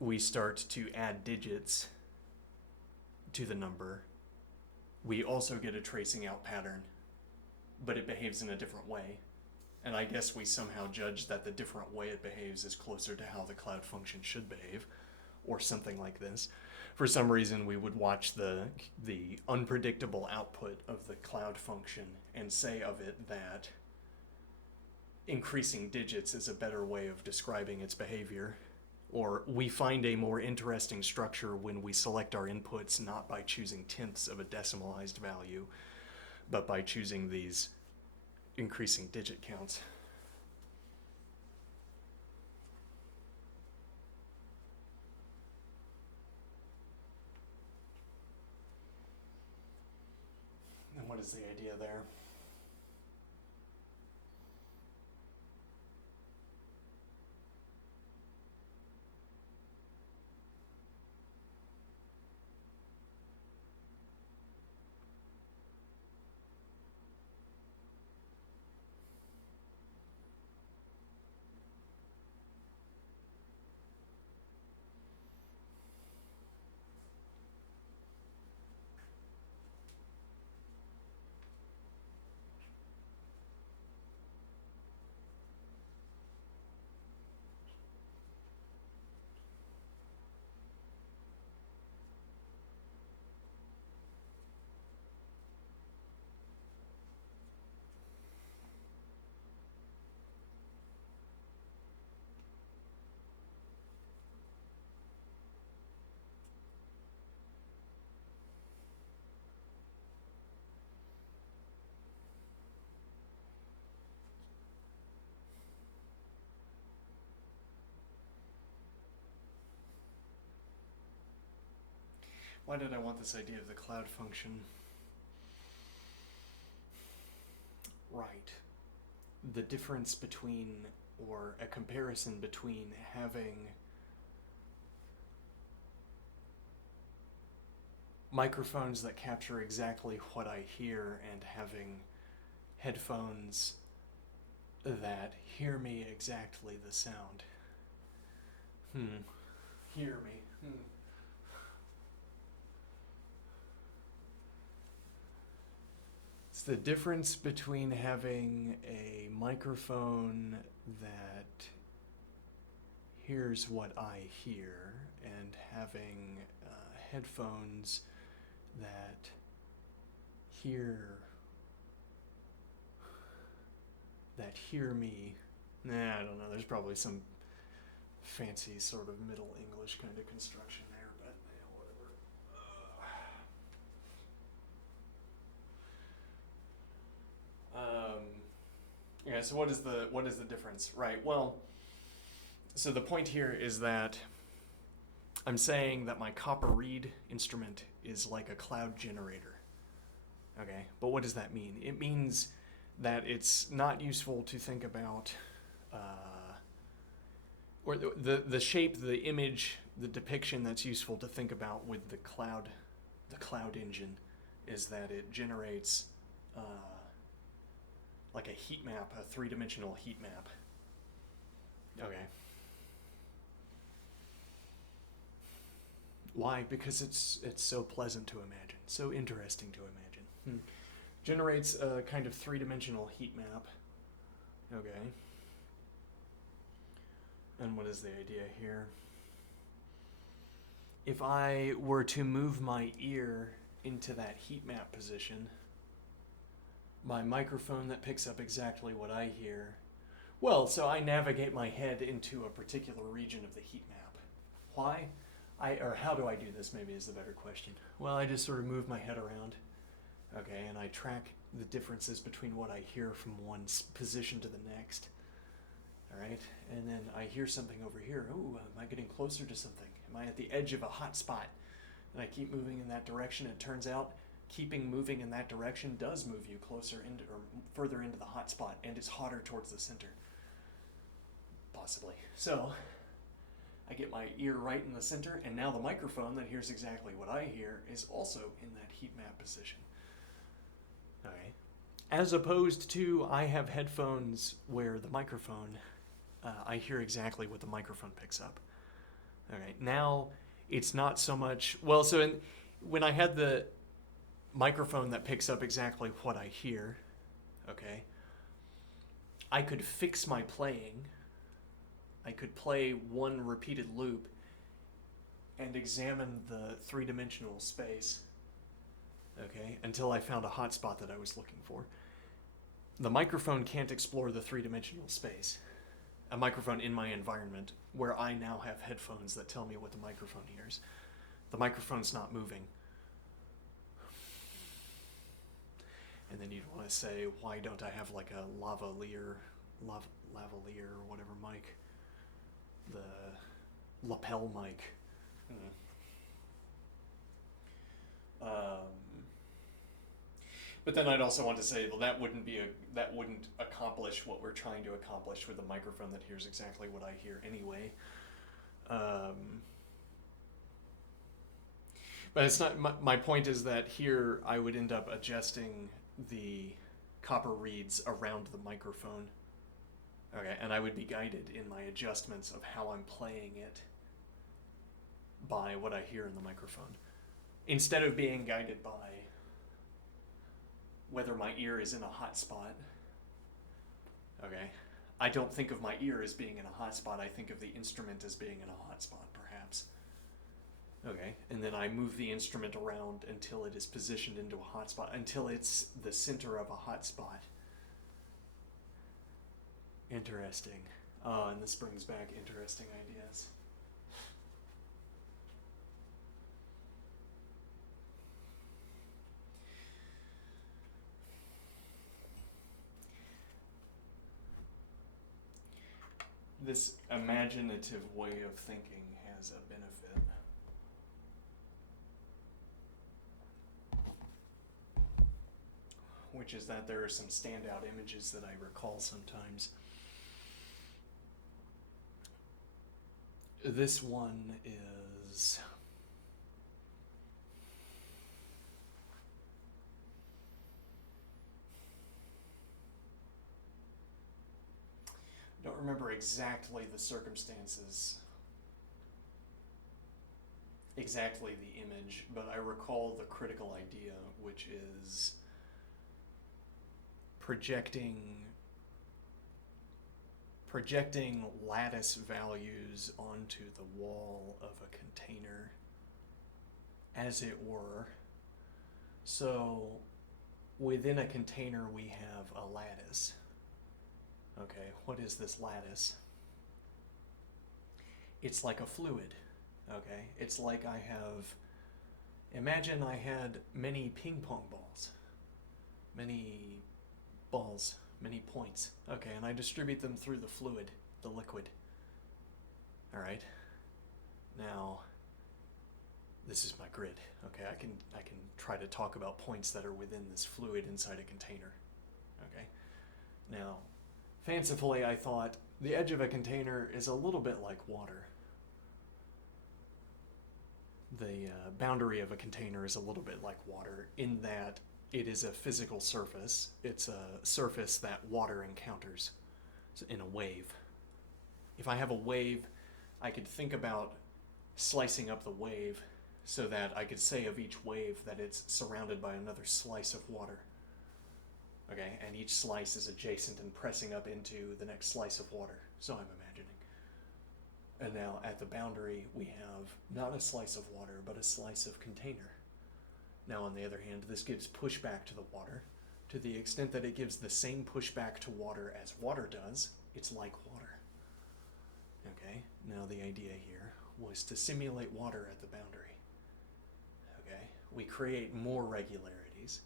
we start to add digits to the number, we also get a tracing out pattern, but it behaves in a different way. And I guess we somehow judge that the different way it behaves is closer to how the cloud function should behave, or something like this. For some reason, we would watch the unpredictable output of the cloud function and say of it that increasing digits is a better way of describing its behavior. Or we find a more interesting structure when we select our inputs not by choosing tenths of a decimalized value, but by choosing these increasing digit counts. And what is the idea there? Why did I want this idea of the cloud function? Right. The difference between, or a comparison between having microphones that capture exactly what I hear and having headphones that hear me exactly the sound. Hear me. It's the difference between having a microphone that hears what I hear and having headphones that hear me. I don't know. There's probably some fancy sort of Middle English kind of construction there, but whatever. Yeah. So what is the difference? Right. Well, so the point here is that I'm saying that my copper reed instrument is like a cloud generator. Okay. But what does that mean? It means that it's not useful to think about, or the shape, the image, the depiction that's useful to think about with the cloud engine is that it generates like a heat map, a three-dimensional heat map. Okay. Why? Because it's so pleasant to imagine, so interesting to imagine. Generates a kind of three-dimensional heat map. Okay. And what is the idea here? If I were to move my ear into that heat map position, my microphone that picks up exactly what I hear, well, so I navigate my head into a particular region of the heat map. Why? Or how do I do this, maybe is the better question. Well, I just sort of move my head around, okay, and I track the differences between what I hear from one position to the next. All right, and then I hear something over here. Ooh, am I getting closer to something? Am I at the edge of a hot spot? And I keep moving in that direction. It turns out keeping moving in that direction does move you closer into or further into the hot spot, and it's hotter towards the center. Possibly. So I get my ear right in the center, and now the microphone that hears exactly what I hear is also in that heat map position. All right. As opposed to I have headphones where the microphone, I hear exactly what the microphone picks up. All right. Now it's not so much, well, so when I had the microphone that picks up exactly what I hear, okay, I could fix my playing. I could play one repeated loop and examine the three-dimensional space, okay, until I found a hot spot that I was looking for. The microphone can't explore the three-dimensional space. A microphone in my environment where I now have headphones that tell me what the microphone hears. The microphone's not moving. And then you'd want to say, why don't I have like a lavalier or whatever mic? The lapel mic. But then I'd also want to say, well, that wouldn't accomplish what we're trying to accomplish with a microphone that hears exactly what I hear anyway. But it's not. My point is that here I would end up adjusting the copper reeds around the microphone. Okay, and I would be guided in my adjustments of how I'm playing it by what I hear in the microphone, instead of being guided by whether my ear is in a hot spot. Okay, I don't think of my ear as being in a hot spot. I think of the instrument as being in a hot spot, perhaps. Okay, and then I move the instrument around until it is positioned into a hot spot, until it's the center of a hot spot. Interesting. And this brings back interesting ideas. This imaginative way of thinking has a benefit. Which is that there are some standout images that I recall sometimes. This one is I don't remember exactly the circumstances, exactly the image, but I recall the critical idea, which is projecting lattice values onto the wall of a container, as it were. So within a container we have a lattice. Okay, what is this lattice? It's like a fluid, okay? It's like imagine I had many ping pong balls, many points, okay, and I distribute them through the fluid, the liquid. All right, now this is my grid, okay? I can try to talk about points that are within this fluid inside a container, okay? Now, fancifully, I thought the edge of a container is a little bit like water. The boundary of a container is a little bit like water in that it is a physical surface. It's a surface that water encounters in a wave. If I have a wave, I could think about slicing up the wave so that I could say of each wave that it's surrounded by another slice of water. Okay, and each slice is adjacent and pressing up into the next slice of water. So I'm imagining. And now at the boundary, we have not a slice of water, but a slice of container. Now, on the other hand, this gives pushback to the water. To the extent that it gives the same pushback to water as water does, it's like water. Okay, now the idea here was to simulate water at the boundary. Okay, we create more regularities.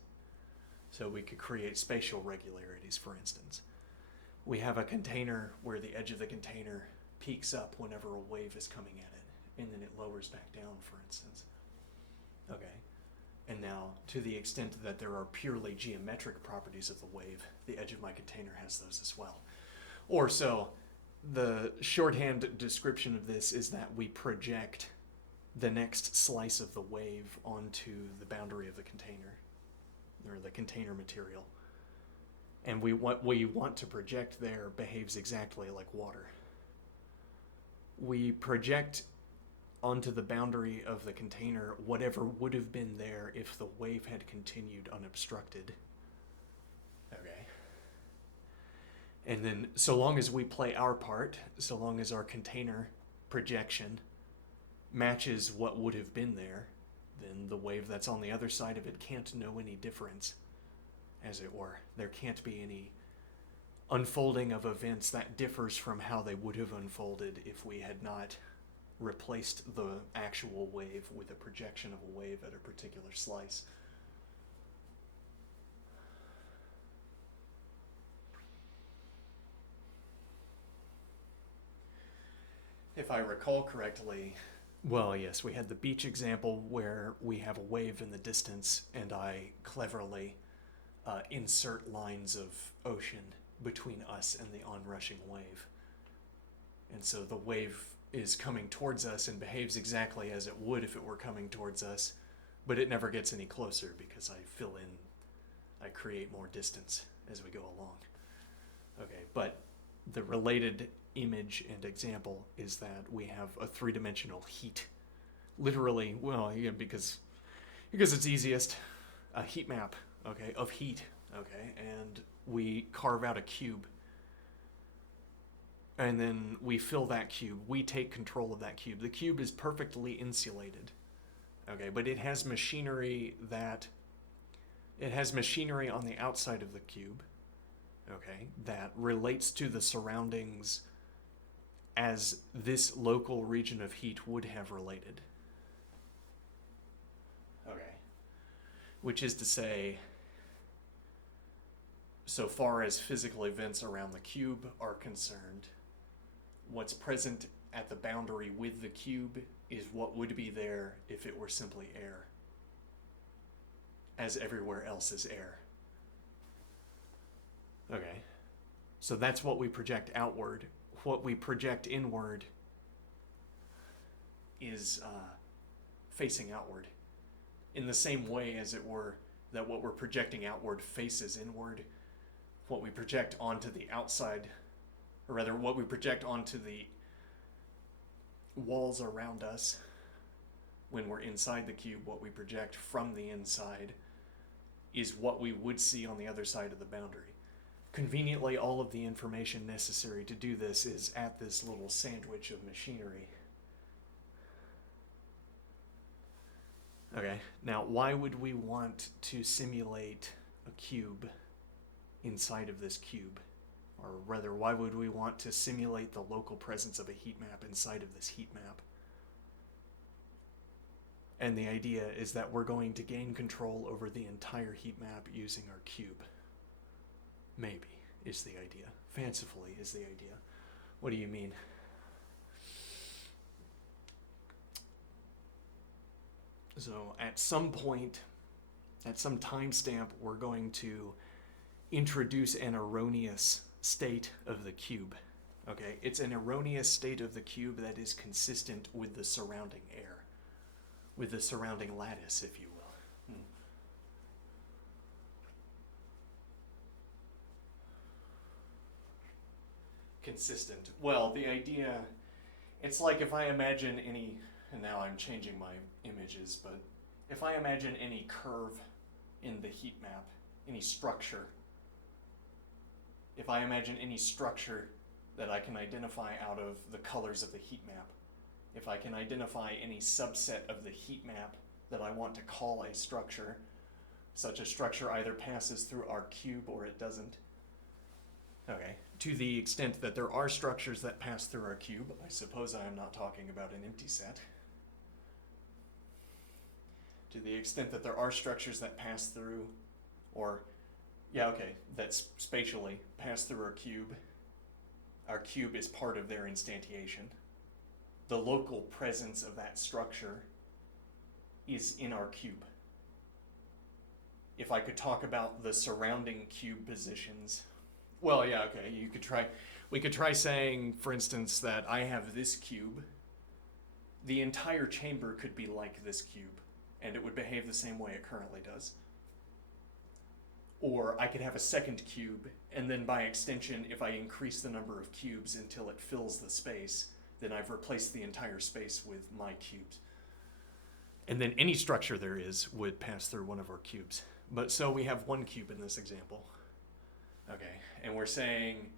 So we could create spatial regularities, for instance. We have a container where the edge of the container peaks up whenever a wave is coming at it, and then it lowers back down, for instance. Okay. And now, to the extent that there are purely geometric properties of the wave, the edge of my container has those as well. Or so, the shorthand description of this is that we project the next slice of the wave onto the boundary of the container, or the container material. And what we want to project there behaves exactly like water. We project onto the boundary of the container whatever would have been there if the wave had continued unobstructed. Okay. And then so long as we play our part, so long as our container projection matches what would have been there, then the wave that's on the other side of it can't know any difference, as it were. There can't be any unfolding of events that differs from how they would have unfolded if we had not replaced the actual wave with a projection of a wave at a particular slice. If I recall correctly, well, yes, we had the beach example where we have a wave in the distance and I cleverly insert lines of ocean between us and the onrushing wave. And so the wave is coming towards us and behaves exactly as it would if it were coming towards us, but it never gets any closer because I create more distance as we go along. Okay, but the related image and example is that we have a three-dimensional heat. Literally, well, yeah, because it's easiest, a heat map, okay, of heat, okay, and we carve out a cube. And then we fill that cube. We take control of that cube. The cube is perfectly insulated. Okay, but it has machinery on the outside of the cube, okay, that relates to the surroundings as this local region of heat would have related. Okay. Which is to say, so far as physical events around the cube are concerned, what's present at the boundary with the cube is what would be there if it were simply air, as everywhere else is air. Okay, so that's what we project outward. What we project inward is facing outward, in the same way as it were that what we're projecting outward faces inward. What we project onto the outside, or rather what we project onto the walls around us when we're inside the cube, what we project from the inside is what we would see on the other side of the boundary. Conveniently, all of the information necessary to do this is at this little sandwich of machinery. Okay, now why would we want to simulate a cube inside of this cube? Or rather, why would we want to simulate the local presence of a heat map inside of this heat map? And the idea is that we're going to gain control over the entire heat map using our cube. Maybe, is the idea. Fancifully is the idea. What do you mean? So at some point, at some timestamp, we're going to introduce an erroneous state of the cube. Okay, it's an erroneous state of the cube that is consistent with the surrounding air, with the surrounding lattice, if you will. consistent. Well, the idea, it's like if I imagine any, and now I'm changing my images, but if I imagine any curve in the heat map, any structure, if I imagine any structure that I can identify out of the colors of the heat map, if I can identify any subset of the heat map that I want to call a structure, such a structure either passes through our cube or it doesn't. Okay, to the extent that there are structures that pass through our cube, I suppose I am not talking about an empty set. To the extent that there are structures that pass through, or, yeah, okay, that spatially pass through our cube is part of their instantiation. The local presence of that structure is in our cube. If I could talk about the surrounding cube positions, well, yeah, okay, we could try saying, for instance, that I have this cube. The entire chamber could be like this cube, and it would behave the same way it currently does. Or I could have a second cube, and then by extension, if I increase the number of cubes until it fills the space, then I've replaced the entire space with my cubes. And then any structure there is would pass through one of our cubes. But so we have one cube in this example. Okay, and we're saying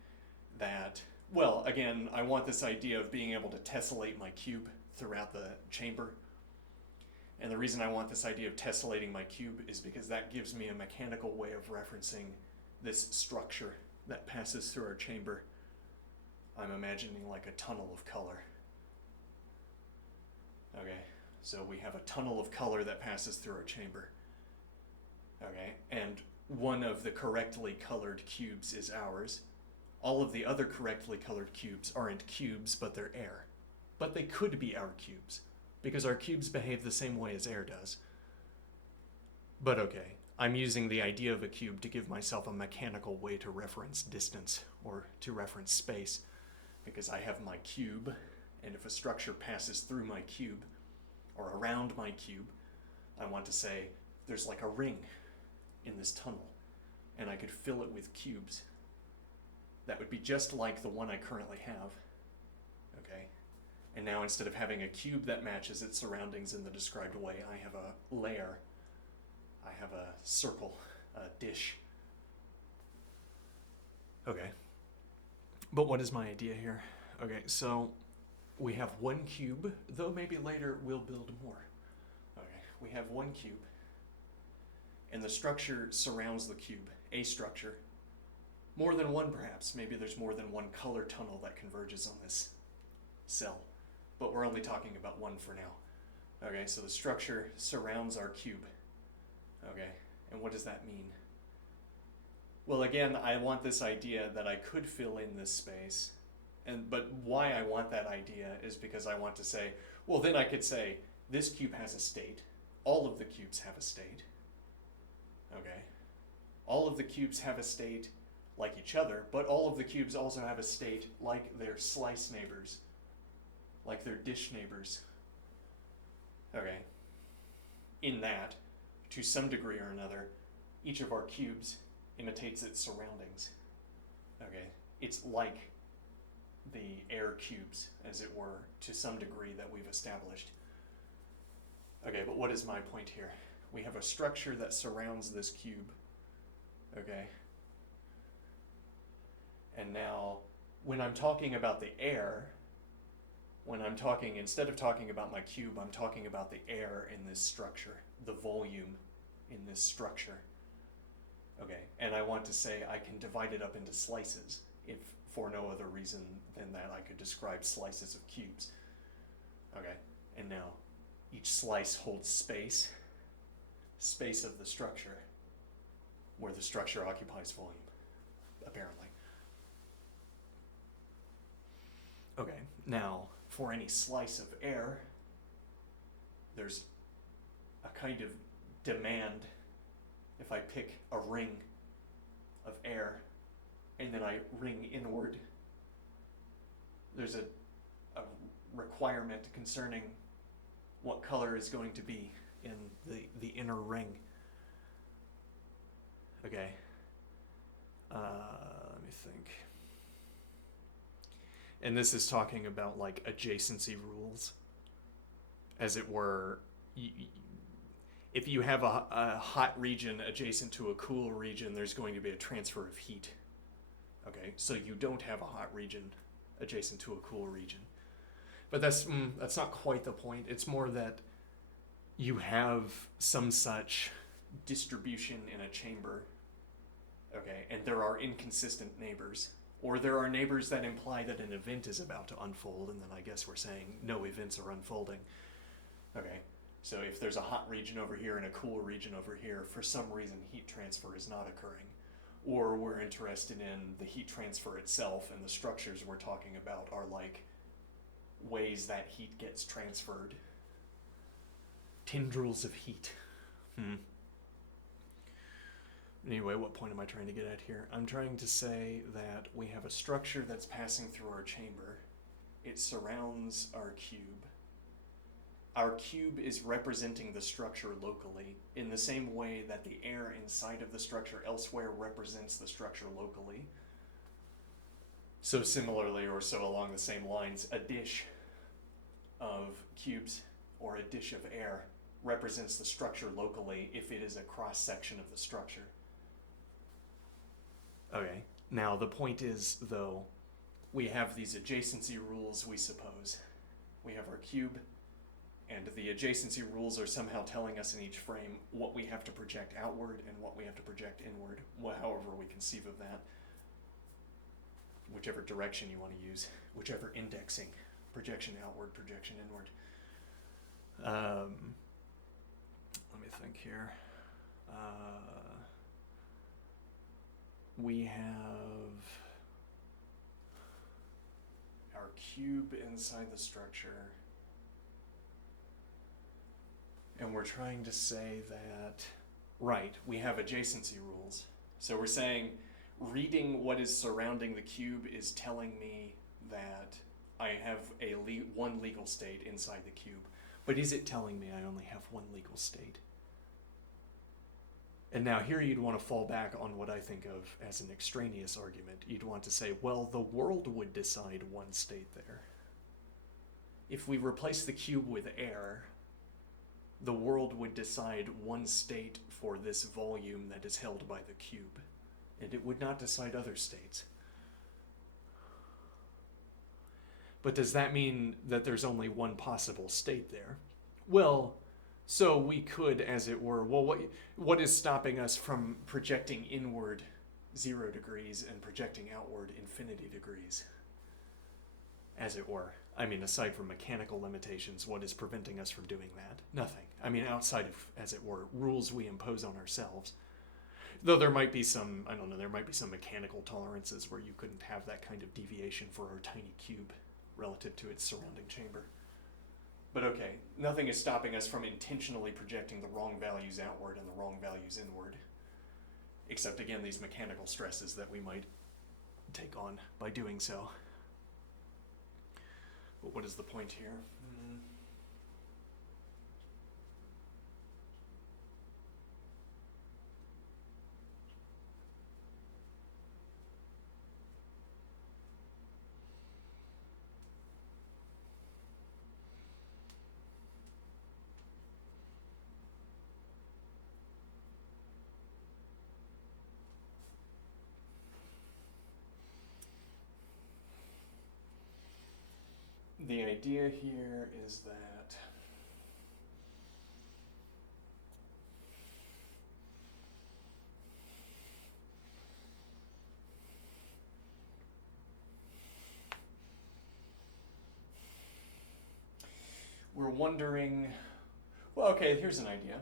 that, well, again, I want this idea of being able to tessellate my cube throughout the chamber. And the reason I want this idea of tessellating my cube is because that gives me a mechanical way of referencing this structure that passes through our chamber. I'm imagining like a tunnel of color. Okay, so we have a tunnel of color that passes through our chamber. Okay, and one of the correctly colored cubes is ours. All of the other correctly colored cubes aren't cubes, but they're air. But they could be our cubes, because our cubes behave the same way as air does. But okay, I'm using the idea of a cube to give myself a mechanical way to reference distance, or to reference space, because I have my cube, and if a structure passes through my cube, or around my cube, I want to say there's like a ring in this tunnel, and I could fill it with cubes. That would be just like the one I currently have. Okay? And now instead of having a cube that matches its surroundings in the described way, I have a layer. I have a circle, a dish. Okay. But what is my idea here? Okay, so we have one cube, though maybe later we'll build more. Okay, we have one cube, and the structure surrounds the cube, a structure. More than one, perhaps. Maybe there's more than one color tunnel that converges on this cell, but we're only talking about one for now. Okay, so the structure surrounds our cube. Okay, and what does that mean? Well, again, I want this idea that I could fill in this space, but why I want that idea is because I want to say, well, then I could say, this cube has a state. All of the cubes have a state. Okay? All of the cubes have a state like each other, but all of the cubes also have a state like their slice neighbors, like their dish neighbors. Okay? In that, to some degree or another, each of our cubes imitates its surroundings. Okay? It's like the air cubes, as it were, to some degree that we've established. Okay, but what is my point here? We have a structure that surrounds this cube. Okay? And now, when I'm talking about the air, instead of talking about my cube, I'm talking about the air in this structure, the volume in this structure. Okay, and I want to say I can divide it up into slices, if for no other reason than that I could describe slices of cubes. Okay, and now each slice holds space of the structure, where the structure occupies volume, apparently. Okay, now for any slice of air, there's a kind of demand. If I pick a ring of air and then I ring inward, there's a requirement concerning what color is going to be in the inner ring. Okay. Let me think. And this is talking about like adjacency rules, as it were. If you have a hot region adjacent to a cool region, there's going to be a transfer of heat. Okay, so you don't have a hot region adjacent to a cool region. But that's not quite the point. It's more that you have some such distribution in a chamber, okay, and there are inconsistent neighbors. Or there are neighbors that imply that an event is about to unfold, and then I guess we're saying no events are unfolding. Okay, so if there's a hot region over here and a cool region over here, for some reason heat transfer is not occurring. Or we're interested in the heat transfer itself, and the structures we're talking about are like ways that heat gets transferred. Tendrils of heat. Anyway, what point am I trying to get at here? I'm trying to say that we have a structure that's passing through our chamber. It surrounds our cube. Our cube is representing the structure locally in the same way that the air inside of the structure elsewhere represents the structure locally. So similarly, or so along the same lines, a dish of cubes or a dish of air represents the structure locally if it is a cross-section of the structure. Okay, now the point is, though, we have these adjacency rules, we suppose. We have our cube, and the adjacency rules are somehow telling us in each frame what we have to project outward and what we have to project inward, however we conceive of that. Whichever direction you want to use, whichever indexing, projection outward, projection inward. Let me think here. We have our cube inside the structure. And we're trying to say that, right, we have adjacency rules. So we're saying reading what is surrounding the cube is telling me that I have one legal state inside the cube. But is it telling me I only have one legal state? And now here you'd want to fall back on what I think of as an extraneous argument. You'd want to say, well, the world would decide one state there. If we replace the cube with air, the world would decide one state for this volume that is held by the cube, and it would not decide other states. But does that mean that there's only one possible state there? Well, so we could, as it were, well, what is stopping us from projecting inward 0 degrees and projecting outward infinity degrees, as it were? I mean, aside from mechanical limitations, what is preventing us from doing that? Nothing. I mean, outside of, as it were, rules we impose on ourselves. Though there might be some, there might be some mechanical tolerances where you couldn't have that kind of deviation for our tiny cube relative to its surrounding chamber. But okay, nothing is stopping us from intentionally projecting the wrong values outward and the wrong values inward. Except, again, these mechanical stresses that we might take on by doing so. But what is the point here? The idea here is that we're wondering, well, okay, here's an idea.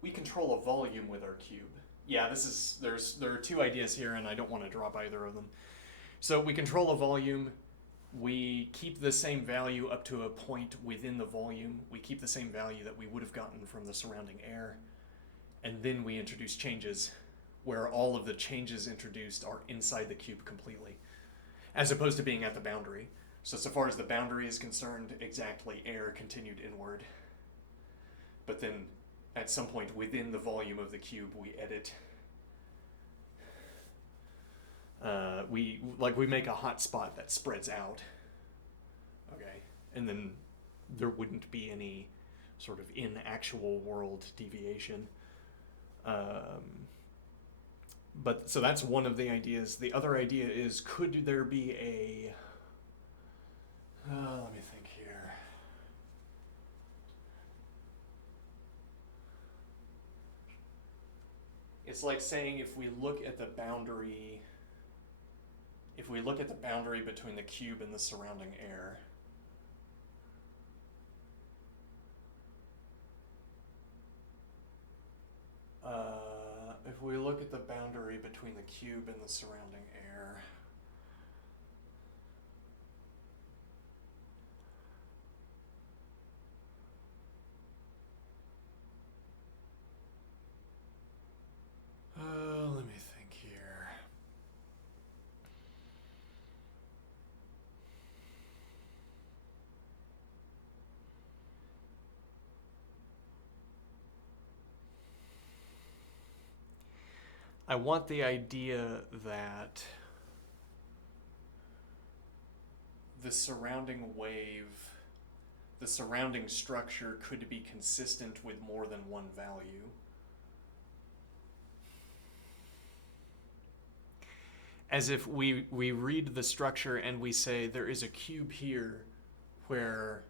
We control a volume with our cube. Yeah, there are two ideas here, and I don't want to drop either of them. So we control a volume. We keep the same value up to a point within the volume. We keep the same value that we would have gotten from the surrounding air. And then we introduce changes where all of the changes introduced are inside the cube completely, as opposed to being at the boundary. So far as the boundary is concerned, exactly, air continued inward. But then at some point within the volume of the cube, we edit we make a hot spot that spreads out. Okay, and then there wouldn't be any sort of in actual world deviation. But so that's one of the ideas. The other idea is, could there be a let me think here. It's like saying if we look at the boundary between the cube and the surrounding air, if we look at the boundary between the cube and the surrounding air, let me think here. I want the idea that the surrounding wave, the surrounding structure could be consistent with more than one value. As if we read the structure and we say there is a cube here where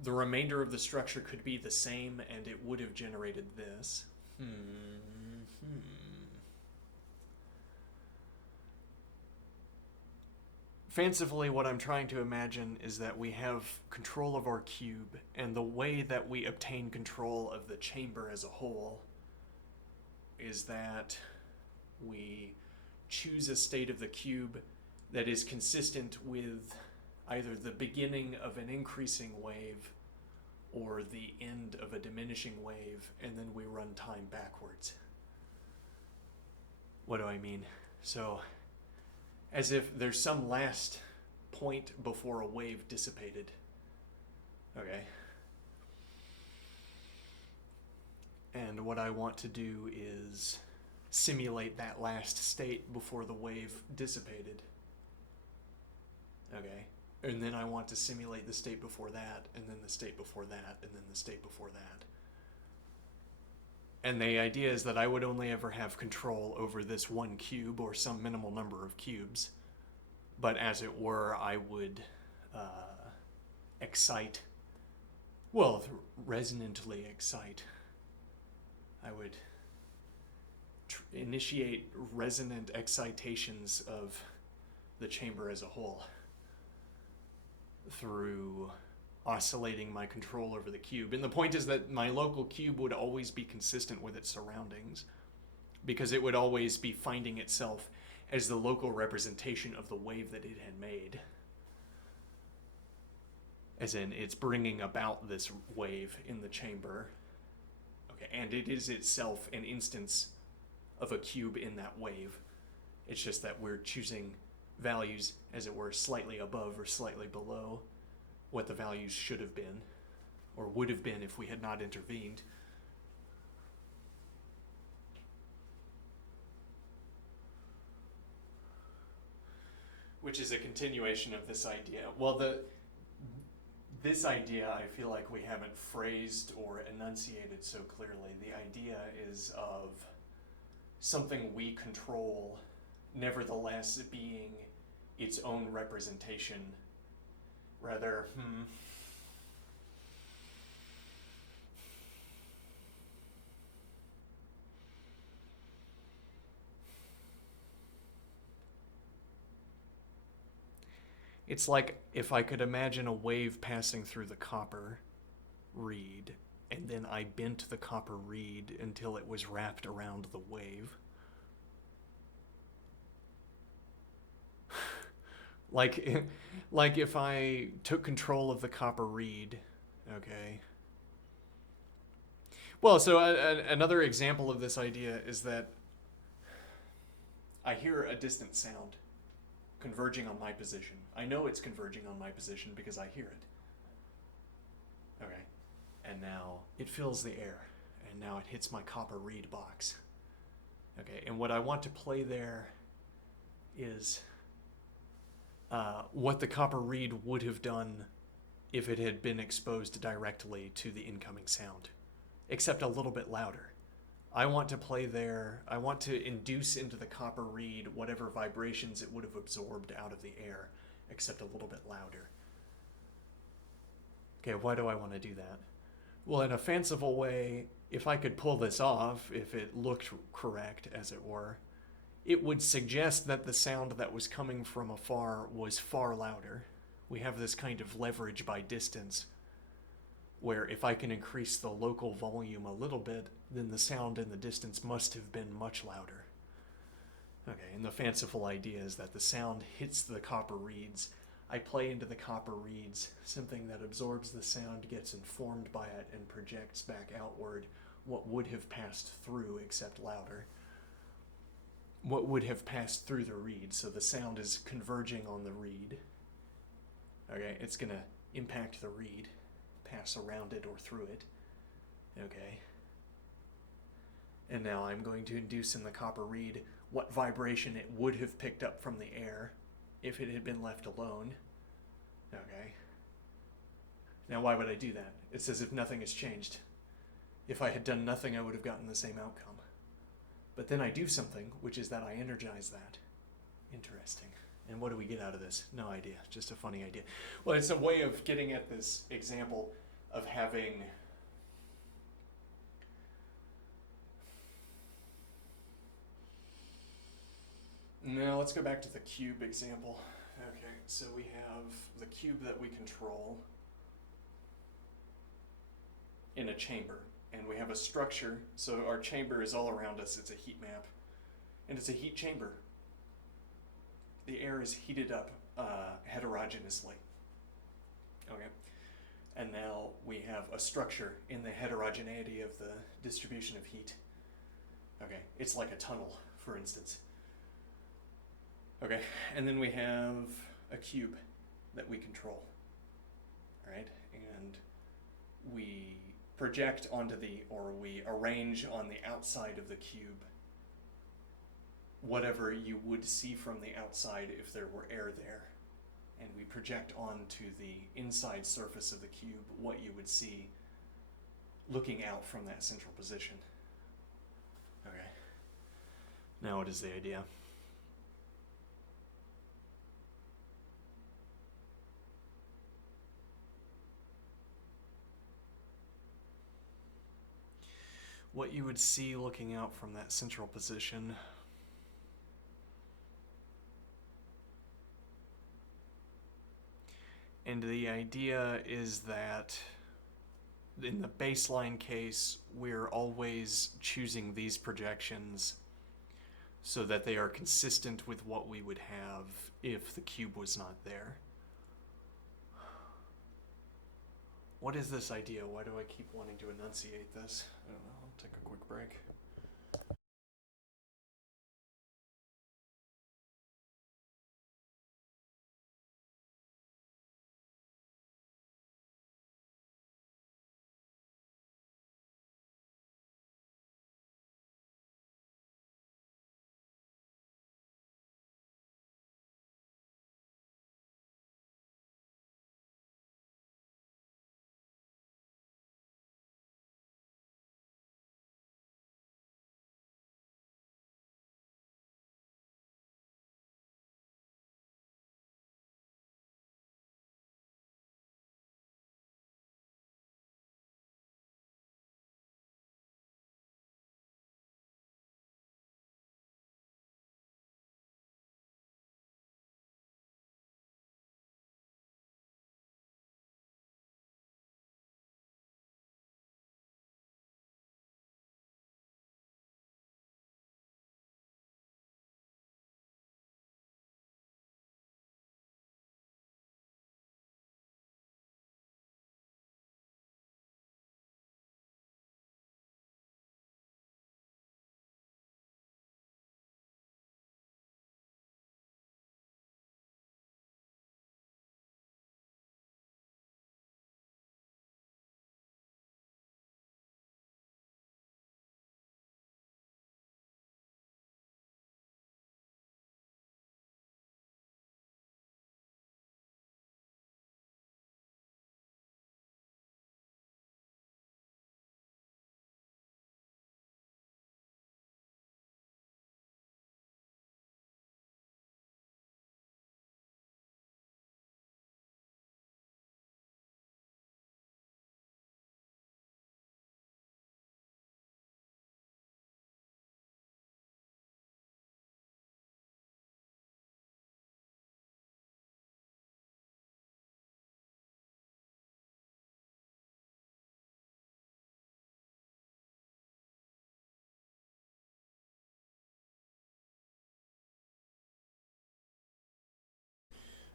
the remainder of the structure could be the same and it would have generated this. Fancifully, what I'm trying to imagine is that we have control of our cube, and the way that we obtain control of the chamber as a whole is that we choose a state of the cube that is consistent with either the beginning of an increasing wave or the end of a diminishing wave, and then we run time backwards. What do I mean? So, as if there's some last point before a wave dissipated. Okay. And what I want to do is simulate that last state before the wave dissipated. Okay. And then I want to simulate the state before that, and then the state before that, and then the state before that. And the idea is that I would only ever have control over this one cube or some minimal number of cubes. But as it were, I would resonantly excite. I would initiate resonant excitations of the chamber as a whole through oscillating my control over the cube. And the point is that my local cube would always be consistent with its surroundings, because it would always be finding itself as the local representation of the wave that it had made. As in, it's bringing about this wave in the chamber. Okay, and it is itself an instance of a cube in that wave. It's just that we're choosing values, as it were, slightly above or slightly below what the values should have been, or would have been if we had not intervened. Which is a continuation of this idea. Well, this idea I feel like we haven't phrased or enunciated so clearly. The idea is of something we control, nevertheless being its own representation. Rather, it's like if I could imagine a wave passing through the copper reed, and then I bent the copper reed until it was wrapped around the wave. Like if I took control of the copper reed, okay. Well, so another example of this idea is that I hear a distant sound converging on my position. I know it's converging on my position because I hear it. Okay. And now it fills the air, and now it hits my copper reed box. Okay, and what I want to play there is what the copper reed would have done if it had been exposed directly to the incoming sound, except a little bit louder. I want to play there, I want to induce into the copper reed whatever vibrations it would have absorbed out of the air, except a little bit louder. Okay, why do I want to do that? Well, in a fanciful way, if I could pull this off, if it looked correct, as it were, it would suggest that the sound that was coming from afar was far louder. We have this kind of leverage by distance, where if I can increase the local volume a little bit, then the sound in the distance must have been much louder. Okay, and the fanciful idea is that the sound hits the copper reeds. I play into the copper reeds. Something that absorbs the sound gets informed by it and projects back outward what would have passed through, except louder. What would have passed through the reed. So the sound is converging on the reed. Okay, it's going to impact the reed, pass around it or through it. Okay. And now I'm going to induce in the copper reed what vibration it would have picked up from the air if it had been left alone. Okay. Now why would I do that? It's as if nothing has changed. If I had done nothing, I would have gotten the same outcome. But then I do something, which is that I energize that. Interesting. And what do we get out of this? No idea. Just a funny idea. Well, it's a way of getting at this example of having now let's go back to the cube example. Okay, so we have the cube that we control in a chamber, and we have a structure, so our chamber is all around us. It's a heat map, and it's a heat chamber. The air is heated up heterogeneously. Okay, and now we have a structure in the heterogeneity of the distribution of heat. Okay, it's like a tunnel, for instance. Okay, and then we have a cube that we control. All right, and we project onto or we arrange on the outside of the cube whatever you would see from the outside if there were air there. And we project onto the inside surface of the cube what you would see looking out from that central position. Okay. Now what is the idea? What you would see looking out from that central position. And the idea is that in the baseline case, we're always choosing these projections so that they are consistent with what we would have if the cube was not there. What is this idea? Why do I keep wanting to enunciate this? I don't know. I'll take a quick break.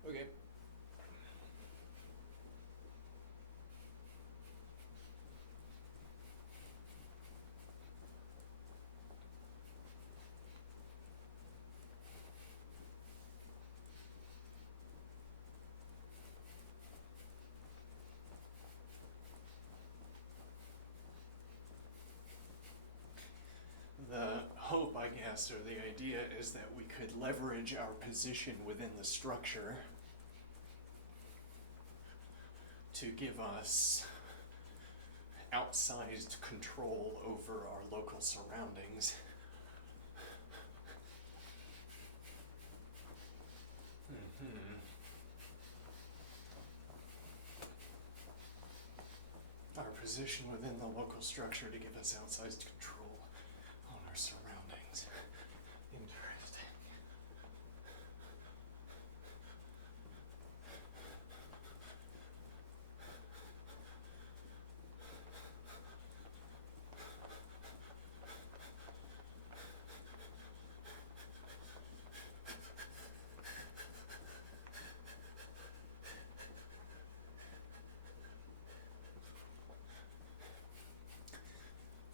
Okay. The hope, I guess, or the idea is that we could leverage our position within the structure to give us outsized control over our local surroundings. Our position within the local structure to give us outsized control on our surroundings. Interesting.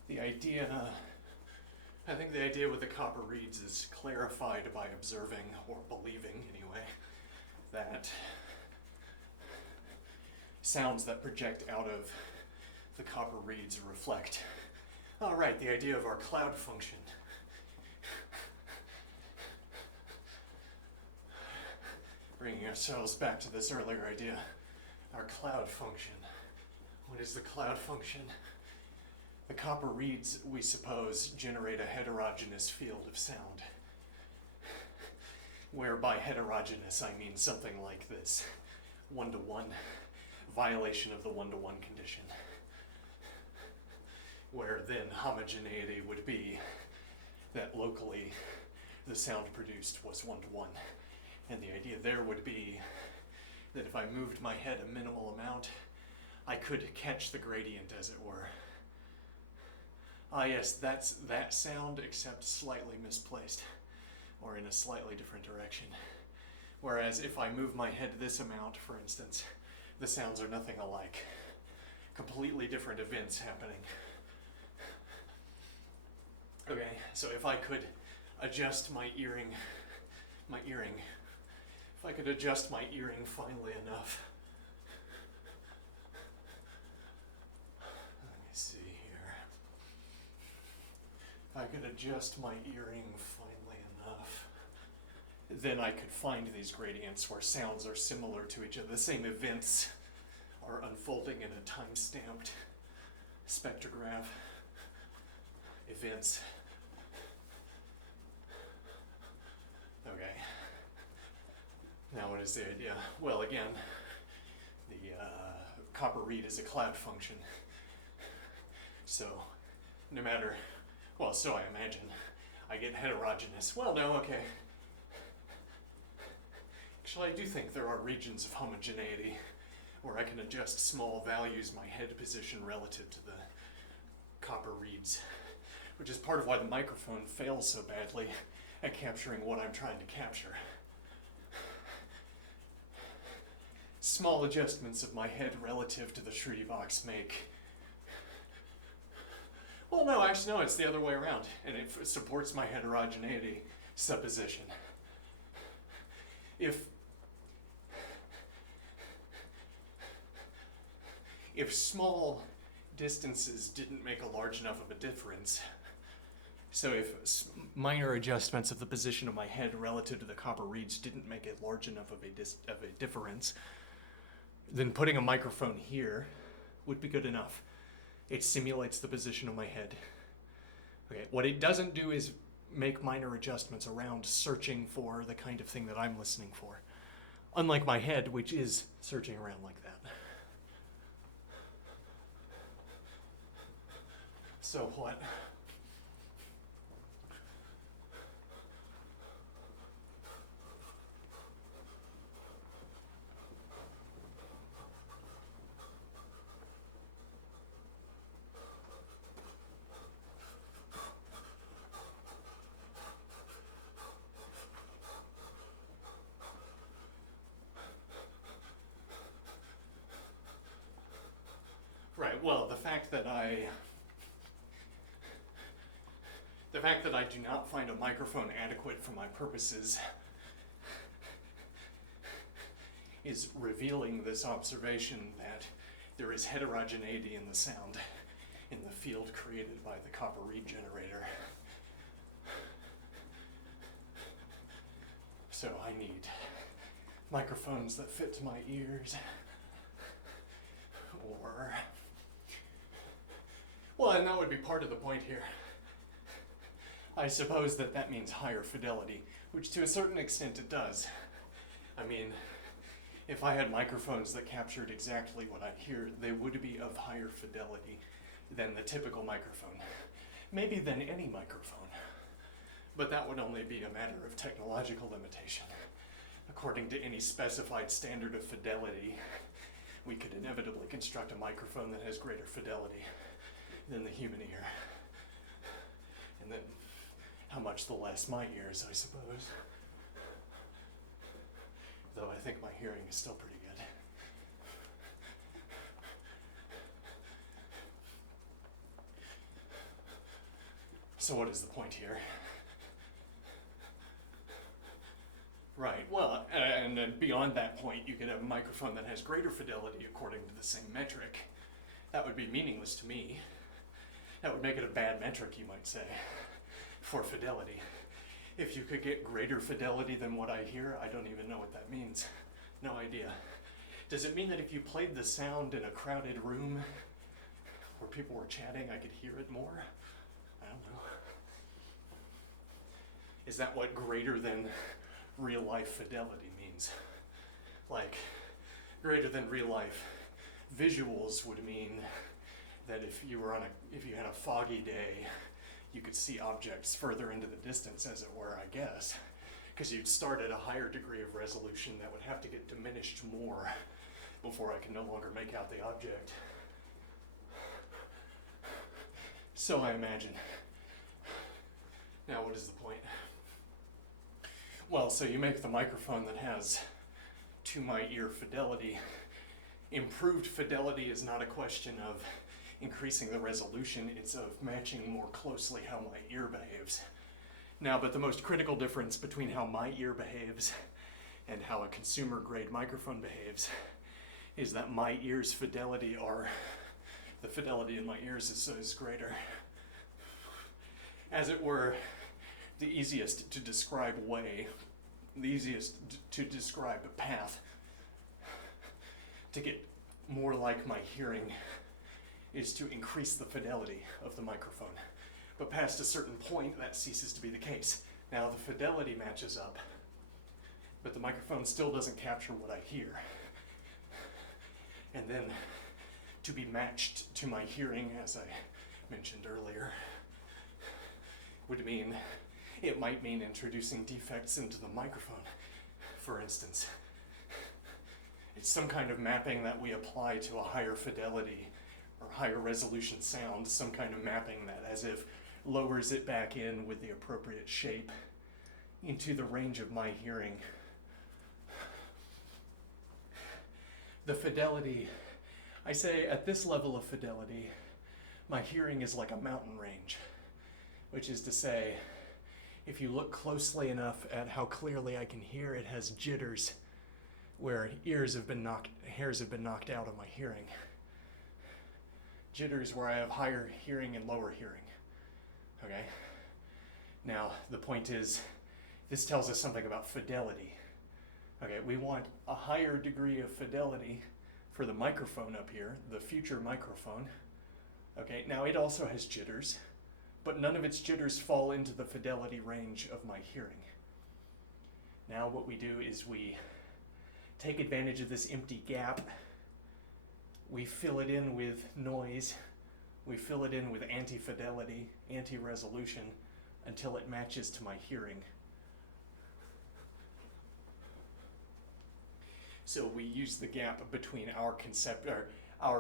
The idea, I think the idea with the copper reeds is clarified by observing, or believing anyway, that sounds that project out of the copper reeds reflect. All right, the idea of our cloud function. Bringing ourselves back to this earlier idea, our cloud function. What is the cloud function? The copper reeds, we suppose, generate a heterogeneous field of sound. Where by heterogeneous I mean something like this. 1-to-1, violation of the 1-to-1 condition. Where then homogeneity would be that locally the sound produced was 1-to-1. And the idea there would be that if I moved my head a minimal amount, I could catch the gradient, as it were. Ah yes, that's that sound, except slightly misplaced, or in a slightly different direction. Whereas if I move my head this amount, for instance, the sounds are nothing alike. Completely different events happening. Okay, so if I could adjust my earring, if I could adjust my earring finely enough. Let me see here. If I could adjust my earring finely enough, then I could find these gradients where sounds are similar to each other. The same events are unfolding in a time-stamped spectrograph. Events. Okay. Now what is the idea? Well, again, the copper reed is a cloud function. So no matter, well, so I imagine, I get heterogeneous. Well, no, okay. Actually, I do think there are regions of homogeneity where I can adjust small values, my head position relative to the copper reeds, which is part of why the microphone fails so badly at capturing what I'm trying to capture. Small adjustments of my head relative to the Shruti box make... Well, no, actually, no, it's the other way around, and it supports my heterogeneity supposition. If small distances didn't make a large enough of a difference, so if minor adjustments of the position of my head relative to the copper reeds didn't make it large enough of a difference, then putting a microphone here would be good enough. It simulates the position of my head. Okay, what it doesn't do is make minor adjustments around searching for the kind of thing that I'm listening for. Unlike my head, which is searching around like that. So what? fact that I do not find a microphone adequate for my purposes is revealing this observation that there is heterogeneity in the sound in the field created by the copper reed generator. So I need microphones that fit to my ears, or, well, and that would be part of the point here. I suppose that means higher fidelity, which to a certain extent it does. I mean, if I had microphones that captured exactly what I hear, they would be of higher fidelity than the typical microphone. Maybe than any microphone. But that would only be a matter of technological limitation. According to any specified standard of fidelity, we could inevitably construct a microphone that has greater fidelity than the human ear. And then, how much the less my ears, I suppose. Though I think my hearing is still pretty good. So what is the point here? Right, well, and then beyond that point, you could have a microphone that has greater fidelity according to the same metric. That would be meaningless to me. That would make it a bad metric, you might say, for fidelity. If you could get greater fidelity than what I hear, I don't even know what that means. No idea. Does it mean that if you played the sound in a crowded room where people were chatting, I could hear it more? I don't know. Is that what greater than real life fidelity means? Like, greater than real life visuals would mean that if you had a foggy day, you could see objects further into the distance, as it were, I guess, because you'd start at a higher degree of resolution that would have to get diminished more before I can no longer make out the object. So I imagine. Now what is the point? Well, so you make the microphone that has to my ear fidelity. Improved fidelity is not a question of increasing the resolution, it's of matching more closely how my ear behaves. Now, but the most critical difference between how my ear behaves and how a consumer grade microphone behaves is that my ears' fidelity the fidelity in my ears is greater. As it were, the easiest to describe way, the easiest to describe path to get more like my hearing is to increase the fidelity of the microphone. But past a certain point, that ceases to be the case. Now the fidelity matches up, but the microphone still doesn't capture what I hear. And then to be matched to my hearing, as I mentioned earlier, it might mean introducing defects into the microphone, for instance. It's some kind of mapping that we apply to a higher fidelity or higher resolution sound, some kind of mapping that as if lowers it back in with the appropriate shape into the range of my hearing. The fidelity, I say at this level of fidelity, my hearing is like a mountain range, which is to say, if you look closely enough at how clearly I can hear, it has jitters where hairs have been knocked out of my hearing. Jitters where I have higher hearing and lower hearing. Okay? Now, the point is, this tells us something about fidelity. Okay, we want a higher degree of fidelity for the microphone up here, the future microphone. Okay, now it also has jitters, but none of its jitters fall into the fidelity range of my hearing. Now what we do is we take advantage of this empty gap. We fill it in with noise. We fill it in with anti-fidelity, anti-resolution, until it matches to my hearing. So we use the gap between our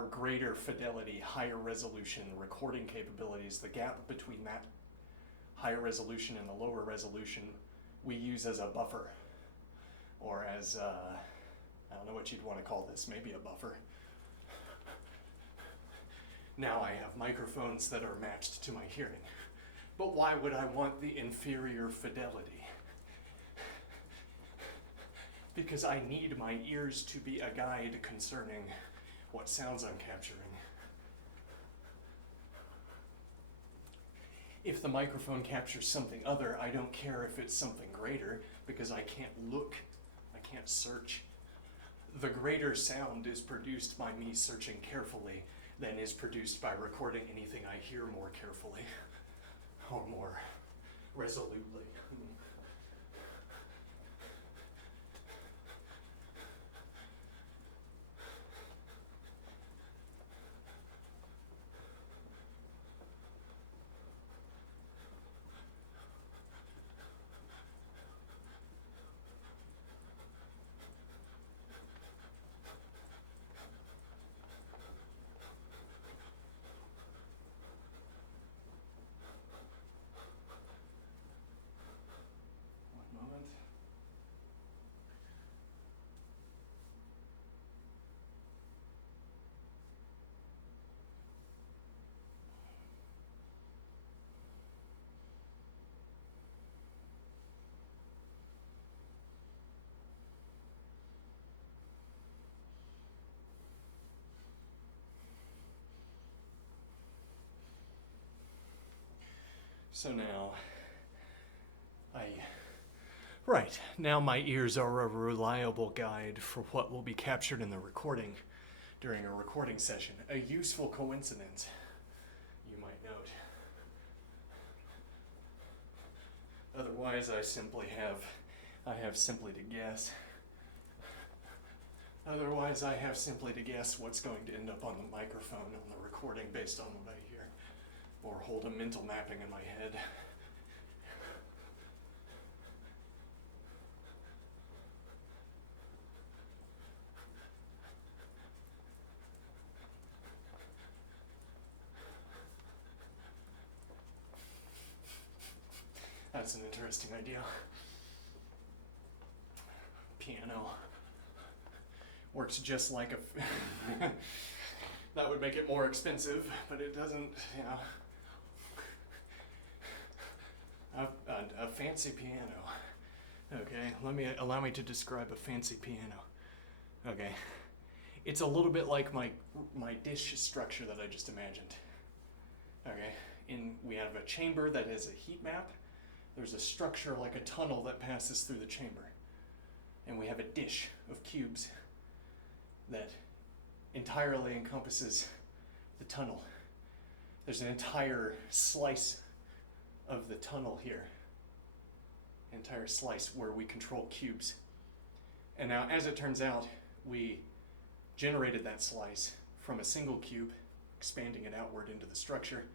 greater fidelity, higher resolution recording capabilities, the gap between that higher resolution and the lower resolution we use as a buffer, or as, I don't know what you'd want to call this, maybe a buffer. Now I have microphones that are matched to my hearing. But why would I want the inferior fidelity? Because I need my ears to be a guide concerning what sounds I'm capturing. If the microphone captures something other, I don't care if it's something greater, because I can't look, I can't search. The greater sound is produced by me searching carefully than is produced by recording anything I hear more carefully or more resolutely. One moment. So now, Right, now my ears are a reliable guide for what will be captured in the recording during a recording session. A useful coincidence, you might note. Otherwise, I have simply to guess. Otherwise, I have simply to guess what's going to end up on the microphone on the recording based on what I hear, or hold a mental mapping in my head. That's an interesting idea. Piano. Works just like a... That would make it more expensive, but it doesn't, you know. A fancy piano. Okay, allow me to describe a fancy piano. Okay. It's a little bit like my dish structure that I just imagined. Okay, we have a chamber that has a heat map. There's a structure like a tunnel that passes through the chamber. And we have a dish of cubes that entirely encompasses the tunnel. There's an entire slice of the tunnel here. Entire slice where we control cubes. And now, as it turns out, we generated that slice from a single cube, expanding it outward into the structure.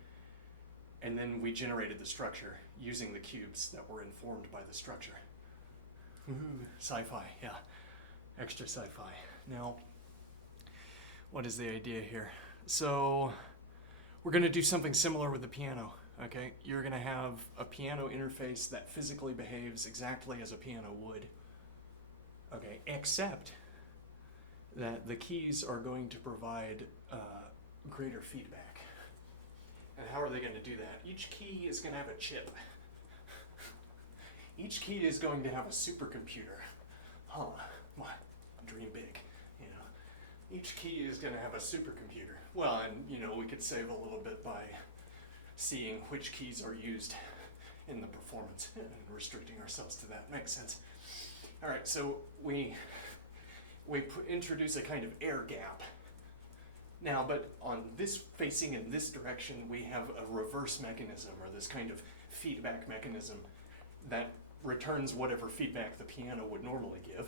And then we generated the structure using the cubes that were informed by the structure. Ooh, sci-fi, yeah. Extra sci-fi. Now, what is the idea here? So, we're going to do something similar with the piano, okay? You're going to have a piano interface that physically behaves exactly as a piano would, okay? Except that the keys are going to provide greater feedback. And how are they going to do that? Each key is going to have a chip. Each key is going to have a supercomputer. Huh, what? Dream big, you know. Each key is going to have a supercomputer. Well, and, you know, we could save a little bit by seeing which keys are used in the performance and restricting ourselves to that. Makes sense. All right, so we introduce a kind of air gap. Now, but on this, facing in this direction, we have a reverse mechanism, or this kind of feedback mechanism that returns whatever feedback the piano would normally give.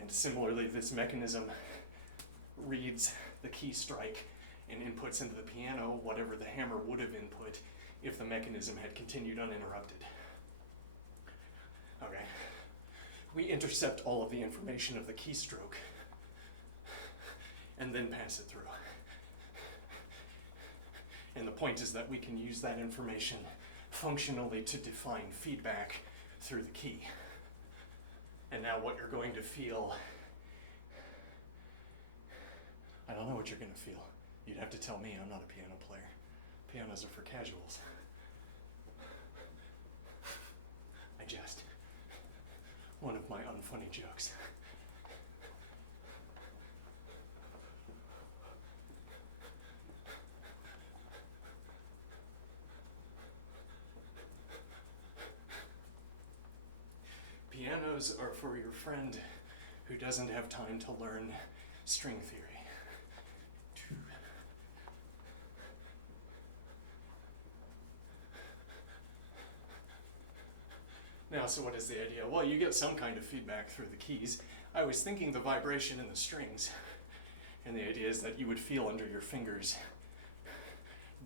And similarly, this mechanism reads the key strike and inputs into the piano whatever the hammer would have input if the mechanism had continued uninterrupted. Okay. We intercept all of the information of the keystroke and then pass it through. And the point is that we can use that information functionally to define feedback through the key. And now what you're going to feel, I don't know what you're going to feel. You'd have to tell me I'm not a piano player. Pianos are for casuals. I jest. One of my unfunny jokes. Pianos are for your friend who doesn't have time to learn string theory. Now, so what is the idea? Well, you get some kind of feedback through the keys. I was thinking the vibration in the strings, and the idea is that you would feel under your fingers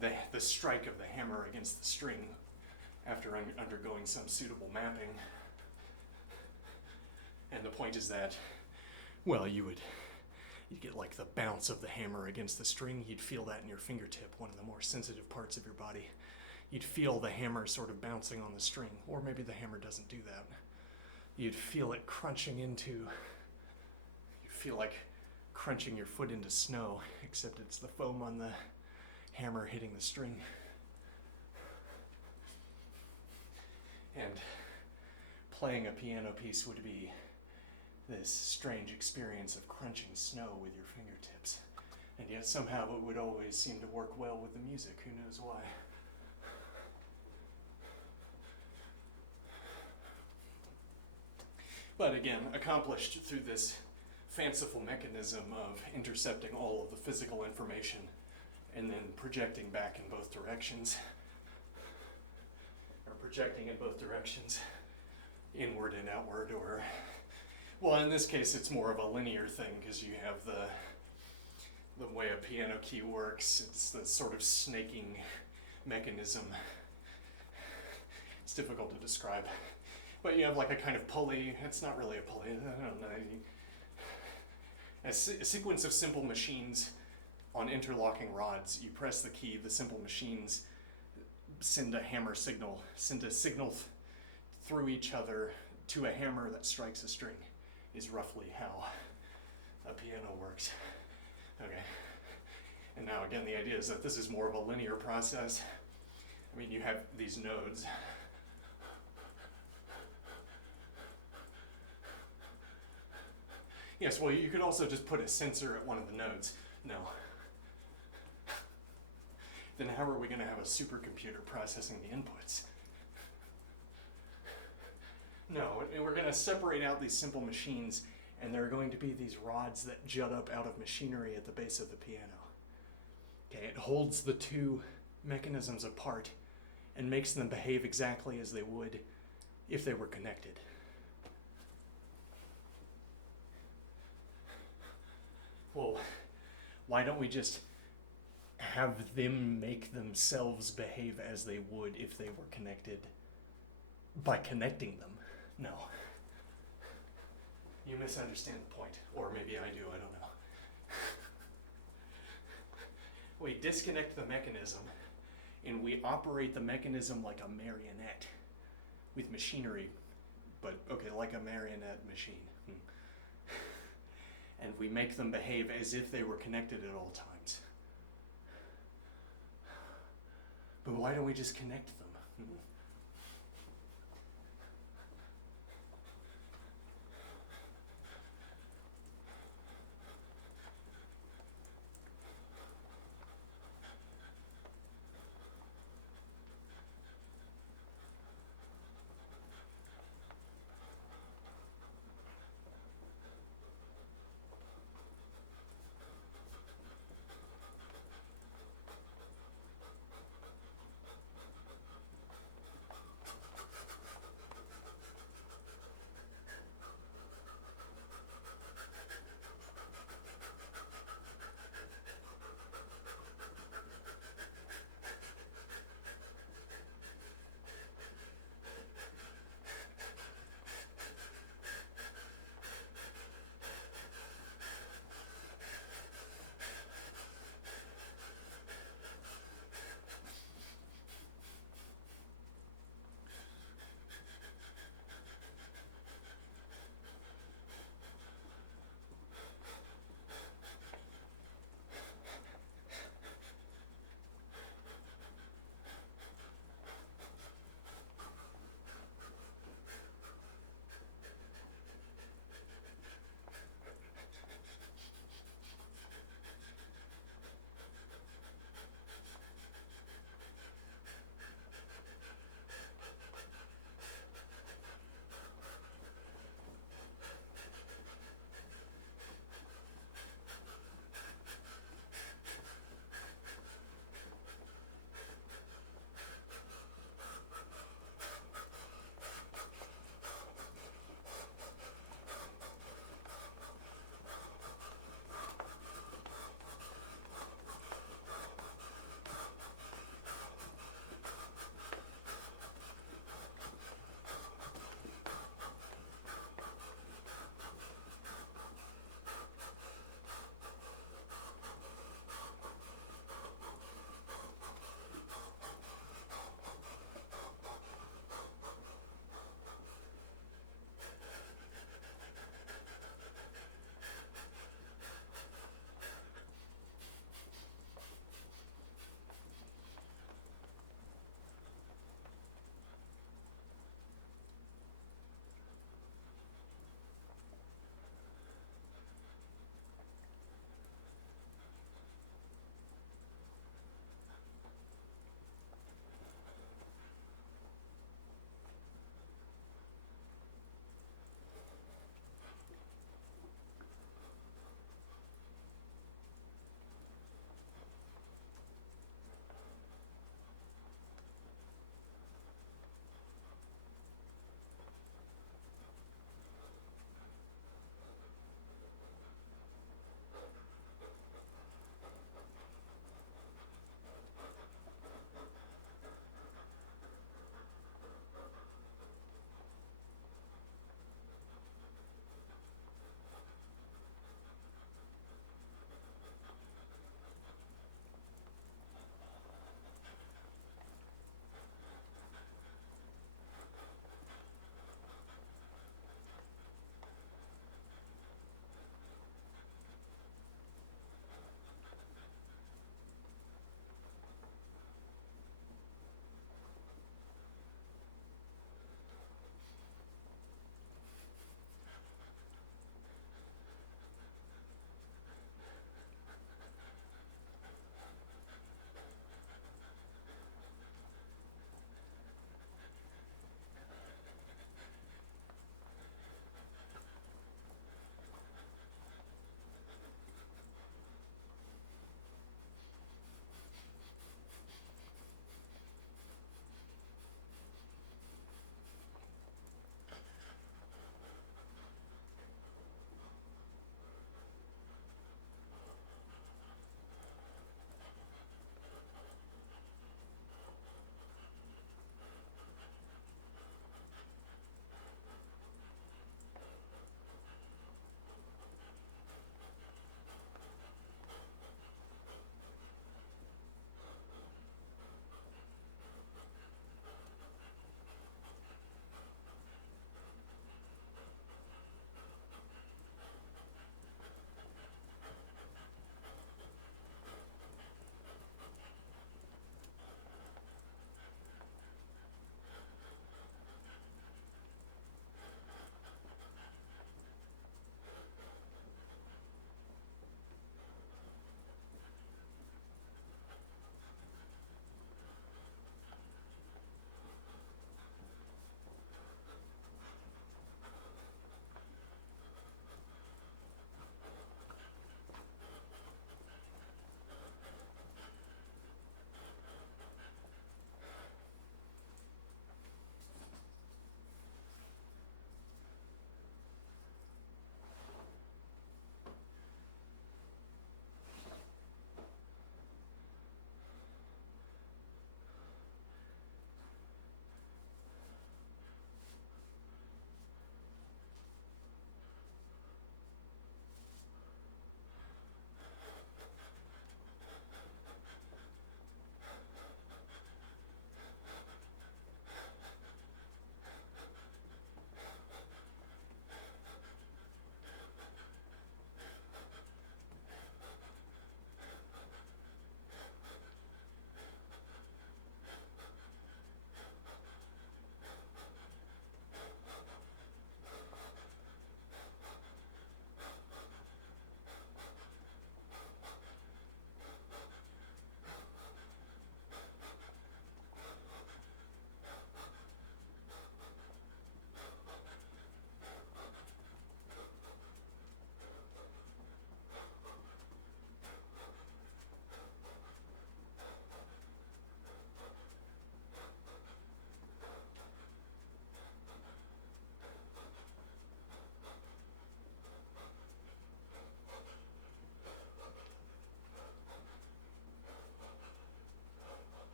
the strike of the hammer against the string after undergoing some suitable mapping. And the point is that, well, you'd get like the bounce of the hammer against the string. You'd feel that in your fingertip, one of the more sensitive parts of your body. You'd feel the hammer sort of bouncing on the string, or maybe the hammer doesn't do that. You'd feel it crunching into, you feel like crunching your foot into snow, except it's the foam on the hammer hitting the string. And playing a piano piece would be this strange experience of crunching snow with your fingertips. And yet somehow it would always seem to work well with the music, who knows why. But again, accomplished through this fanciful mechanism of intercepting all of the physical information and then projecting back in both directions, or projecting in both directions, inward and outward, or, well, in this case it's more of a linear thing because you have the way a piano key works. It's the sort of snaking mechanism. It's difficult to describe. But you have like a kind of pulley. It's not really a pulley. I don't know. A sequence of simple machines on interlocking rods. You press the key, the simple machines send a signal through each other to a hammer that strikes a string, is roughly how a piano works. Okay. And now again, the idea is that this is more of a linear process. I mean, you have these nodes. Yes, well, you could also just put a sensor at one of the nodes. No. Then how are we going to have a supercomputer processing the inputs? No, we're going to separate out these simple machines, and there are going to be these rods that jut up out of machinery at the base of the piano. Okay, it holds the two mechanisms apart and makes them behave exactly as they would if they were connected. Well, why don't we just have them make themselves behave as they would if they were connected by connecting them? No. You misunderstand the point. Or maybe I do, I don't know. We disconnect the mechanism and we operate the mechanism like a marionette with machinery, but okay, like a marionette machine. And we make them behave as if they were connected at all times. But why don't we just connect them?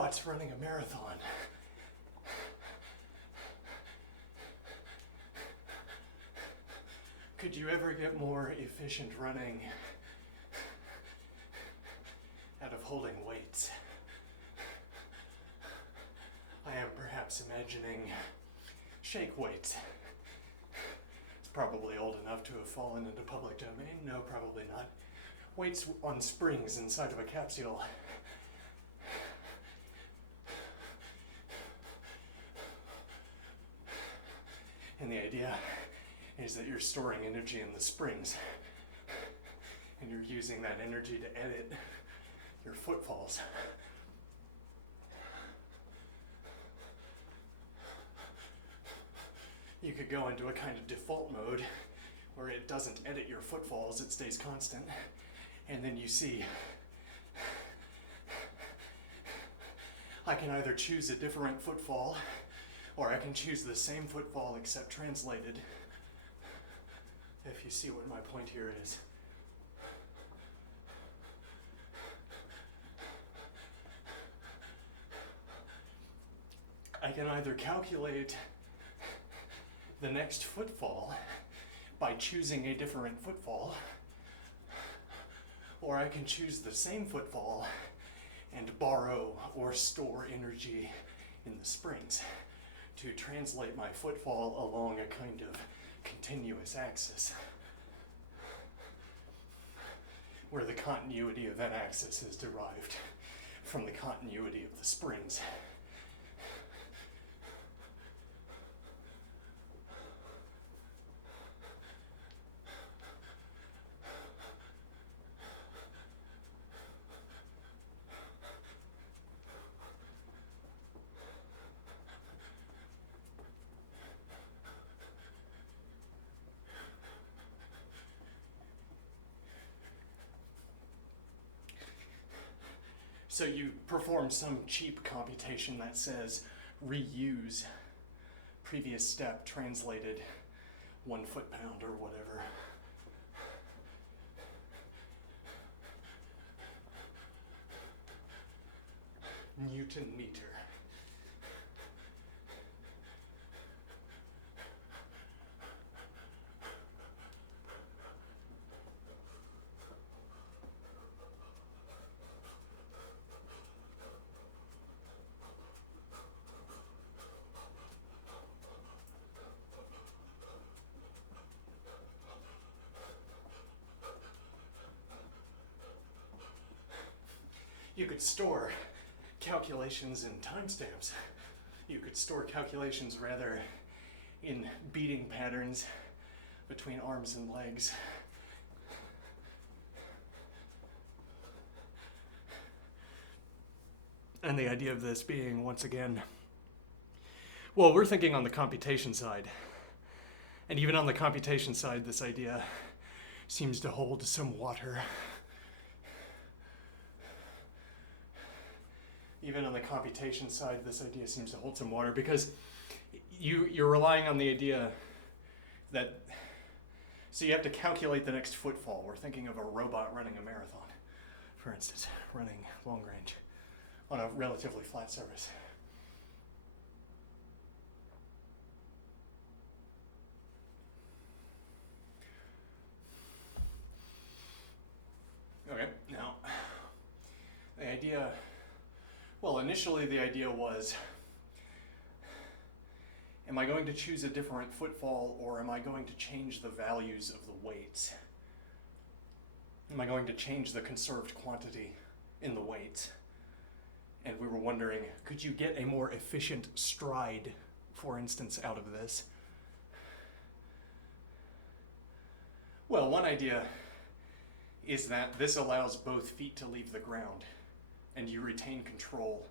robots running a marathon. Could you ever get more efficient running out of holding weights? I am perhaps imagining shake weights. It's probably old enough to have fallen into public domain. No, probably not. Weights on springs inside of a capsule. And the idea is that you're storing energy in the springs, and you're using that energy to edit your footfalls. You could go into a kind of default mode where it doesn't edit your footfalls, it stays constant, and then you see I can either choose a different footfall or I can choose the same footfall except translated, if you see what my point here is. I can either calculate the next footfall by choosing a different footfall, or I can choose the same footfall and borrow or store energy in the springs to translate my footfall along a kind of continuous axis, where the continuity of that axis is derived from the continuity of the springs. So you perform some cheap computation that says reuse previous step translated 1 foot-pound or whatever. Newton meter. You could store calculations in timestamps. You could store calculations rather in beating patterns between arms and legs. And the idea of this being, once again, well, we're thinking on the computation side. And even on the computation side, this idea seems to hold some water. Even on the computation side, this idea seems to hold some water because you're relying on the idea that, so you have to calculate the next footfall. We're thinking of a robot running a marathon, for instance, running long range on a relatively flat surface. Okay, now, the idea, well, initially the idea was, am I going to choose a different footfall or am I going to change the values of the weights? Am I going to change the conserved quantity in the weights? And we were wondering, could you get a more efficient stride, for instance, out of this? Well, one idea is that this allows both feet to leave the ground, and you retain control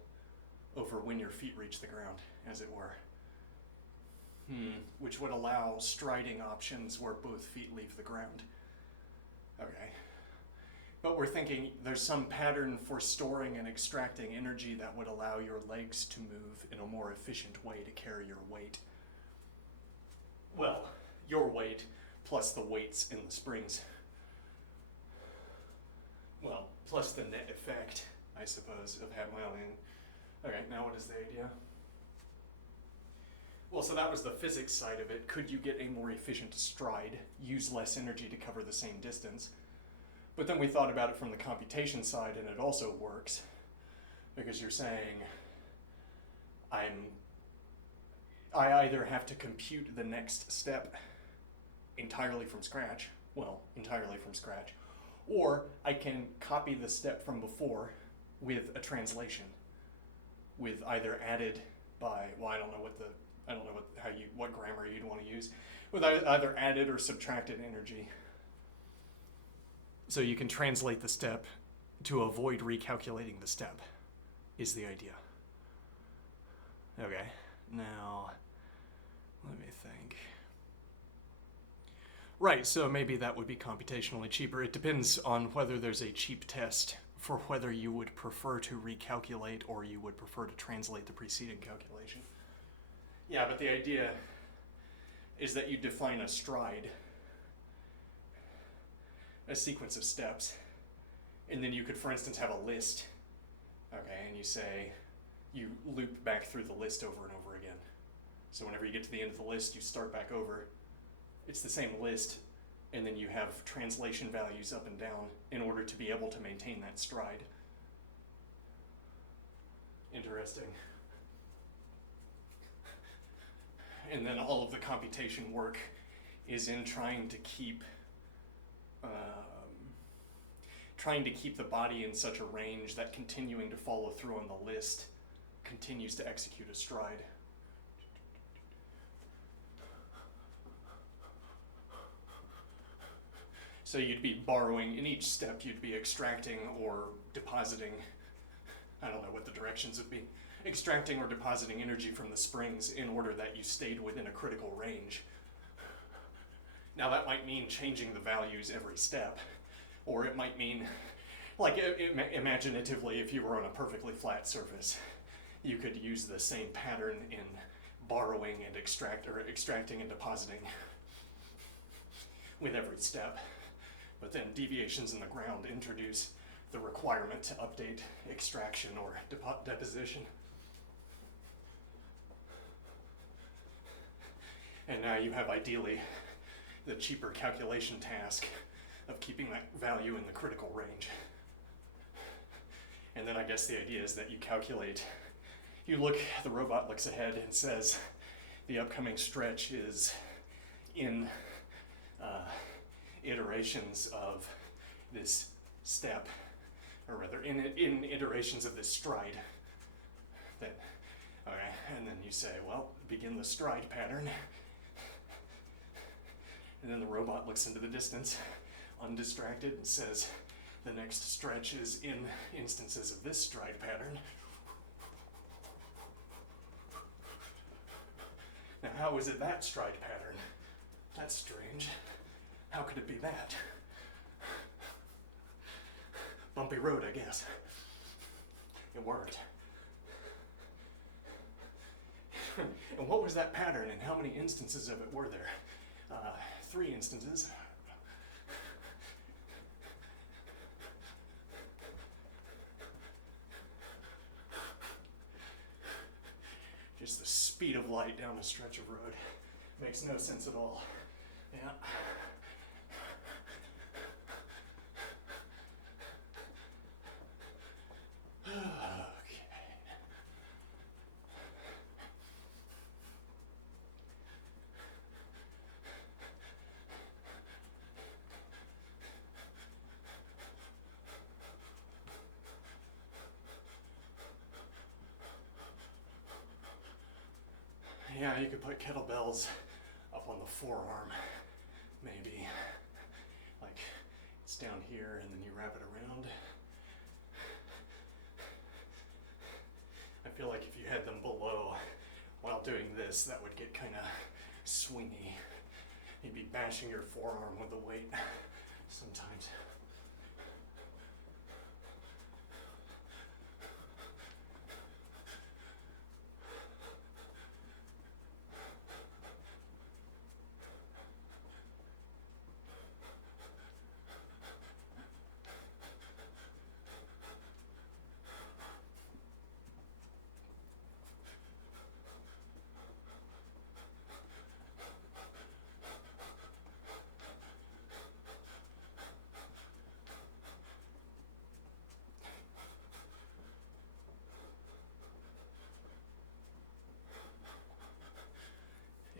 over when your feet reach the ground, as it were. Which would allow striding options where both feet leave the ground. Okay. But we're thinking there's some pattern for storing and extracting energy that would allow your legs to move in a more efficient way to carry your weight. Well, your weight plus the weights in the springs. Well, plus the net effect, I suppose, of having, Okay, now what is the idea? Well, so that was the physics side of it. Could you get a more efficient stride, use less energy to cover the same distance? But then we thought about it from the computation side, and it also works. Because you're saying, I either have to compute the next step entirely from scratch, or I can copy the step from before with a translation, with either added by, well, I don't know what grammar you'd want to use, with either added or subtracted energy. So you can translate the step to avoid recalculating the step, is the idea. Okay, now, let me think. Right, so maybe that would be computationally cheaper. It depends on whether there's a cheap test for whether you would prefer to recalculate or you would prefer to translate the preceding calculation. Yeah, but the idea is that you define a stride, a sequence of steps, and then you could, for instance, have a list, okay, and you say, you loop back through the list over and over again. So whenever you get to the end of the list, you start back over. It's the same list, and then you have translation values up and down in order to be able to maintain that stride. Interesting. And then all of the computation work is in trying to keep the body in such a range that continuing to follow through on the list continues to execute a stride. So you'd be borrowing, in each step you'd be extracting or depositing, I don't know what the directions would be, extracting or depositing energy from the springs in order that you stayed within a critical range. Now that might mean changing the values every step, or it might mean, like imaginatively, if you were on a perfectly flat surface, you could use the same pattern in borrowing and extracting and depositing with every step. But then deviations in the ground introduce the requirement to update extraction or deposition. And now you have ideally the cheaper calculation task of keeping that value in the critical range. And then I guess the idea is that you calculate, the robot looks ahead and says the upcoming stretch is in iterations of this step, or rather in iterations of this stride. Okay, and then you say, well, begin the stride pattern. And then the robot looks into the distance, undistracted, and says, the next stretch is in instances of this stride pattern. Now, how is it that stride pattern? That's strange. How could it be that? Bumpy road, I guess. It worked. And what was that pattern, and how many instances of it were there? 3 instances. Just the speed of light down a stretch of road. Makes no sense at all. Yeah. Yeah, you could put kettlebells up on the forearm, maybe. Like, it's down here and then you wrap it around. I feel like if you had them below while doing this, that would get kind of swingy. You'd be bashing your forearm with the weight sometimes.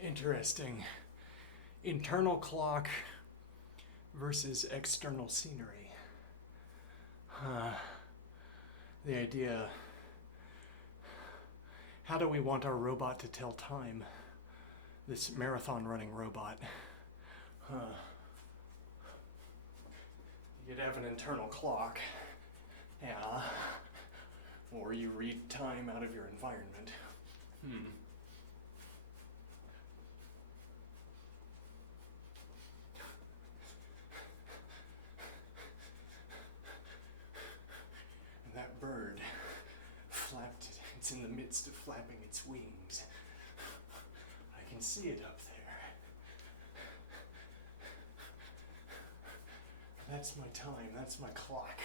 Interesting. Internal clock versus external scenery. The idea, how do we want our robot to tell time? This marathon running robot. You'd have an internal clock. Yeah. Or you read time out of your environment. And that bird flapped, it's in the midst of flapping its wings. I can see it up there. That's my time, that's my clock.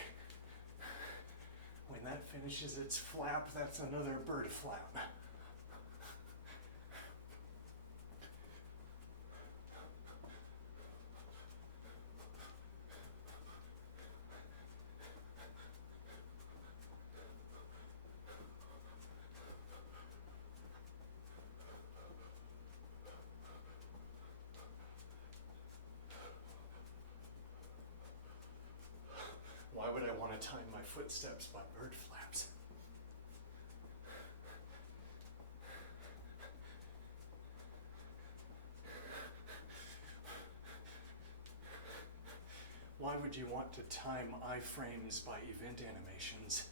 When that finishes its flap, that's another bird flap. Why would I want to time my footsteps by bird flaps? Why would you want to time iframes by event animations?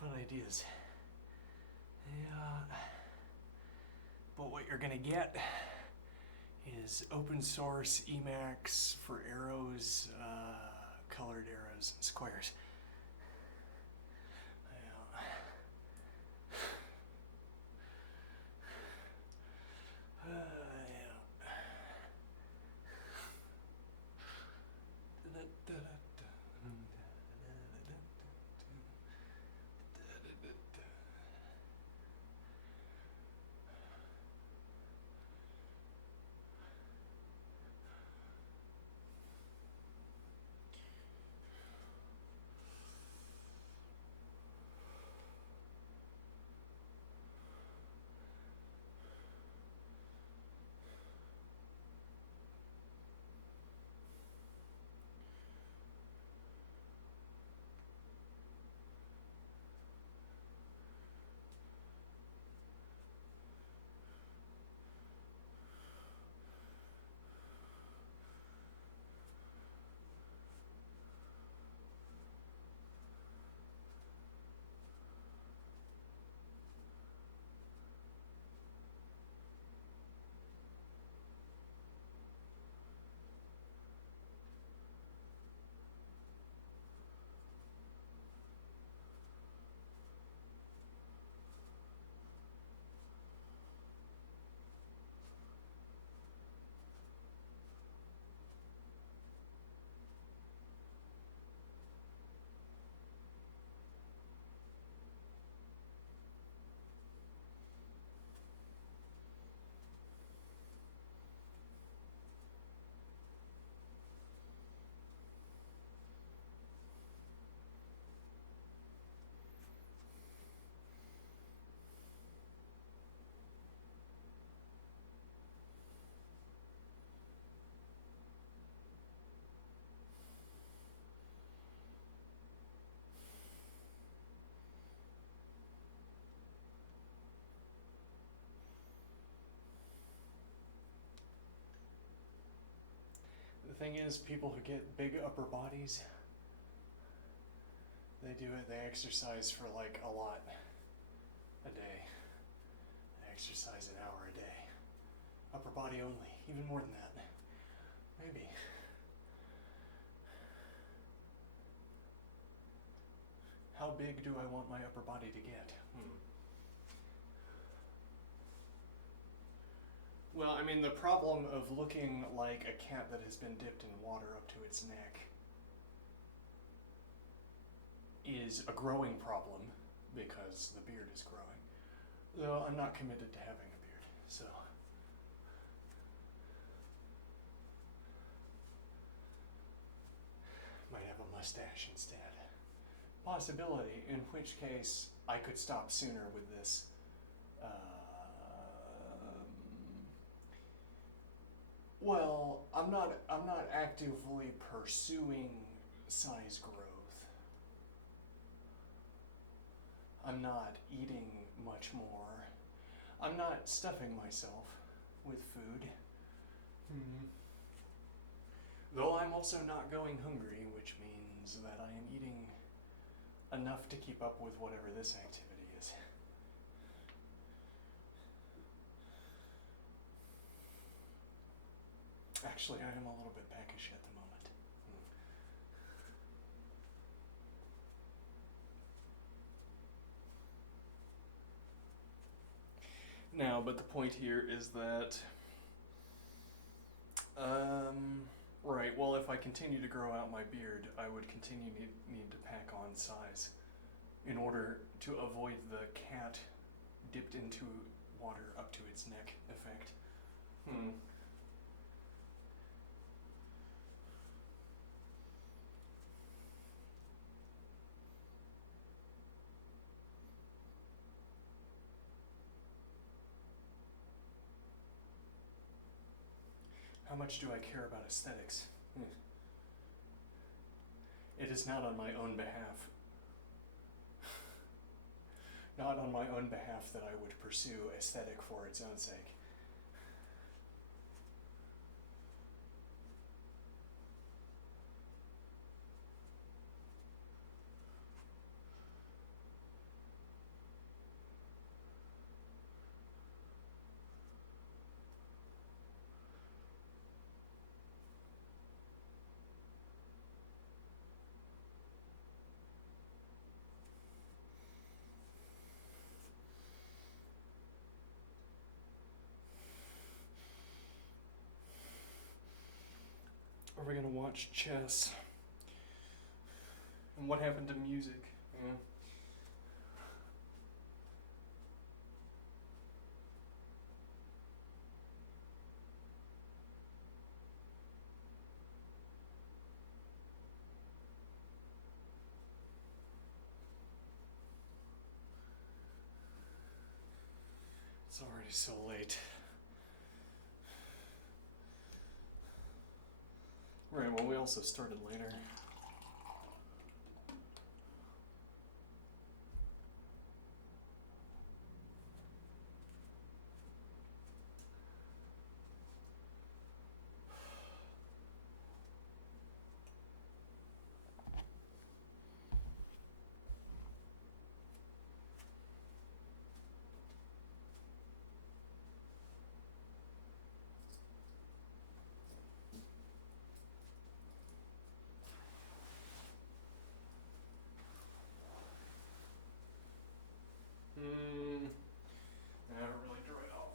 Fun ideas. Yeah. But what you're gonna get is open source emacs for arrows, colored arrows and squares. thing is, people who get big upper bodies, they exercise for like a lot a day. They exercise an hour a day. Upper body only, even more than that. Maybe. How big do I want my upper body to get? Well, I mean, the problem of looking like a cat that has been dipped in water up to its neck is a growing problem because the beard is growing. Though I'm not committed to having a beard, so. Might have a mustache instead. Possibility, in which case I could stop sooner with this. Well, I'm not actively pursuing size growth. I'm not eating much more. I'm not stuffing myself with food. Though I'm also not going hungry, which means that I am eating enough to keep up with whatever this activity is. Actually, I am a little bit peckish at the moment. Now, but the point here is that, right, well, if I continue to grow out my beard, I would continue need to pack on size in order to avoid the cat dipped into water up to its neck effect. How much do I care about aesthetics? It is not on my own behalf. Not on my own behalf that I would pursue aesthetic for its own sake. Are we gonna watch chess? And what happened to music? Yeah. It's already so late. Right, well, we also started later. I haven't really dried off.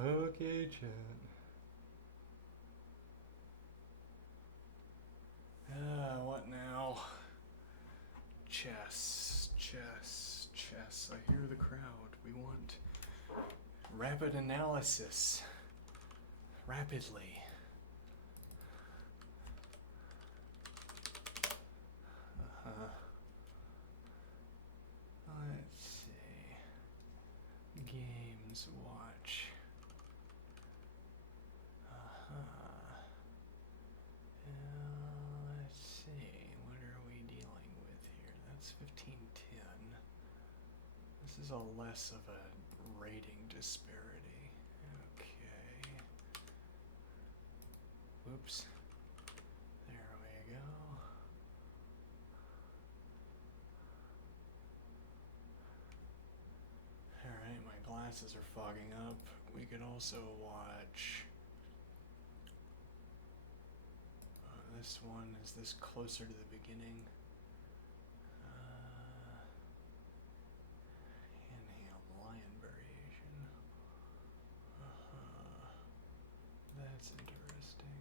Okay, chat. What now? Chess, chess, chess. I hear the crowd. We want Rapid analysis. Rapidly. Let's see. Games watch. Let's see. What are we dealing with here? That's 1510. This is a less of a rating disparity. Okay. Oops. There we go. Alright, my glasses are fogging up. We could also watch... this one, is this closer to the beginning? Handheld lion variation. That's interesting.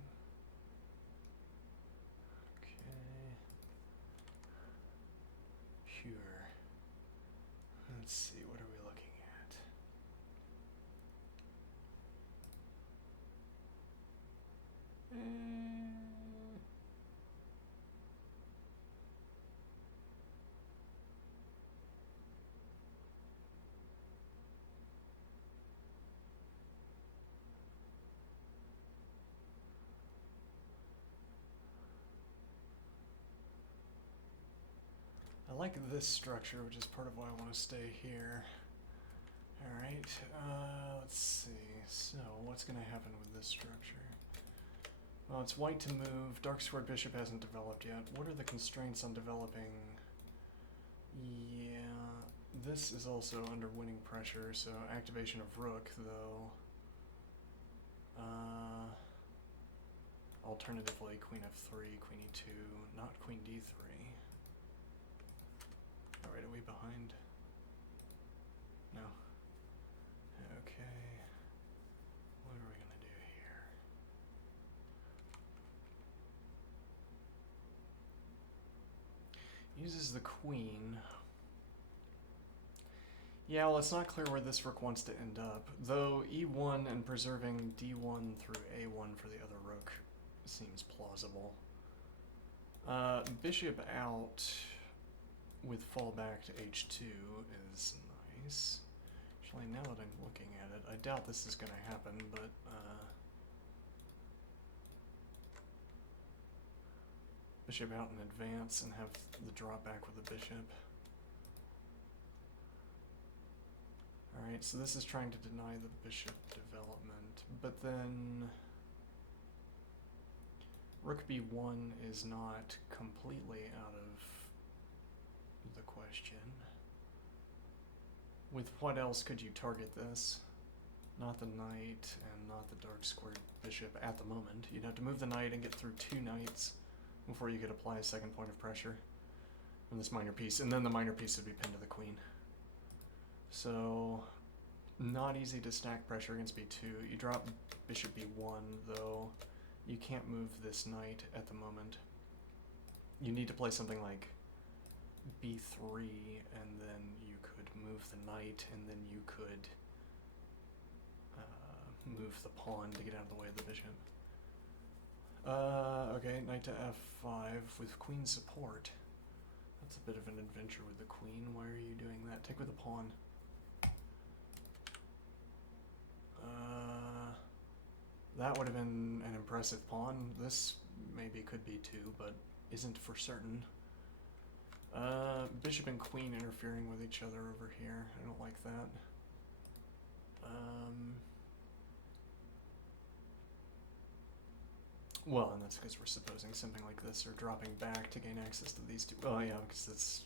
Okay. Pure. Let's see, what are we looking at? I like this structure, which is part of why I want to stay here. Alright, let's see. So, what's going to happen with this structure? Well, it's white to move. Dark squared bishop hasn't developed yet. What are the constraints on developing? Yeah, this is also under winning pressure, so activation of rook, though. Alternatively, queen f3, queen e2, not queen d3. Alright, are we behind? No. Okay. What are we gonna do here? Uses the queen. Yeah, well, it's not clear where this rook wants to end up, though e1 and preserving d1 through a1 for the other rook seems plausible. Bishop out with fallback to h2 is nice. Actually, now that I'm looking at it, I doubt this is going to happen, but bishop out in advance and have the drop back with the bishop. Alright, so this is trying to deny the bishop development, but then rook b1 is not completely out of the question. With what else could you target this? Not the knight and not the dark squared bishop at the moment. You'd have to move the knight and get through two knights before you could apply a second point of pressure from this minor piece, and then the minor piece would be pinned to the queen. So, not easy to stack pressure against b2. You drop bishop b1, though. You can't move this knight at the moment. You need to play something like b3, and then you could move the knight, and then you could move the pawn to get out of the way of the bishop. Okay, knight to f5 with queen support. That's a bit of an adventure with the queen. Why are you doing that? Take with the pawn. That would have been an impressive pawn. This maybe could be too, but isn't for certain. Bishop and queen interfering with each other over here. I don't like that. Well, and that's because we're supposing something like this, or dropping back to gain access to these two. Oh yeah, because it's...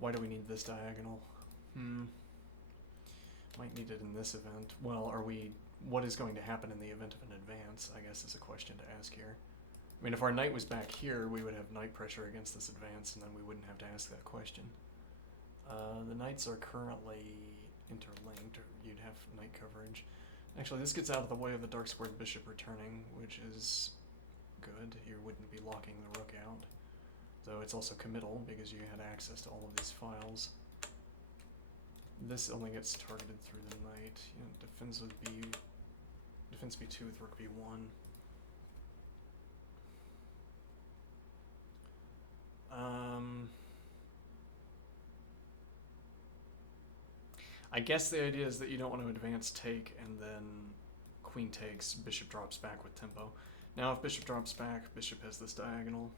Why do we need this diagonal? Might need it in this event. Well, are we... What is going to happen in the event of an advance, I guess, is a question to ask here. I mean, if our knight was back here, we would have knight pressure against this advance, and then we wouldn't have to ask that question. The knights are currently interlinked, or you'd have knight coverage. Actually, this gets out of the way of the dark squared bishop returning, which is good. You wouldn't be locking the rook out. Though it's also committal, because you had access to all of these files. This only gets targeted through the knight. You know, defends with defense B2 with rook B1. I guess the idea is that you don't want to advance take and then queen takes, bishop drops back with tempo. Now if bishop drops back, bishop has this diagonal.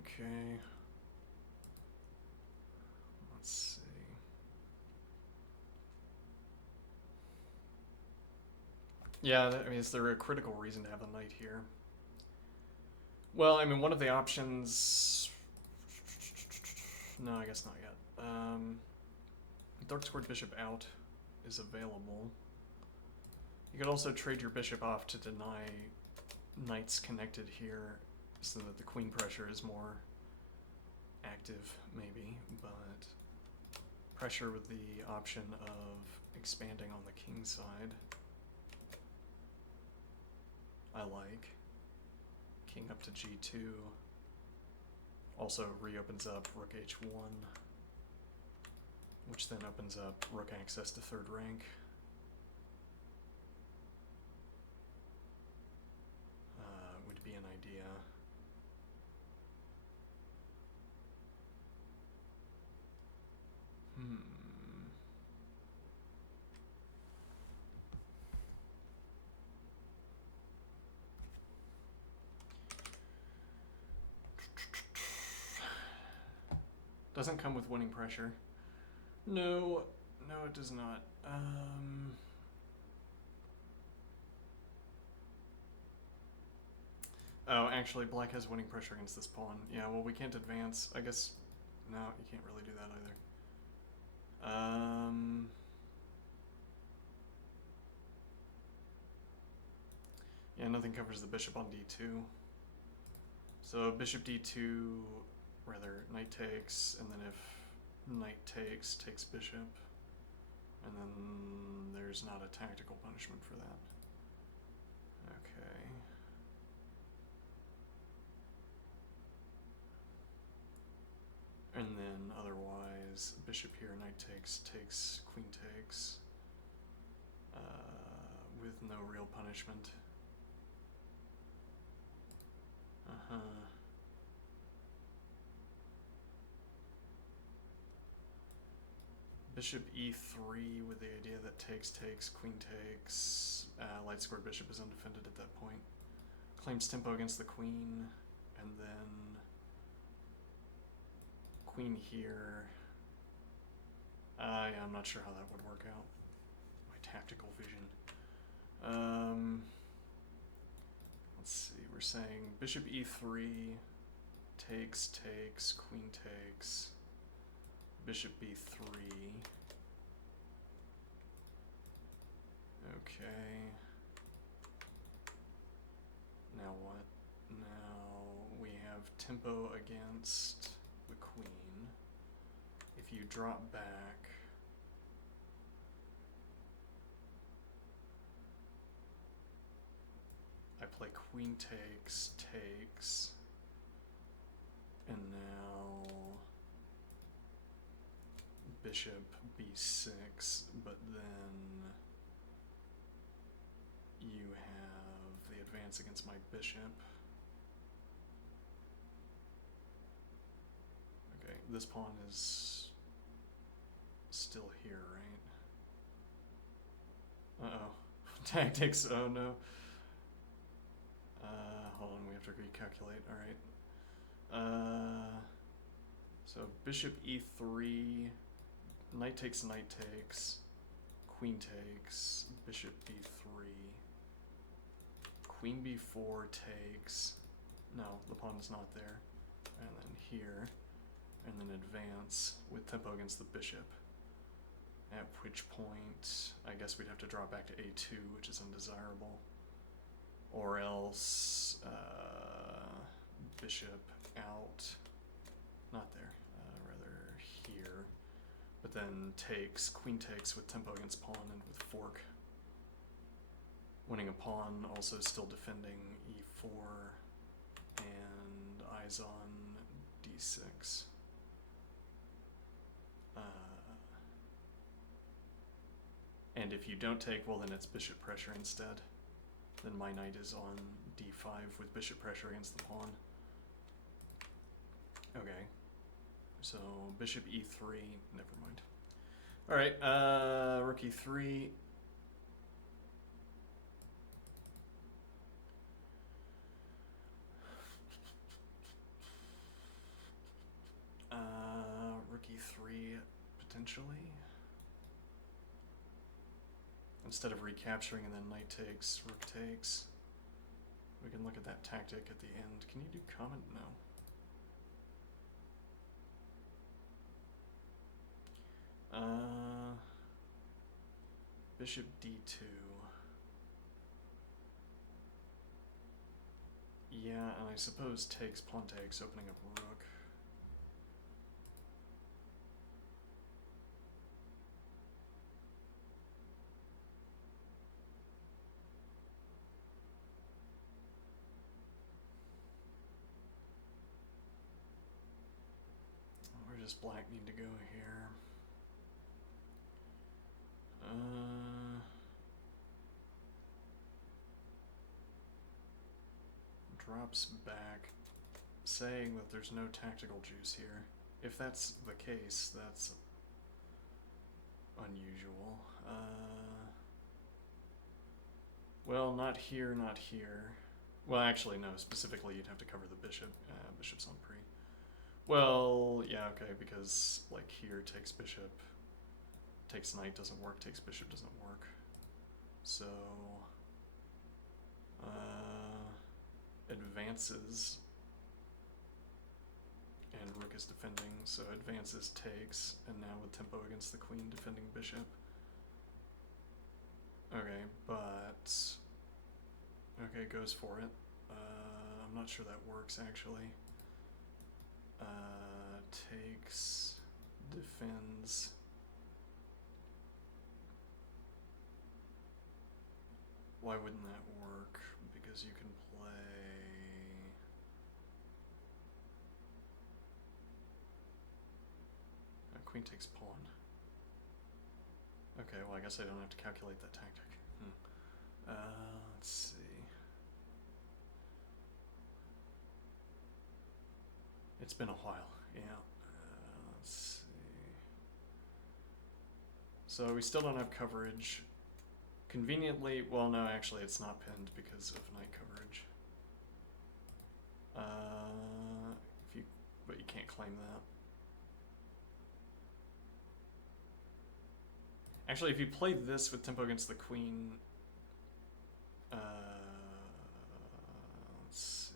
Okay. Let's see. Yeah, I mean, is there a critical reason to have a knight here? Well, I mean, one of the options... No, I guess not yet. Dark squared bishop out is available. You could also trade your bishop off to deny knights connected here so that the queen pressure is more active, maybe, but pressure with the option of expanding on the king side I like. King up to g2 also reopens up rook h1, which then opens up rook access to third rank. Would be an idea. Doesn't come with winning pressure. No, it does not. Oh, actually, black has winning pressure against this pawn. Yeah, well, we can't advance. I guess, no, you can't really do that either. Yeah, nothing covers the bishop on d2. So bishop d2, rather, knight takes, and then if knight takes bishop, and then there's not a tactical punishment for that. Okay. And then otherwise, bishop here, knight takes, queen takes, with no real punishment. Bishop e3 with the idea that takes, queen takes, light squared bishop is undefended at that point. Claims tempo against the queen, and then queen here. Yeah, I'm not sure how that would work out. My tactical vision. Let's see, we're saying bishop e3, takes, queen takes, bishop b3. Okay. Now what? Now we have tempo against the queen. If you drop back, I play queen takes, and now bishop b6, but then you have the advance against my bishop. Okay, this pawn is still here, right? Uh-oh. Tactics, oh no. Hold on, we have to recalculate, alright. So bishop e3, knight takes, queen takes, bishop b3, queen b4 takes, no, the pawn is not there, and then here, and then advance with tempo against the bishop, at which point I guess we'd have to drop back to a2, which is undesirable, or else bishop out, not there, rather here, but then takes, queen takes with tempo against pawn and with fork. Winning a pawn, also still defending e4, and eyes on d6. And if you don't take, well, then it's bishop pressure instead. Then my knight is on d5 with bishop pressure against the pawn. Okay. So bishop e3, never mind. All right, rook e3. Rook e3 potentially. Instead of recapturing and then knight takes, rook takes. We can look at that tactic at the end. Can you do comment? No. Bishop d2. Yeah, and I suppose takes, pawn takes, opening up rook. Where does black need to go here? Drops back, saying that there's no tactical juice here. If that's the case, that's unusual. Well, not here, not here. Well, actually, no. Specifically, you'd have to cover the bishop. Bishop's on pre. Well, yeah, okay, because, like, here takes bishop, takes knight doesn't work, takes bishop doesn't work. So, advances, and rook is defending, so advances takes, and now with tempo against the queen, defending bishop. Okay, but, okay, goes for it. I'm not sure that works, actually. Takes, defends. Why wouldn't that work? Because you can play... queen takes pawn. Okay, well I guess I don't have to calculate that tactic. Let's see. It's been a while, yeah. Let's see. So we still don't have coverage. Conveniently, well no, actually it's not pinned because of knight coverage. But you can't claim that. Actually, if you play this with tempo against the queen, let's see.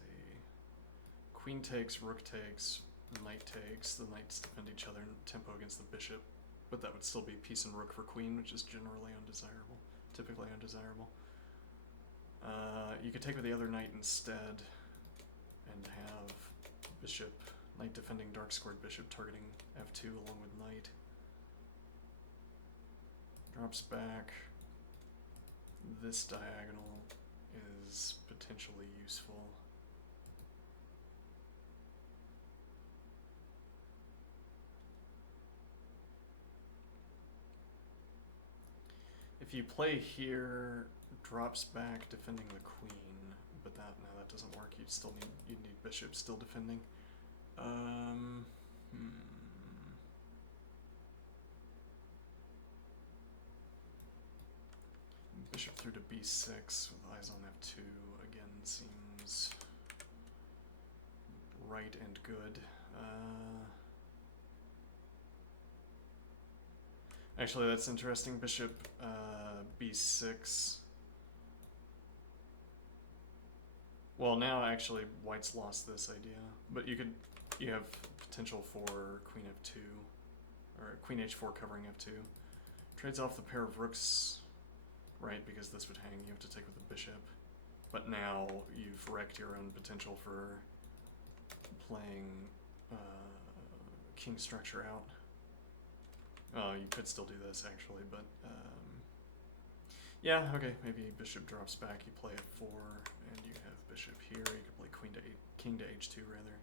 Queen takes, rook takes, knight takes. The knights defend each other in tempo against the bishop, but that would still be piece and rook for queen, which is generally undesirable, typically undesirable. You could take with the other knight instead and have bishop, knight defending dark squared bishop targeting f2 along with knight. Drops back. This diagonal is potentially useful. If you play here, drops back defending the queen, but that doesn't work. You'd need bishop still defending. Bishop through to b6 with eyes on f2 again seems right and good. Actually, that's interesting. Bishop b6. Well, now actually white's lost this idea, but you have potential for queen f2 or queen h4 covering f2. Trades off the pair of rooks. Right, because this would hang, you have to take with the bishop. But now you've wrecked your own potential for playing king structure out. Oh, you could still do this actually, but yeah, okay, maybe bishop drops back, you play f4, and you have bishop here, you could play king to h2 rather.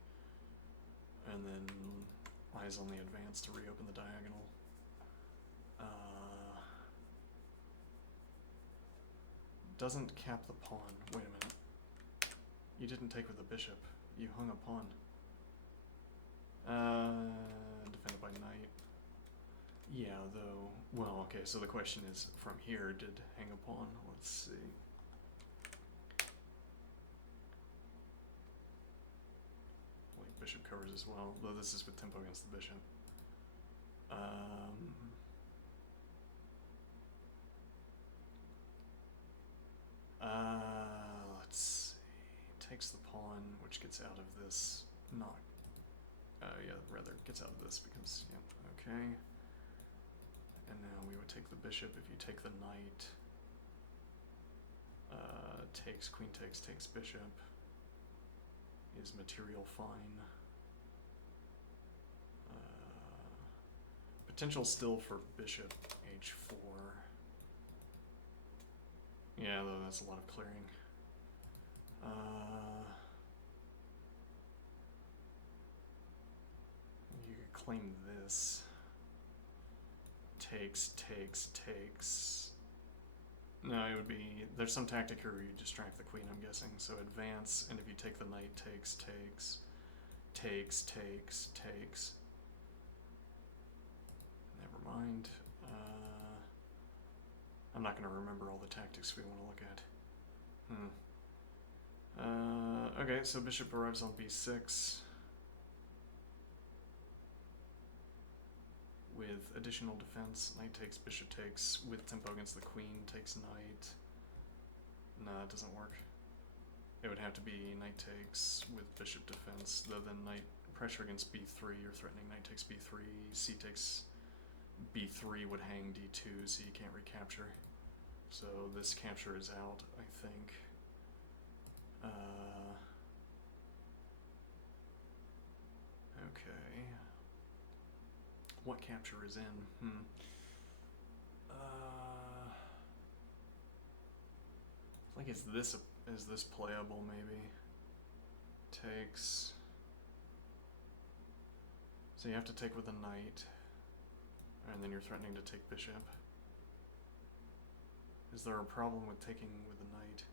And then eyes on the advance to reopen the diagonal. doesn't cap the pawn. Wait a minute. You didn't take with the bishop. You hung a pawn. Defended by knight. Yeah, though. Well, okay, so the question is, from here, did hang a pawn? Let's see. Like bishop covers as well, though this is with tempo against the bishop. Let's see. Takes the pawn, which gets out of this knock. Yeah, rather gets out of this because, yeah, okay. And now we would take the bishop. If you take the knight, takes, queen takes bishop. Is material fine? Potential still for bishop h4. Yeah, though that's a lot of clearing. You could claim this. Takes. No, it would be, there's some tactic here where you distract the queen, I'm guessing. So advance, and if you take the knight, takes. Never mind. I'm not going to remember all the tactics we want to look at. Okay, so bishop arrives on b6. With additional defense, knight takes, bishop takes, with tempo against the queen, takes knight. Nah, it doesn't work. It would have to be knight takes with bishop defense, though then knight pressure against b3, you're threatening knight takes b3, c takes b3 would hang d2, so you can't recapture. So this capture is out, I think. Okay. What capture is in? Like, is this playable? Maybe. Takes. So you have to take with a knight, and then you're threatening to take bishop. Is there a problem with taking with a knight?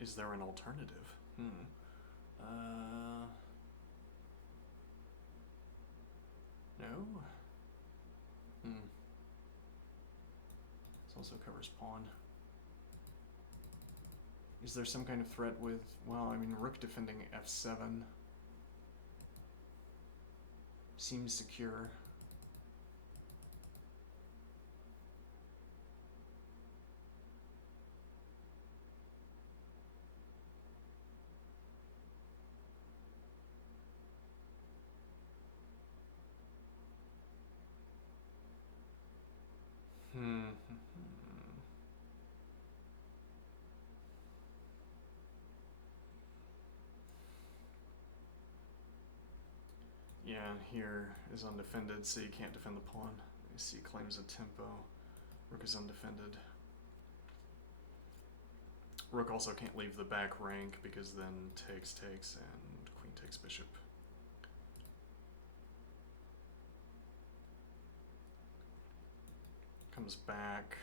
Is there an alternative? No? This also covers pawn. Is there some kind of threat with, well, I mean, rook defending f7 seems secure. Yeah, here is undefended, so you can't defend the pawn. You see claims a tempo. Rook is undefended. Rook also can't leave the back rank because then takes, and queen takes bishop. Comes back.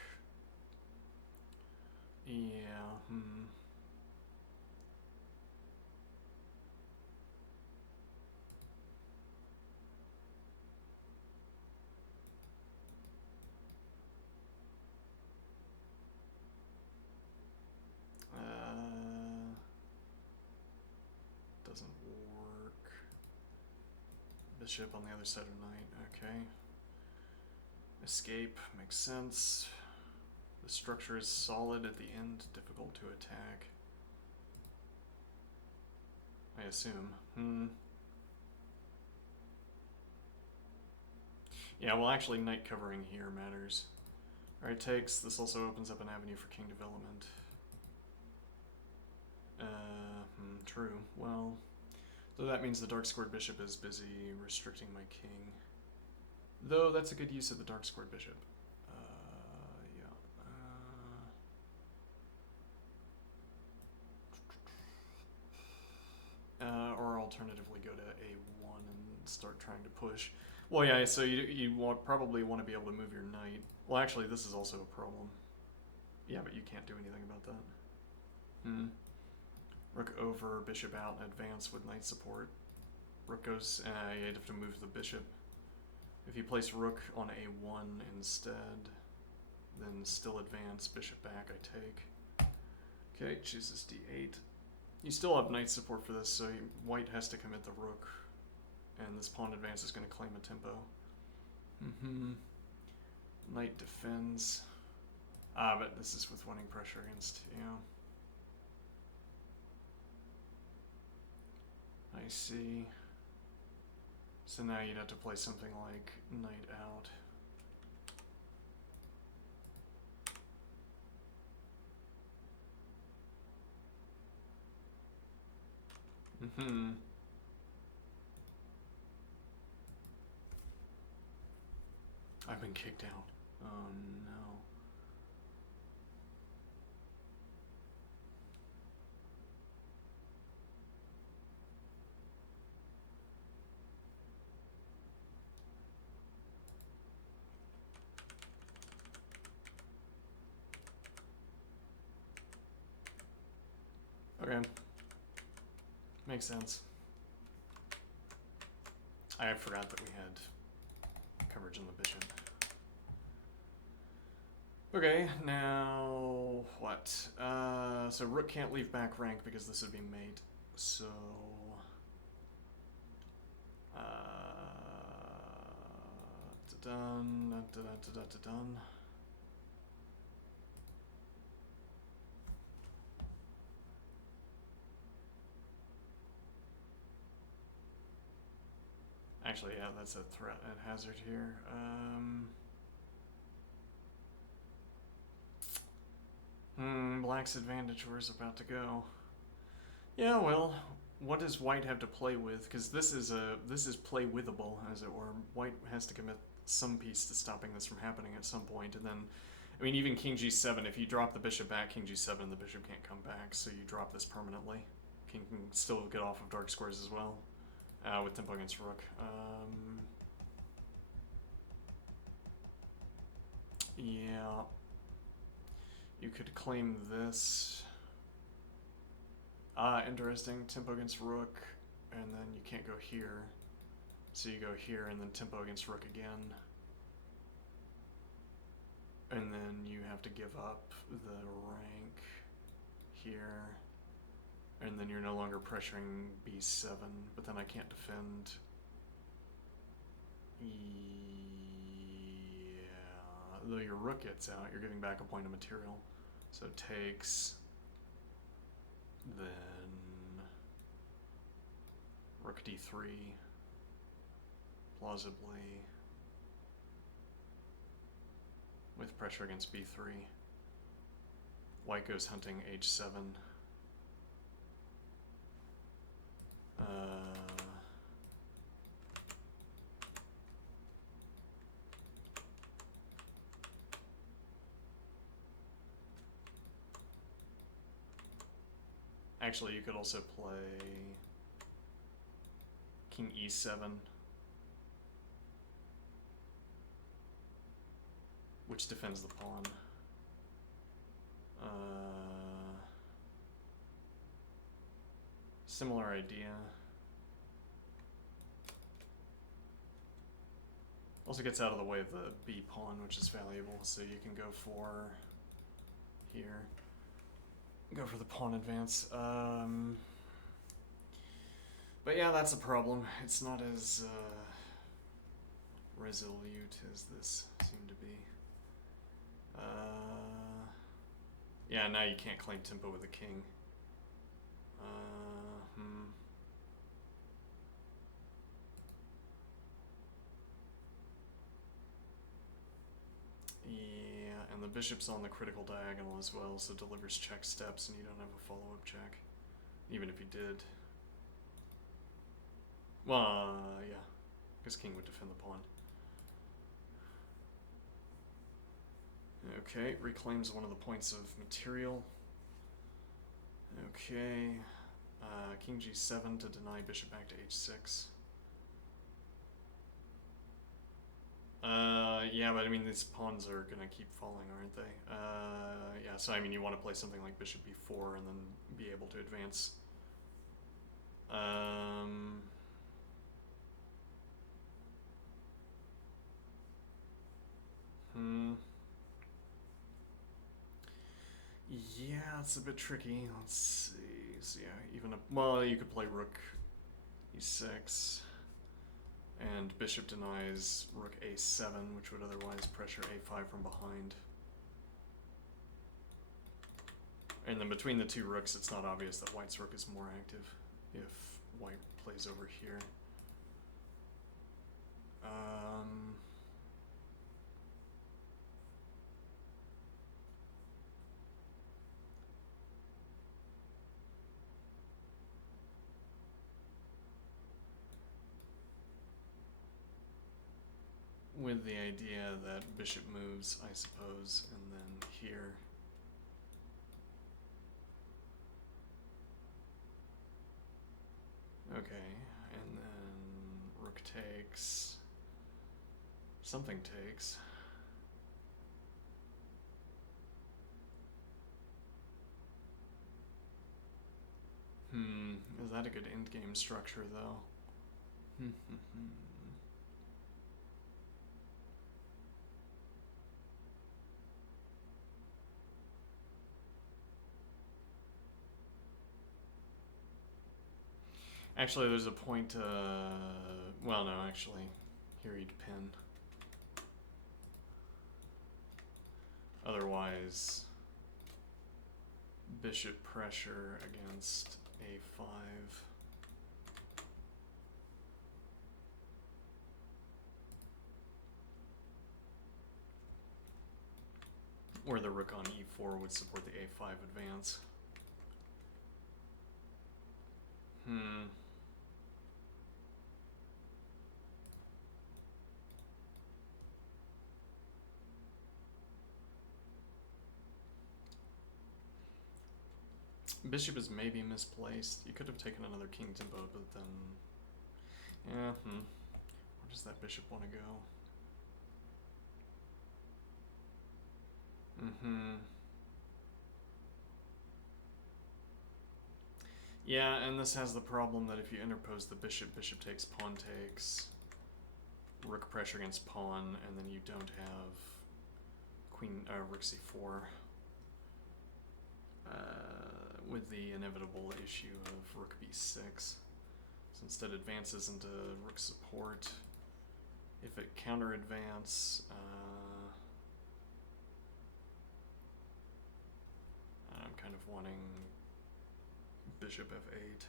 Yeah, doesn't work. Bishop on the other side of knight, okay. Escape, makes sense. The structure is solid at the end, difficult to attack. I assume. Yeah, well actually knight covering here matters. Alright, takes. This also opens up an avenue for king development. True. Well, though that means the dark squared bishop is busy restricting my king. Though that's a good use of the dark squared bishop. Or alternatively go to a1 and start trying to push. Well, yeah, so you probably want to be able to move your knight. Well, actually, this is also a problem. Yeah, but you can't do anything about that. Rook over, bishop out, and advance with knight support. Rook goes, you'd have to move the bishop. If you place rook on a1 instead, then still advance, bishop back, I take. Okay, chooses d8. You still have knight support for this, so white has to commit the rook, and this pawn advance is going to claim a tempo. Knight defends. But this is with winning pressure against, I see. So now you'd have to play something like knight out. I've been kicked out. Oh no. Okay. Makes sense. I forgot that we had coverage on the bishop. Okay, now what? So rook can't leave back rank because this would be mate. So done. Actually, yeah, that's a threat at hazard here. Black's advantage, where's about to go? Yeah, well, what does white have to play with? Because this is play withable, as it were. White has to commit some piece to stopping this from happening at some point, and then, I mean, even king g7. If you drop the bishop back, king g7, the bishop can't come back, so you drop this permanently. King can still get off of dark squares as well, with tempo against rook. Yeah. You could claim this. Interesting. Tempo against rook, and then you can't go here. So you go here, and then tempo against rook again. And then you have to give up the rank here. And then you're no longer pressuring b7, but then I can't defend. Yeah. Though your rook gets out, you're giving back a point of material. So it takes, then rook d3, plausibly, with pressure against b3. White goes hunting h7. Actually, you could also play king e7, which defends the pawn. Similar idea. Also gets out of the way of the b pawn, which is valuable, so you can go for here. Go for the pawn advance. But yeah, that's a problem. It's not as resolute as this seemed to be. Yeah, now you can't claim tempo with the king. Yeah, and the bishop's on the critical diagonal as well, so delivers check steps, and you don't have a follow-up check, even if you did. Well, yeah, because king would defend the pawn. Okay, reclaims one of the points of material. Okay, king g7 to deny bishop back to h6. Yeah, but I mean, these pawns are gonna keep falling, aren't they? Yeah, so I mean, you want to play something like bishop b4 and then be able to advance. Yeah, it's a bit tricky. Let's see. So yeah, even a, well, you could play rook e6, and bishop denies rook a7, which would otherwise pressure a5 from behind. And then between the two rooks, it's not obvious that white's rook is more active if white plays over here. With the idea that bishop moves, I suppose, and then here. Okay, and then rook takes. Something takes. Is that a good endgame structure, though? Actually, there's a point, well, no, actually, here he'd pin. Otherwise, bishop pressure against a5. Where the rook on e4 would support the a5 advance. Bishop is maybe misplaced. You could have taken another king tempo, but then... Yeah, where does that bishop want to go? Yeah, and this has the problem that if you interpose the bishop, bishop takes, pawn takes, rook pressure against pawn, and then you don't have queen, rook c4, with the inevitable issue of rook b6. So instead advances into rook support. If it counter advance, I'm kind of wanting bishop f8.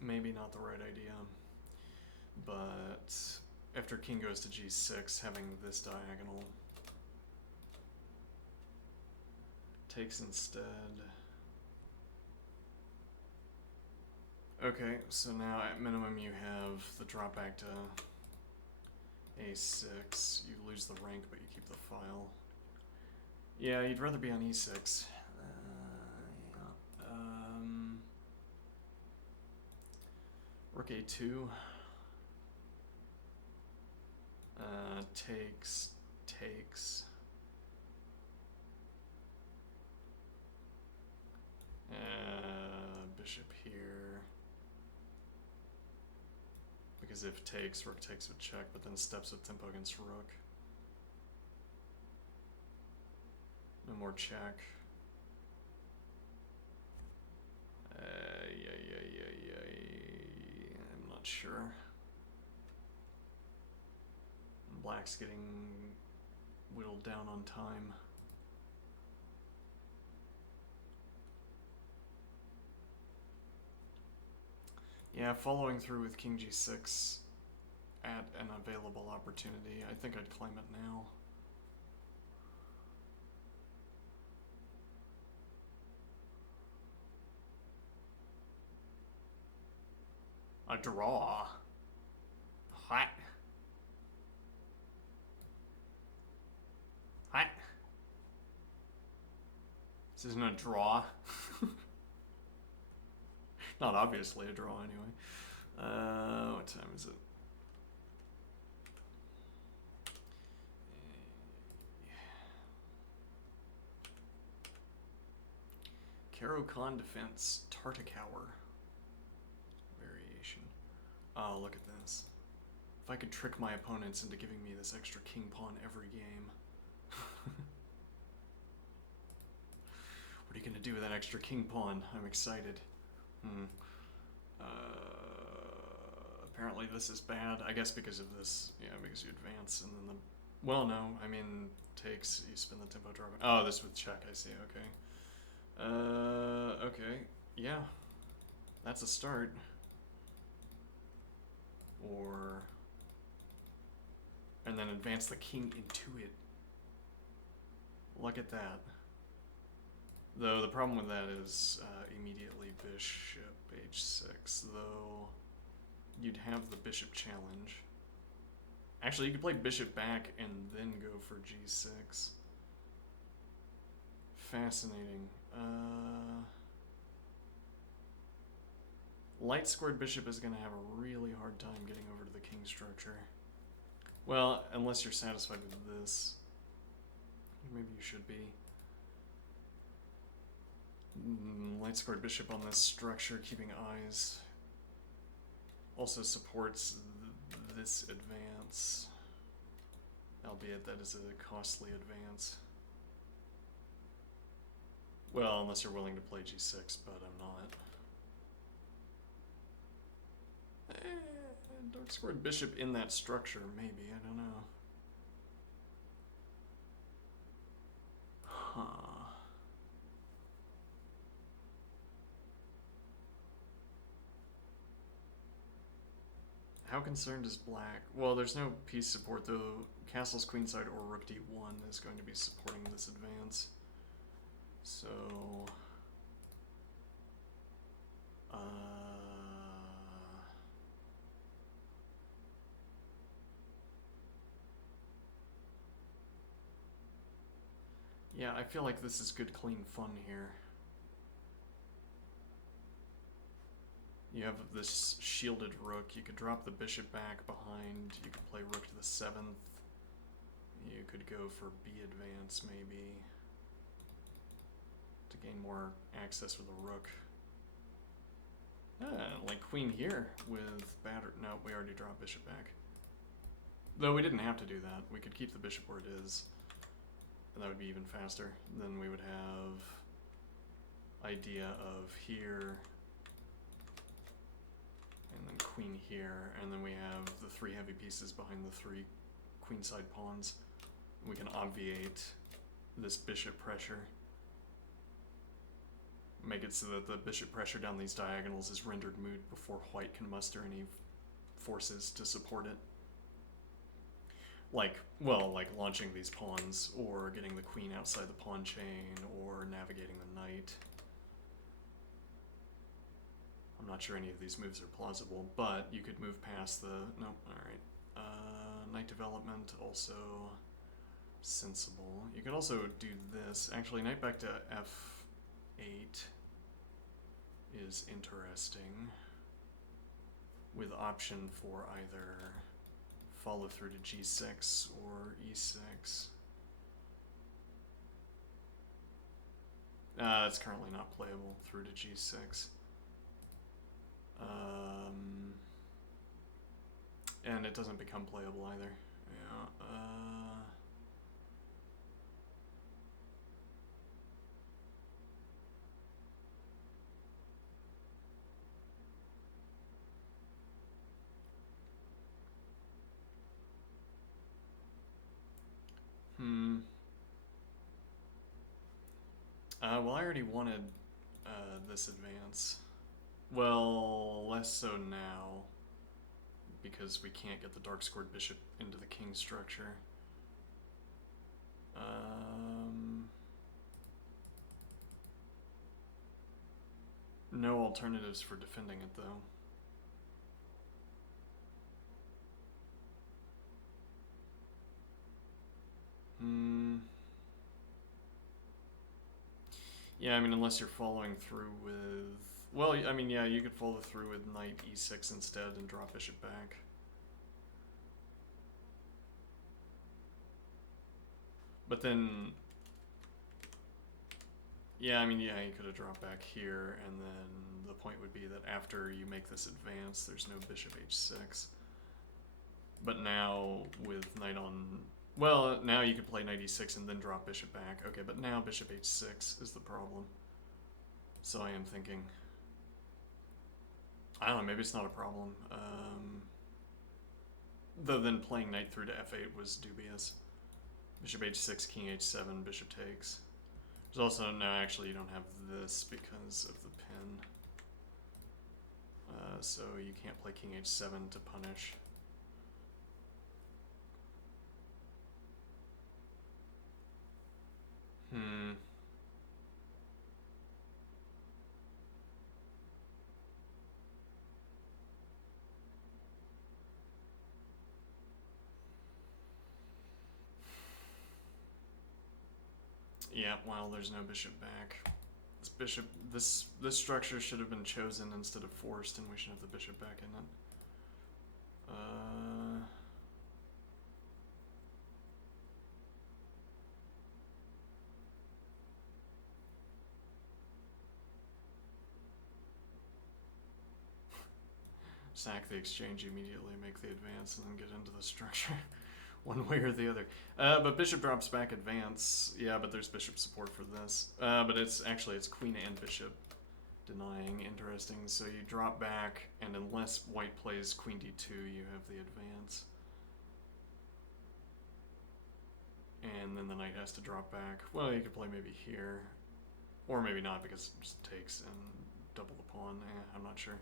Maybe not the right idea, but after king goes to g6, having this diagonal takes instead. Okay, so now at minimum you have the drop back to a6. You lose the rank, but you keep the file. Yeah, you'd rather be on e6. Yeah. Rook a2. Takes. Bishop here. Because if takes, rook takes with check, but then steps with tempo against rook. No more check. I'm not sure. Black's getting whittled down on time. Yeah, following through with king g6 at an available opportunity. I think I'd claim it now. A draw. What? What? This isn't a draw. Not obviously a draw anyway. What time is it? Caro Khan defense, Tartakower. Variation. Oh, look at this. If I could trick my opponents into giving me this extra king pawn every game. What are you gonna do with that extra king pawn? I'm excited. Apparently this is bad. I guess because of this. Yeah, because you advance and then the... Well, no. I mean, takes... You spin the tempo drop. Oh, this with check. I see. Okay. Okay. Yeah. That's a start. Or... And then advance the king into it. Look at that. Though the problem with that is immediately bishop h6, though you'd have the bishop challenge. Actually, you could play bishop back and then go for g6. Fascinating. Light squared bishop is going to have a really hard time getting over to the king structure. Well, unless you're satisfied with this. Maybe you should be. Light squared bishop on this structure, keeping eyes. Also supports this advance. Albeit that is a costly advance. Well, unless you're willing to play g6, but I'm not. Dark squared bishop in that structure, maybe, I don't know. Huh. How concerned is black? Well, there's no piece support, though. Castle's queenside or rook d1 is going to be supporting this advance. So... Yeah, I feel like this is good, clean fun here. You have this shielded rook. You could drop the bishop back behind. You could play rook to the 7th. You could go for b advance, maybe, to gain more access with a rook. Like queen here with batter. No, we already dropped bishop back. Though we didn't have to do that. We could keep the bishop where it is. And that would be even faster. Then we would have idea of here, and then queen here, and then we have the 3 heavy pieces behind the 3 queenside pawns. We can obviate this bishop pressure. Make it so that the bishop pressure down these diagonals is rendered moot before white can muster any forces to support it. Like, well, like launching these pawns, or getting the queen outside the pawn chain, or navigating the knight. I'm not sure any of these moves are plausible, but you could move past the... No, alright. Knight development, also sensible. You could also do this. Actually, knight back to f8 is interesting, with option for either follow through to g6 or e6. It's currently not playable through to g6. And it doesn't become playable either. Yeah. Well, I already wanted this advance. Well, less so now, because we can't get the dark squared bishop into the king structure. No alternatives for defending it, though. Yeah, I mean, unless you're following through with... Well, I mean, yeah, you could follow through with knight e6 instead and drop bishop back. But then, yeah, I mean, yeah, you could have dropped back here, and then the point would be that after you make this advance, there's no bishop h6. But now with knight on, well, now you could play knight e6 and then drop bishop back. Okay, but now bishop h6 is the problem. So I am thinking, I don't know, maybe it's not a problem. Though then playing knight through to f8 was dubious. Bishop h6, king h7, bishop takes. There's also, no, actually you don't have this because of the pin. So you can't play king h7 to punish. Yeah, well, there's no bishop back. This bishop, this structure should have been chosen instead of forced, and we should have the bishop back in it. Sack the exchange immediately, make the advance, and then get into the structure. One way or the other. But bishop drops back advance. Yeah, but there's bishop support for this. But it's queen and bishop denying. Interesting. So you drop back, and unless white plays queen d2, you have the advance. And then the knight has to drop back. Well, you could play maybe here. Or maybe not, because it just takes and double the pawn. I'm not sure.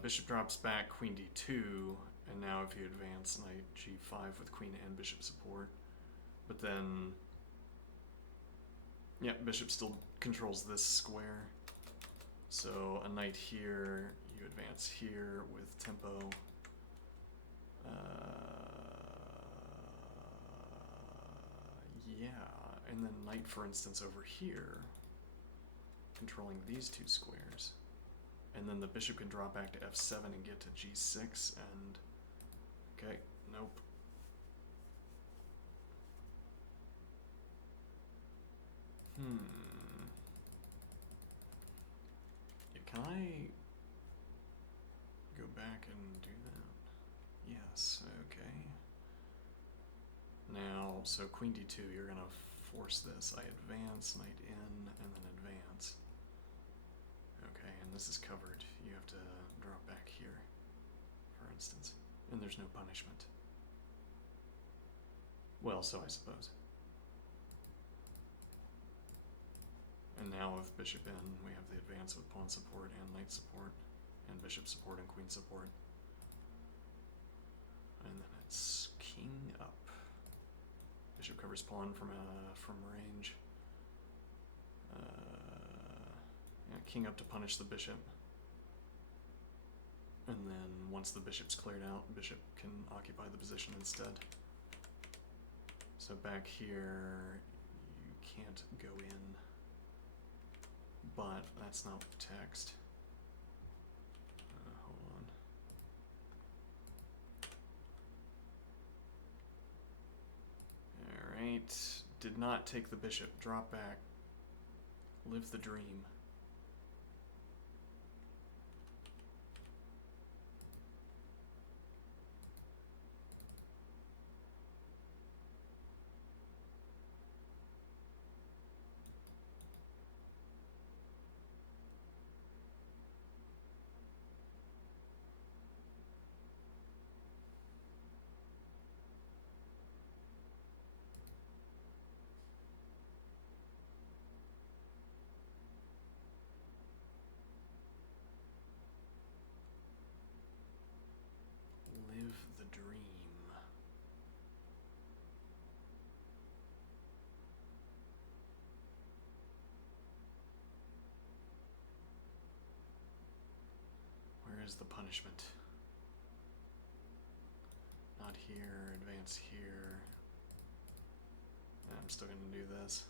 Bishop drops back, queen d2, and now if you advance, knight g5 with queen and bishop support. But then, yeah, bishop still controls this square. So a knight here, you advance here with tempo. Yeah, and then knight, for instance, over here, controlling these two squares. And then the bishop can drop back to f7 and get to g6, and okay, nope. Yeah, can I go back and do that? Yes, okay. Now, so queen d2, you're gonna force this. I advance, knight in, and then advance. Okay, and this is covered. You have to drop back here, for instance. And there's no punishment. Well, so I suppose. And now with bishop in, we have the advance with pawn support and knight support, and bishop support and queen support. And then it's king up. Bishop covers pawn from range. Yeah, king up to punish the bishop. And then once the bishop's cleared out, bishop can occupy the position instead. So back here, you can't go in, but that's not text. Hold on. Alright, did not take the bishop, drop back, live the dream. Live the dream. Where is the punishment? Not here, advance here. I'm still going to do this.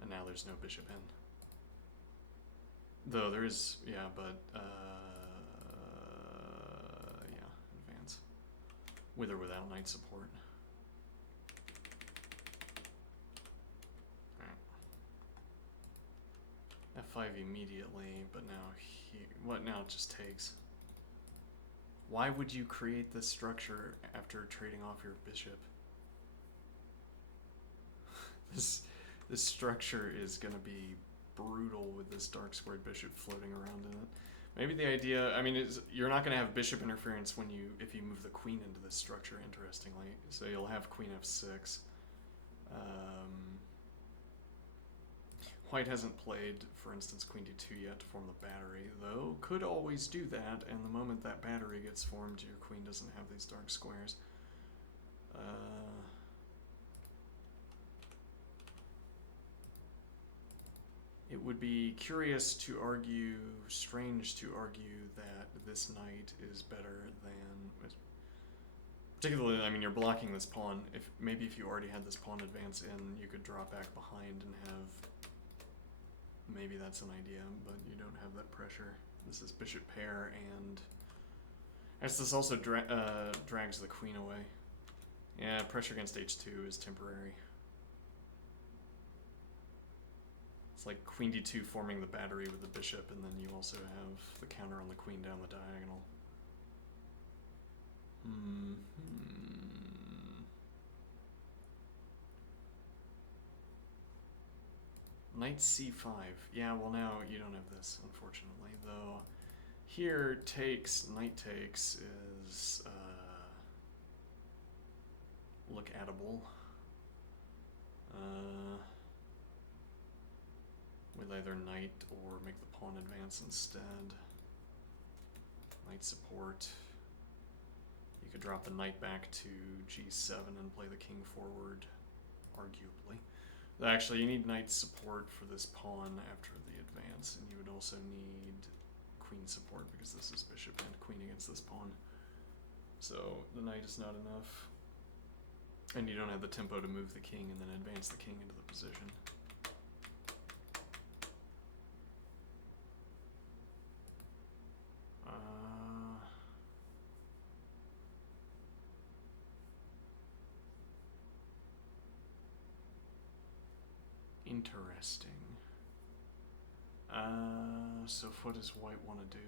And now there's no bishop in. Though there is, yeah, but, yeah, advance. With or without knight support. F5 immediately, but now what now? It just takes. Why would you create this structure after trading off your bishop? This structure is gonna be brutal with this dark squared bishop floating around in it. Maybe the idea, I mean, is you're not gonna have bishop interference if you move the queen into this structure. Interestingly, so you'll have queen f6. White hasn't played, for instance, queen d2 yet to form the battery, though could always do that, and the moment that battery gets formed, your queen doesn't have these dark squares. It would be curious to argue, strange to argue that this knight is better than... Particularly, I mean, you're blocking this pawn. Maybe if you already had this pawn advance in, you could drop back behind and have... Maybe that's an idea, but you don't have that pressure. This is bishop pair, and as this also drags the queen away. Yeah, pressure against h2 is temporary. It's like queen d2 forming the battery with the bishop, and then you also have the counter on the queen down the diagonal. Knight c5. Yeah, well now you don't have this, unfortunately. Though here knight takes is look at-able. With either knight or make the pawn advance instead. Knight support. You could drop the knight back to g7 and play the king forward, arguably. Actually, you need knight support for this pawn after the advance, and you would also need queen support because this is bishop and queen against this pawn. So the knight is not enough. And you don't have the tempo to move the king and then advance the king into the position. Interesting. So what does white want to do?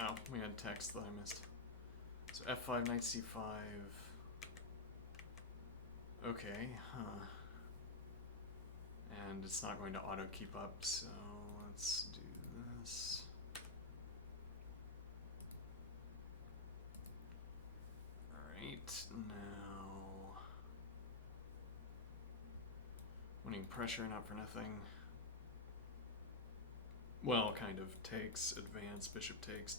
Oh, we had text that I missed. So f5, knight c5. Okay, huh. And it's not going to auto keep up, so let's do this. Alright, now... winning pressure, not for nothing. Well, kind of. Takes, advance, bishop takes,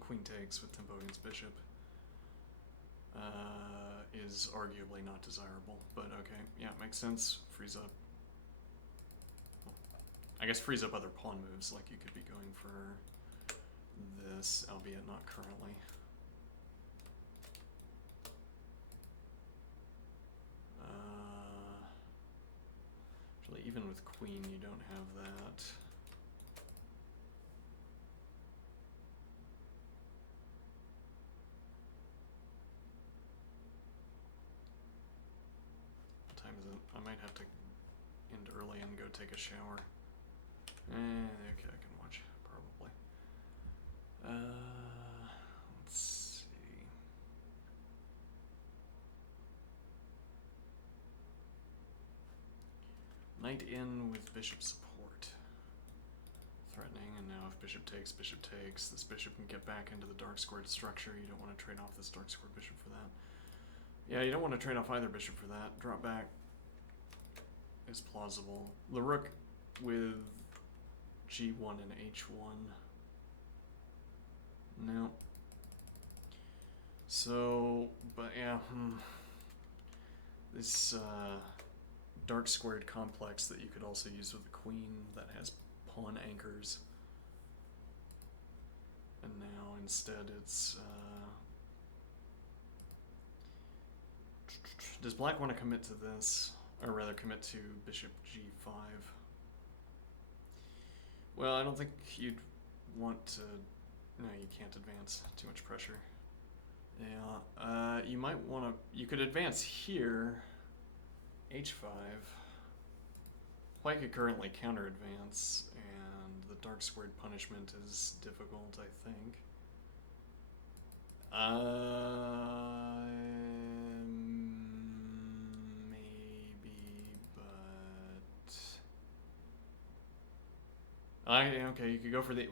queen takes with tempo against bishop. Is arguably not desirable, but okay, yeah, makes sense. Frees up. Well, I guess frees up other pawn moves, like you could be going for this, albeit not currently. Actually, even with queen, you don't have that. I might have to end early and go take a shower. Okay, I can watch, probably. Let's see. Knight in with bishop support. Threatening, and now if bishop takes, this bishop can get back into the dark squared structure. You don't want to trade off this dark squared bishop for that. Yeah, you don't want to trade off either bishop for that. Drop back is plausible. The rook with G1 and H1. No. So, but yeah, this dark squared complex that you could also use with the queen that has pawn anchors. And now instead it's... does black want to commit to this? Or rather commit to bishop g5? Well, I don't think you'd want to... No, you can't advance. Too much pressure. Yeah, you might want to... You could advance here. h5. White could currently counter-advance, and the dark squared punishment is difficult, I think. Maybe, but... okay, you could go for the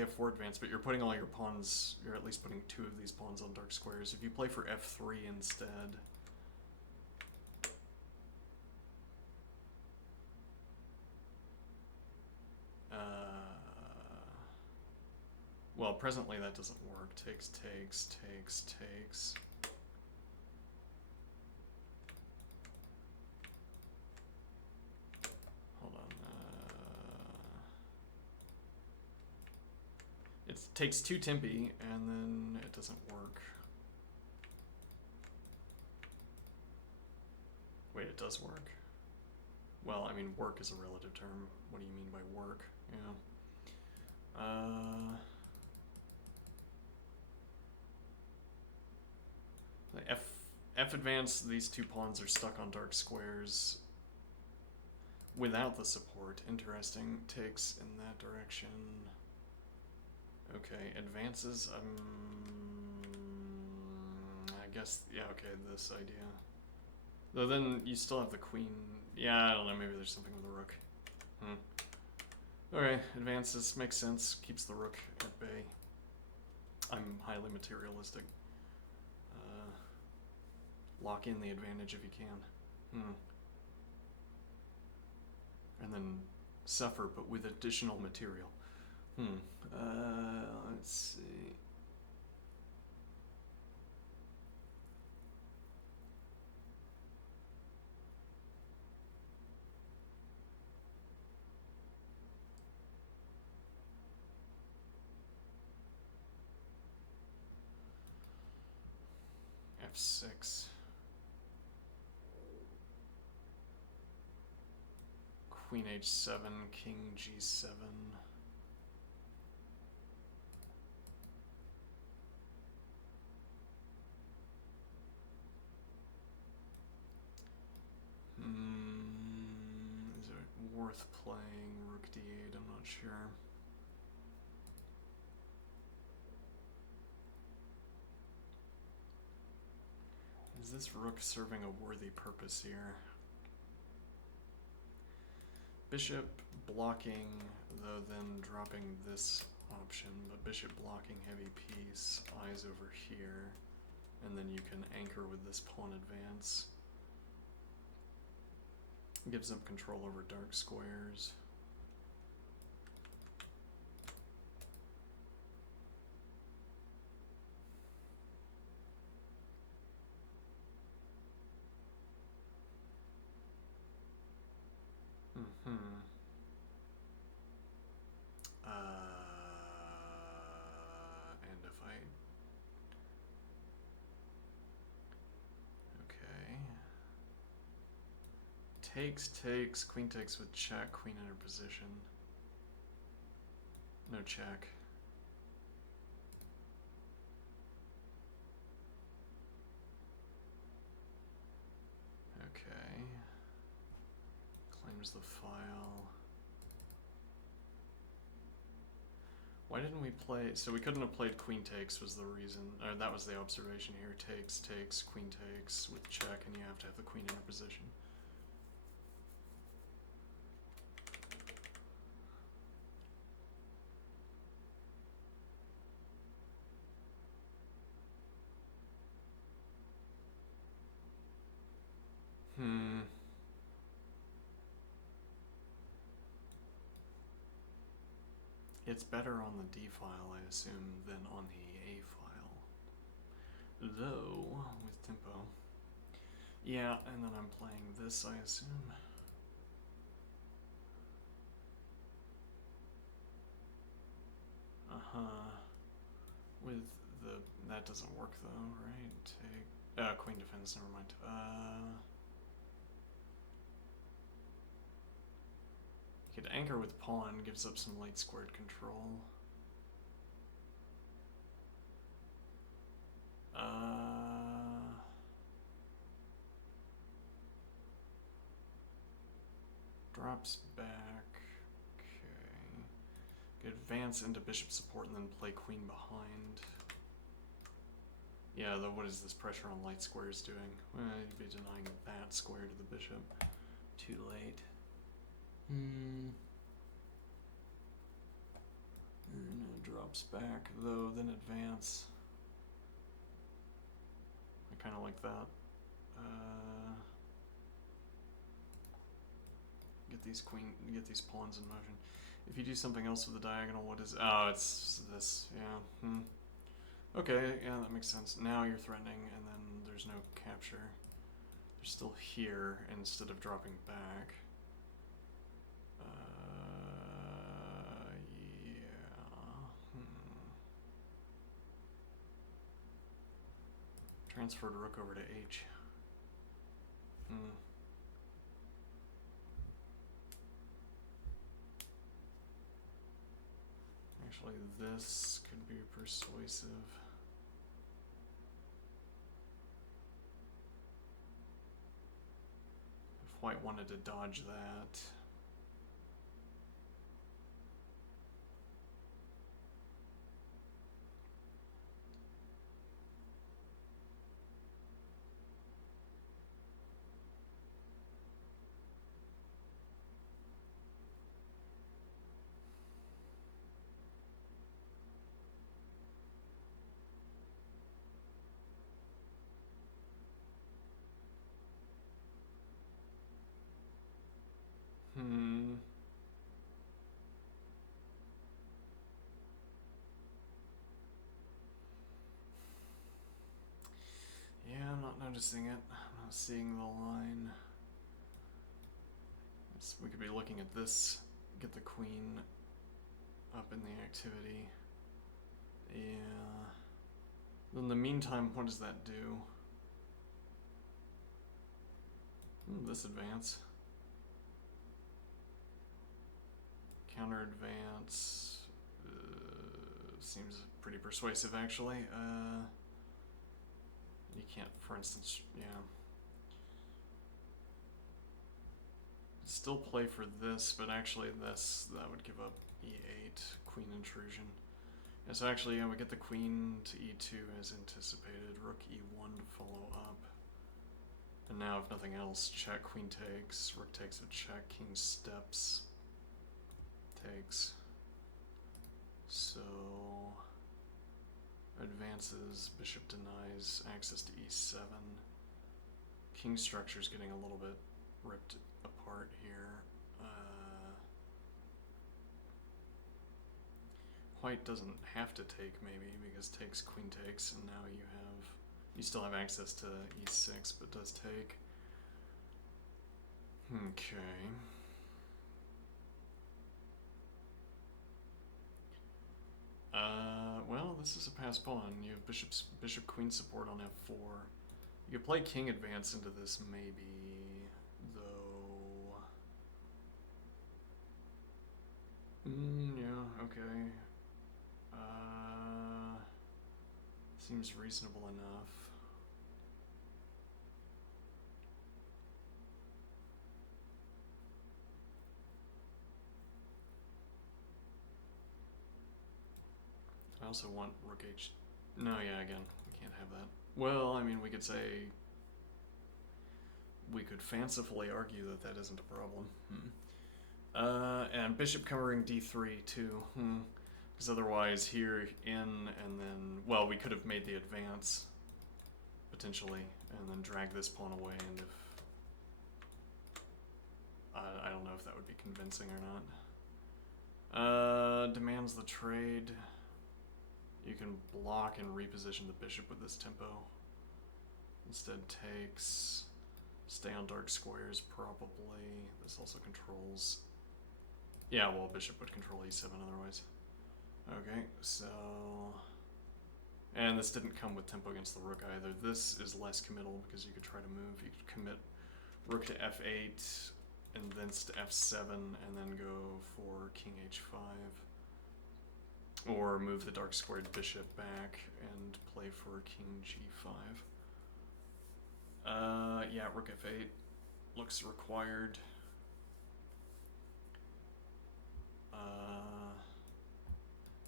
f4 advance, but you're putting all your pawns... You're at least putting 2 of these pawns on dark squares. If you play for f3 instead... well, presently that doesn't work. Takes. Hold on. It takes 2 Tempe, and then it doesn't work. Wait, it does work? Well, I mean, work is a relative term. What do you mean by work? Yeah. F advance, these 2 pawns are stuck on dark squares without the support. Interesting. Takes in that direction. Okay, advances. I guess, yeah, okay, this idea. Though then you still have the queen. Yeah, I don't know, maybe there's something with the rook. Okay, advances, makes sense. Keeps the rook at bay. I'm highly materialistic. Lock in the advantage if you can. And then suffer, but with additional material. Let's see. F6. Queen h7, king g7. Is it worth playing rook d8? I'm not sure. Is this rook serving a worthy purpose here? Bishop blocking, though then dropping this option, but bishop blocking heavy piece, eyes over here, and then you can anchor with this pawn advance. Gives up control over dark squares. And if I... Okay. Takes, queen takes with check, queen in her position. No check. Okay. Claims the file. Why didn't we play... So we couldn't have played queen takes was the reason, or that was the observation here. Takes, queen takes with check, and you have to have the queen in her position. It's better on the D file, I assume, than on the A file. Though, with tempo. Yeah, and then I'm playing this, I assume. With the... That doesn't work though, right? Take... Queen defense, never mind. You could anchor with pawn, gives up some light squared control. Drops back. Okay. Could advance into bishop support and then play queen behind. Yeah, though, what is this pressure on light squares doing? Well, you'd be denying that square to the bishop. Too late. And it drops back, though, then advance. I kind of like that. Get these pawns in motion. If you do something else with the diagonal, what is? Oh, it's this. Yeah. Okay, yeah, that makes sense. Now you're threatening, and then there's no capture. They're still here instead of dropping back. Yeah. Transferred rook over to H. Actually, this could be persuasive. If white wanted to dodge that. Yeah, I'm not noticing it. I'm not seeing the line. We could be looking at this, get the queen up in the activity. Yeah. In the meantime, what does that do? This advance. Counter advance. Seems pretty persuasive, actually. You can't, for instance, yeah. Still play for this, but actually that would give up e8, queen intrusion. Yeah, so actually, yeah, we get the queen to e2 as anticipated, rook e1 to follow up. And now, if nothing else, check, queen takes, rook takes a check, king steps, takes. So, advances, bishop denies access to e7. King structure's getting a little bit ripped apart here. White doesn't have to take, maybe, because takes, queen takes, and now you still have access to e6, but does take. Okay. Well, this is a pass pawn. You have bishop queen support on f4. You could play king advance into this, maybe, though. Yeah, okay. Seems reasonable enough. I also want rook h. No, yeah, again, we can't have that. Well, I mean, we could say. We could fancifully argue that that isn't a problem. And bishop covering d3 too. Because otherwise, here in and then. Well, we could have made the advance, potentially, and then drag this pawn away, and if. I don't know if that would be convincing or Demands the trade. You can block and reposition the bishop with this tempo. Instead takes. Stay on dark squares, probably. This also controls. Yeah, well, bishop would control e7 otherwise. Okay, so. And this didn't come with tempo against the rook either. This is less committal because you could try to move. You could commit rook to f8 and thence to f7 and then go for king h5. Or move the dark squared bishop back and play for king g5. Yeah, rook f8 looks required.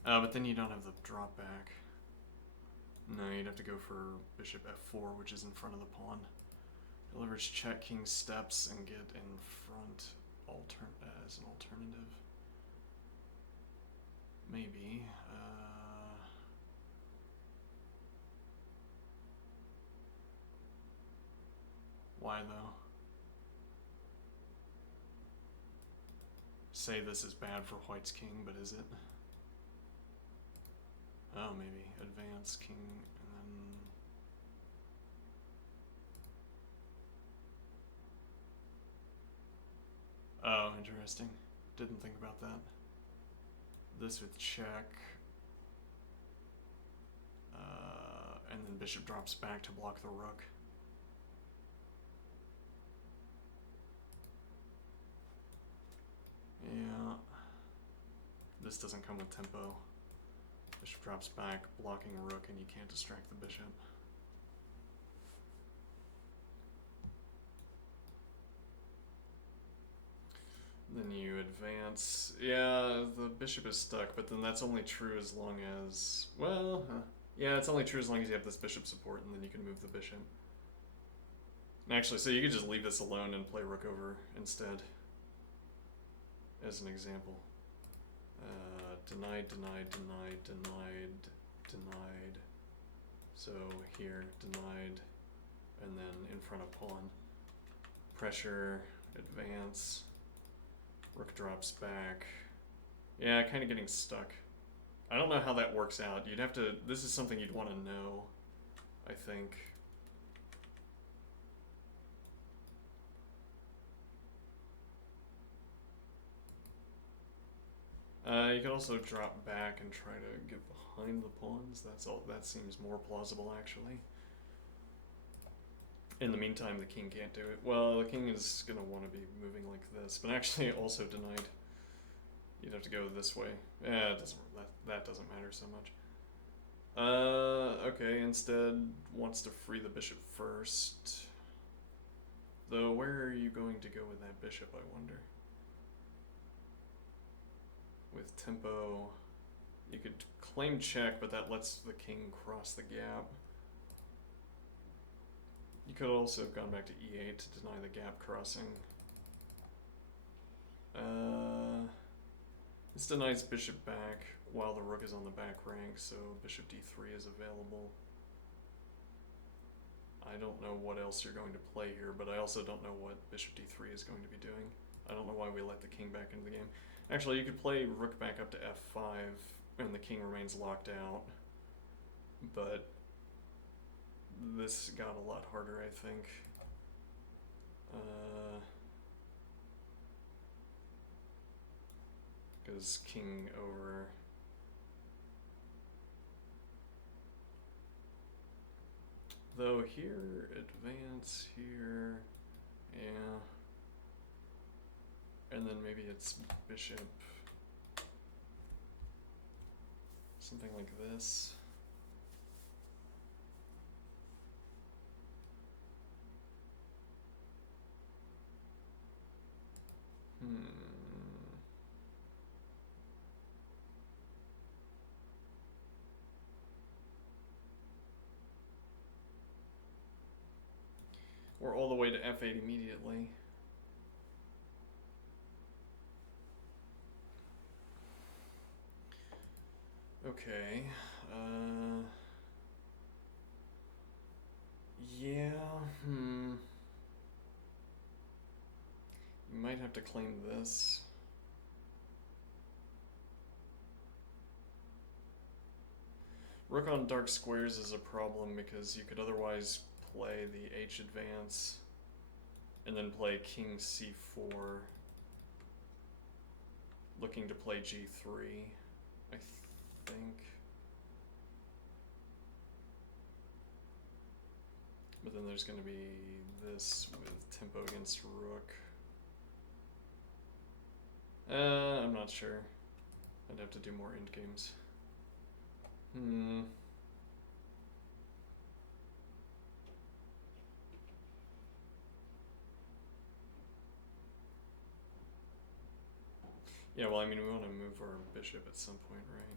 But then you don't have the drop back. No, you'd have to go for bishop f4, which is in front of the pawn. Delivers check, king steps, and get in front as an alternative. Maybe. Why though? Say this is bad for white's king, but is it? Oh, maybe. Advance king, and then... Oh, interesting. Didn't think about that. This with check. And then bishop drops back to block the rook. Yeah. This doesn't come with tempo. Bishop drops back, blocking rook, and you can't distract the bishop. Then you advance. Yeah, the bishop is stuck, but then that's only true as long as... Well, yeah, it's only true as long as you have this bishop support, and then you can move the bishop. Actually, so you could just leave this alone and play rook over instead. As an example. Denied, denied, denied, denied, denied. So here, denied, and then in front of pawn. Pressure, advance, rook drops back. Yeah, kind of getting stuck. I don't know how that works out. You'd have to, this is something you'd want to know, I think. You could also drop back and try to get behind the pawns. That seems more plausible, actually. In the meantime, the king can't do it. Well, the king is gonna want to be moving like this, but actually also denied. You'd have to go this way. Yeah, it doesn't. That doesn't matter so much. Okay. Instead, wants to free the bishop first. Though, where are you going to go with that bishop? I wonder. With tempo, you could claim check, but that lets the king cross the gap. You could also have gone back to e8 to deny the gap crossing. This denies bishop back while the rook is on the back rank, so bishop d3 is available. I don't know what else you're going to play here, but I also don't know what bishop d3 is going to be doing. I don't know why we let the king back into the game. Actually, you could play rook back up to f5, and the king remains locked out. But this got a lot harder, I think. Because king over... Though here, advance here, yeah. And then maybe it's bishop, something like this. Or all the way to f8 immediately. Okay. Yeah. You might have to claim this. Rook on dark squares is a problem because you could otherwise play the H advance and then play king c4, looking to play g3, I think. But then there's going to be this with tempo against rook. I'm not sure. I'd have to do more endgames. Yeah, well, I mean, we want to move our bishop at some point, right?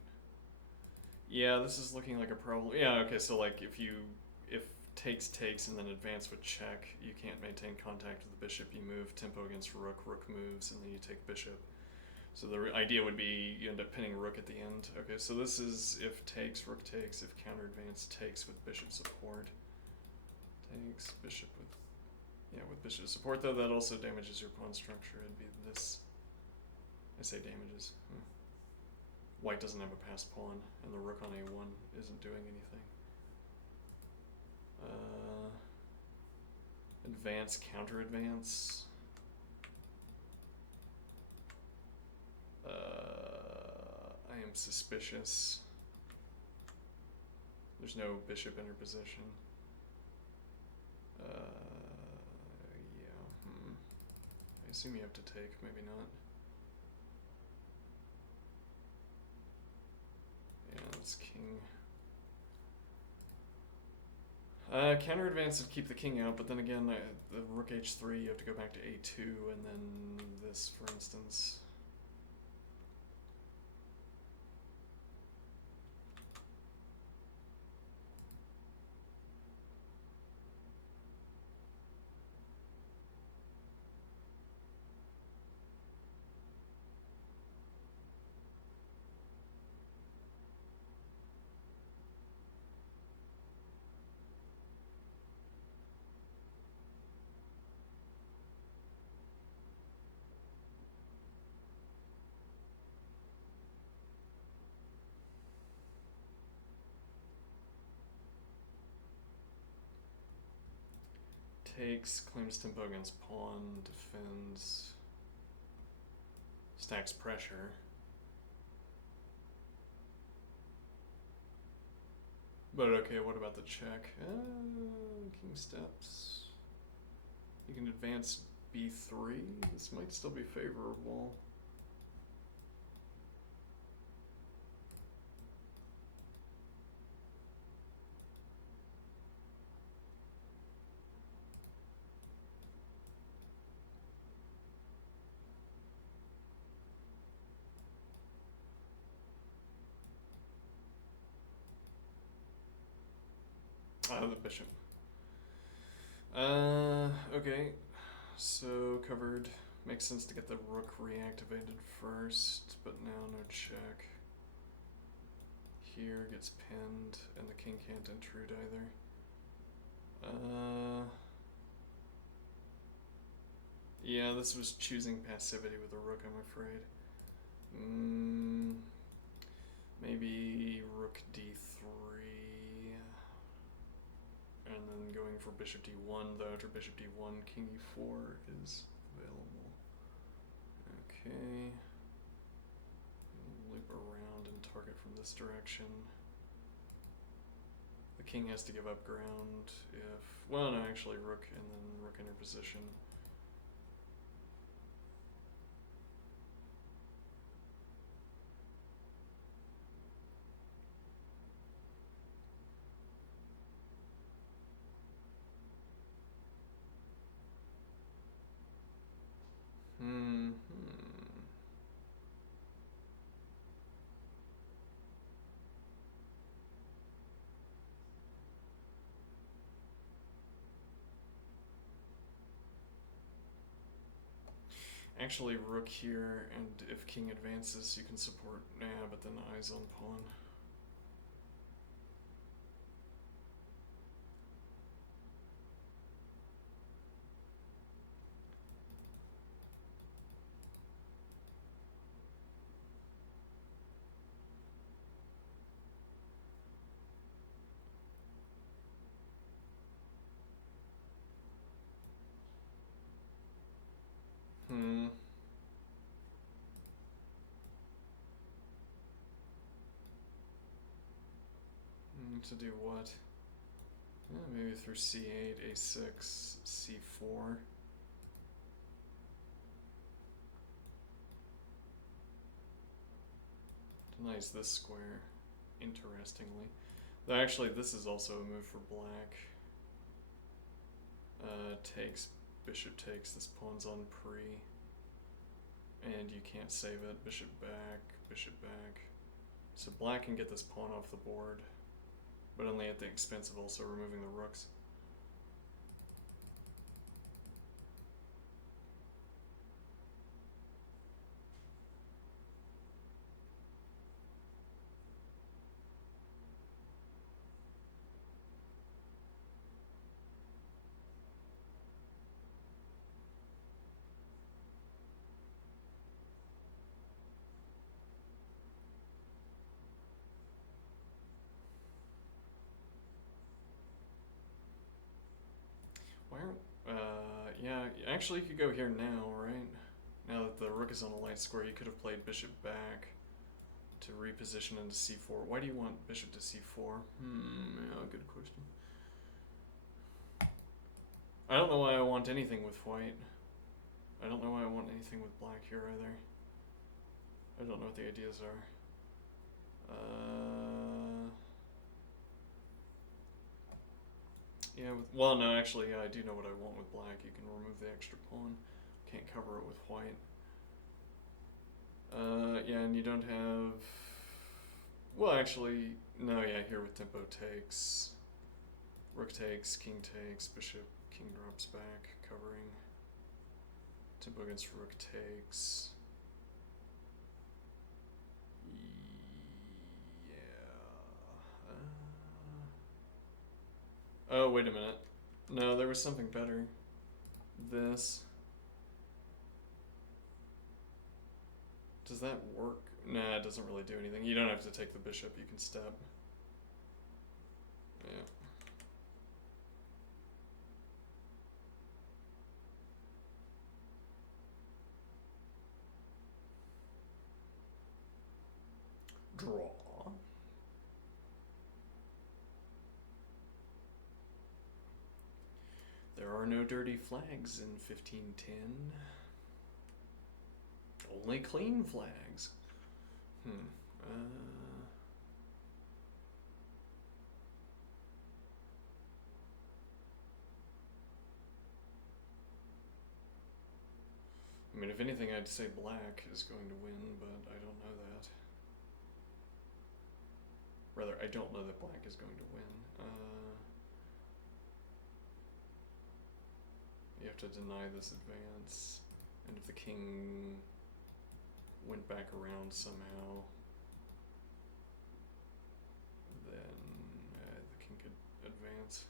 Yeah, this is looking like a problem. Yeah, okay, so like if takes and then advance with check, you can't maintain contact with the bishop, you move tempo against rook, rook moves, and then you take bishop. So the idea would be you end up pinning rook at the end. Okay, so this is if takes, rook takes, if counter advance takes with bishop support. Takes, bishop with bishop support, though that also damages your pawn structure. It'd be this. I say damages. White doesn't have a passed pawn, and the rook on a1 isn't doing anything. Advance, counter advance. I am suspicious. There's no bishop interposition. Yeah. I assume you have to take, maybe not. Yeah, that's king. Counter advance would keep the king out, but then again, the rook h3, you have to go back to a2, and then this, for instance. Takes, claims tempo against pawn, defends, stacks pressure. But okay, what about the check? King steps. You can advance b3. This might still be favorable. The bishop. Okay. So covered. Makes sense to get the rook reactivated first, but now no check. Here gets pinned, and the king can't intrude either. Yeah, this was choosing passivity with the rook, I'm afraid. Maybe rook d3. And then going for bishop d1, though, after bishop d1, king e4 is available. Okay. Loop around and target from this direction. The king has to give up ground if... Well, no, actually, rook and then rook interposition. Actually, rook here, and if king advances, you can support. Yeah, but then eyes on pawn. to do what? Maybe through c8, a6, c4. Denies this square, interestingly. Though actually, this is also a move for black. Takes, bishop takes, this pawn's on pre. And you can't save it. Bishop back, bishop back. So black can get this pawn off the board, but only at the expense of also removing the rooks. Why aren't, yeah, actually you could go here now, right? Now that the rook is on a light square, you could have played bishop back to reposition into c4. Why do you want bishop to c4? Yeah, good question. I don't know why I want anything with white. I don't know why I want anything with black here either. I don't know what the ideas are. Yeah, well, no, actually, yeah, I do know what I want with black. You can remove the extra pawn. Can't cover it with white. Yeah, and you don't have... Well, actually, no, yeah, here with tempo takes. Rook takes, king takes, bishop, king drops back, covering. Tempo against rook takes. Oh, wait a minute. No, there was something better. This. Does that work? Nah, it doesn't really do anything. You don't have to take the bishop, you can step. Yeah. Draw. There are no dirty flags in 1510. Only clean flags. I mean, if anything, I'd say black is going to win, but I don't know that. Rather, I don't know that black is going to win. You have to deny this advance, and if the king went back around somehow, then the king could advance.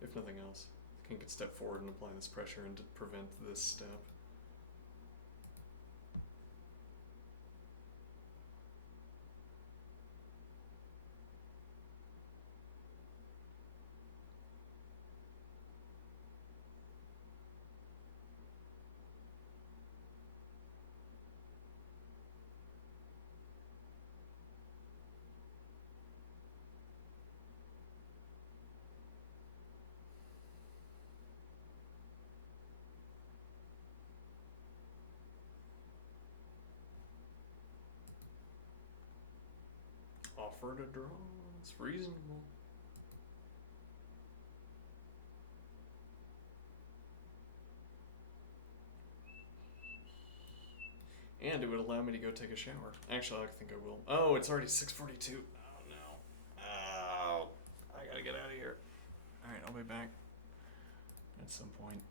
If nothing else, the king could step forward and apply this pressure and to prevent this step. Offer to draw, it's reasonable. And it would allow me to go take a shower. Actually, I think I will. Oh, it's already 6:42. Oh no. Oh, I gotta get out of here. Alright, I'll be back at some point.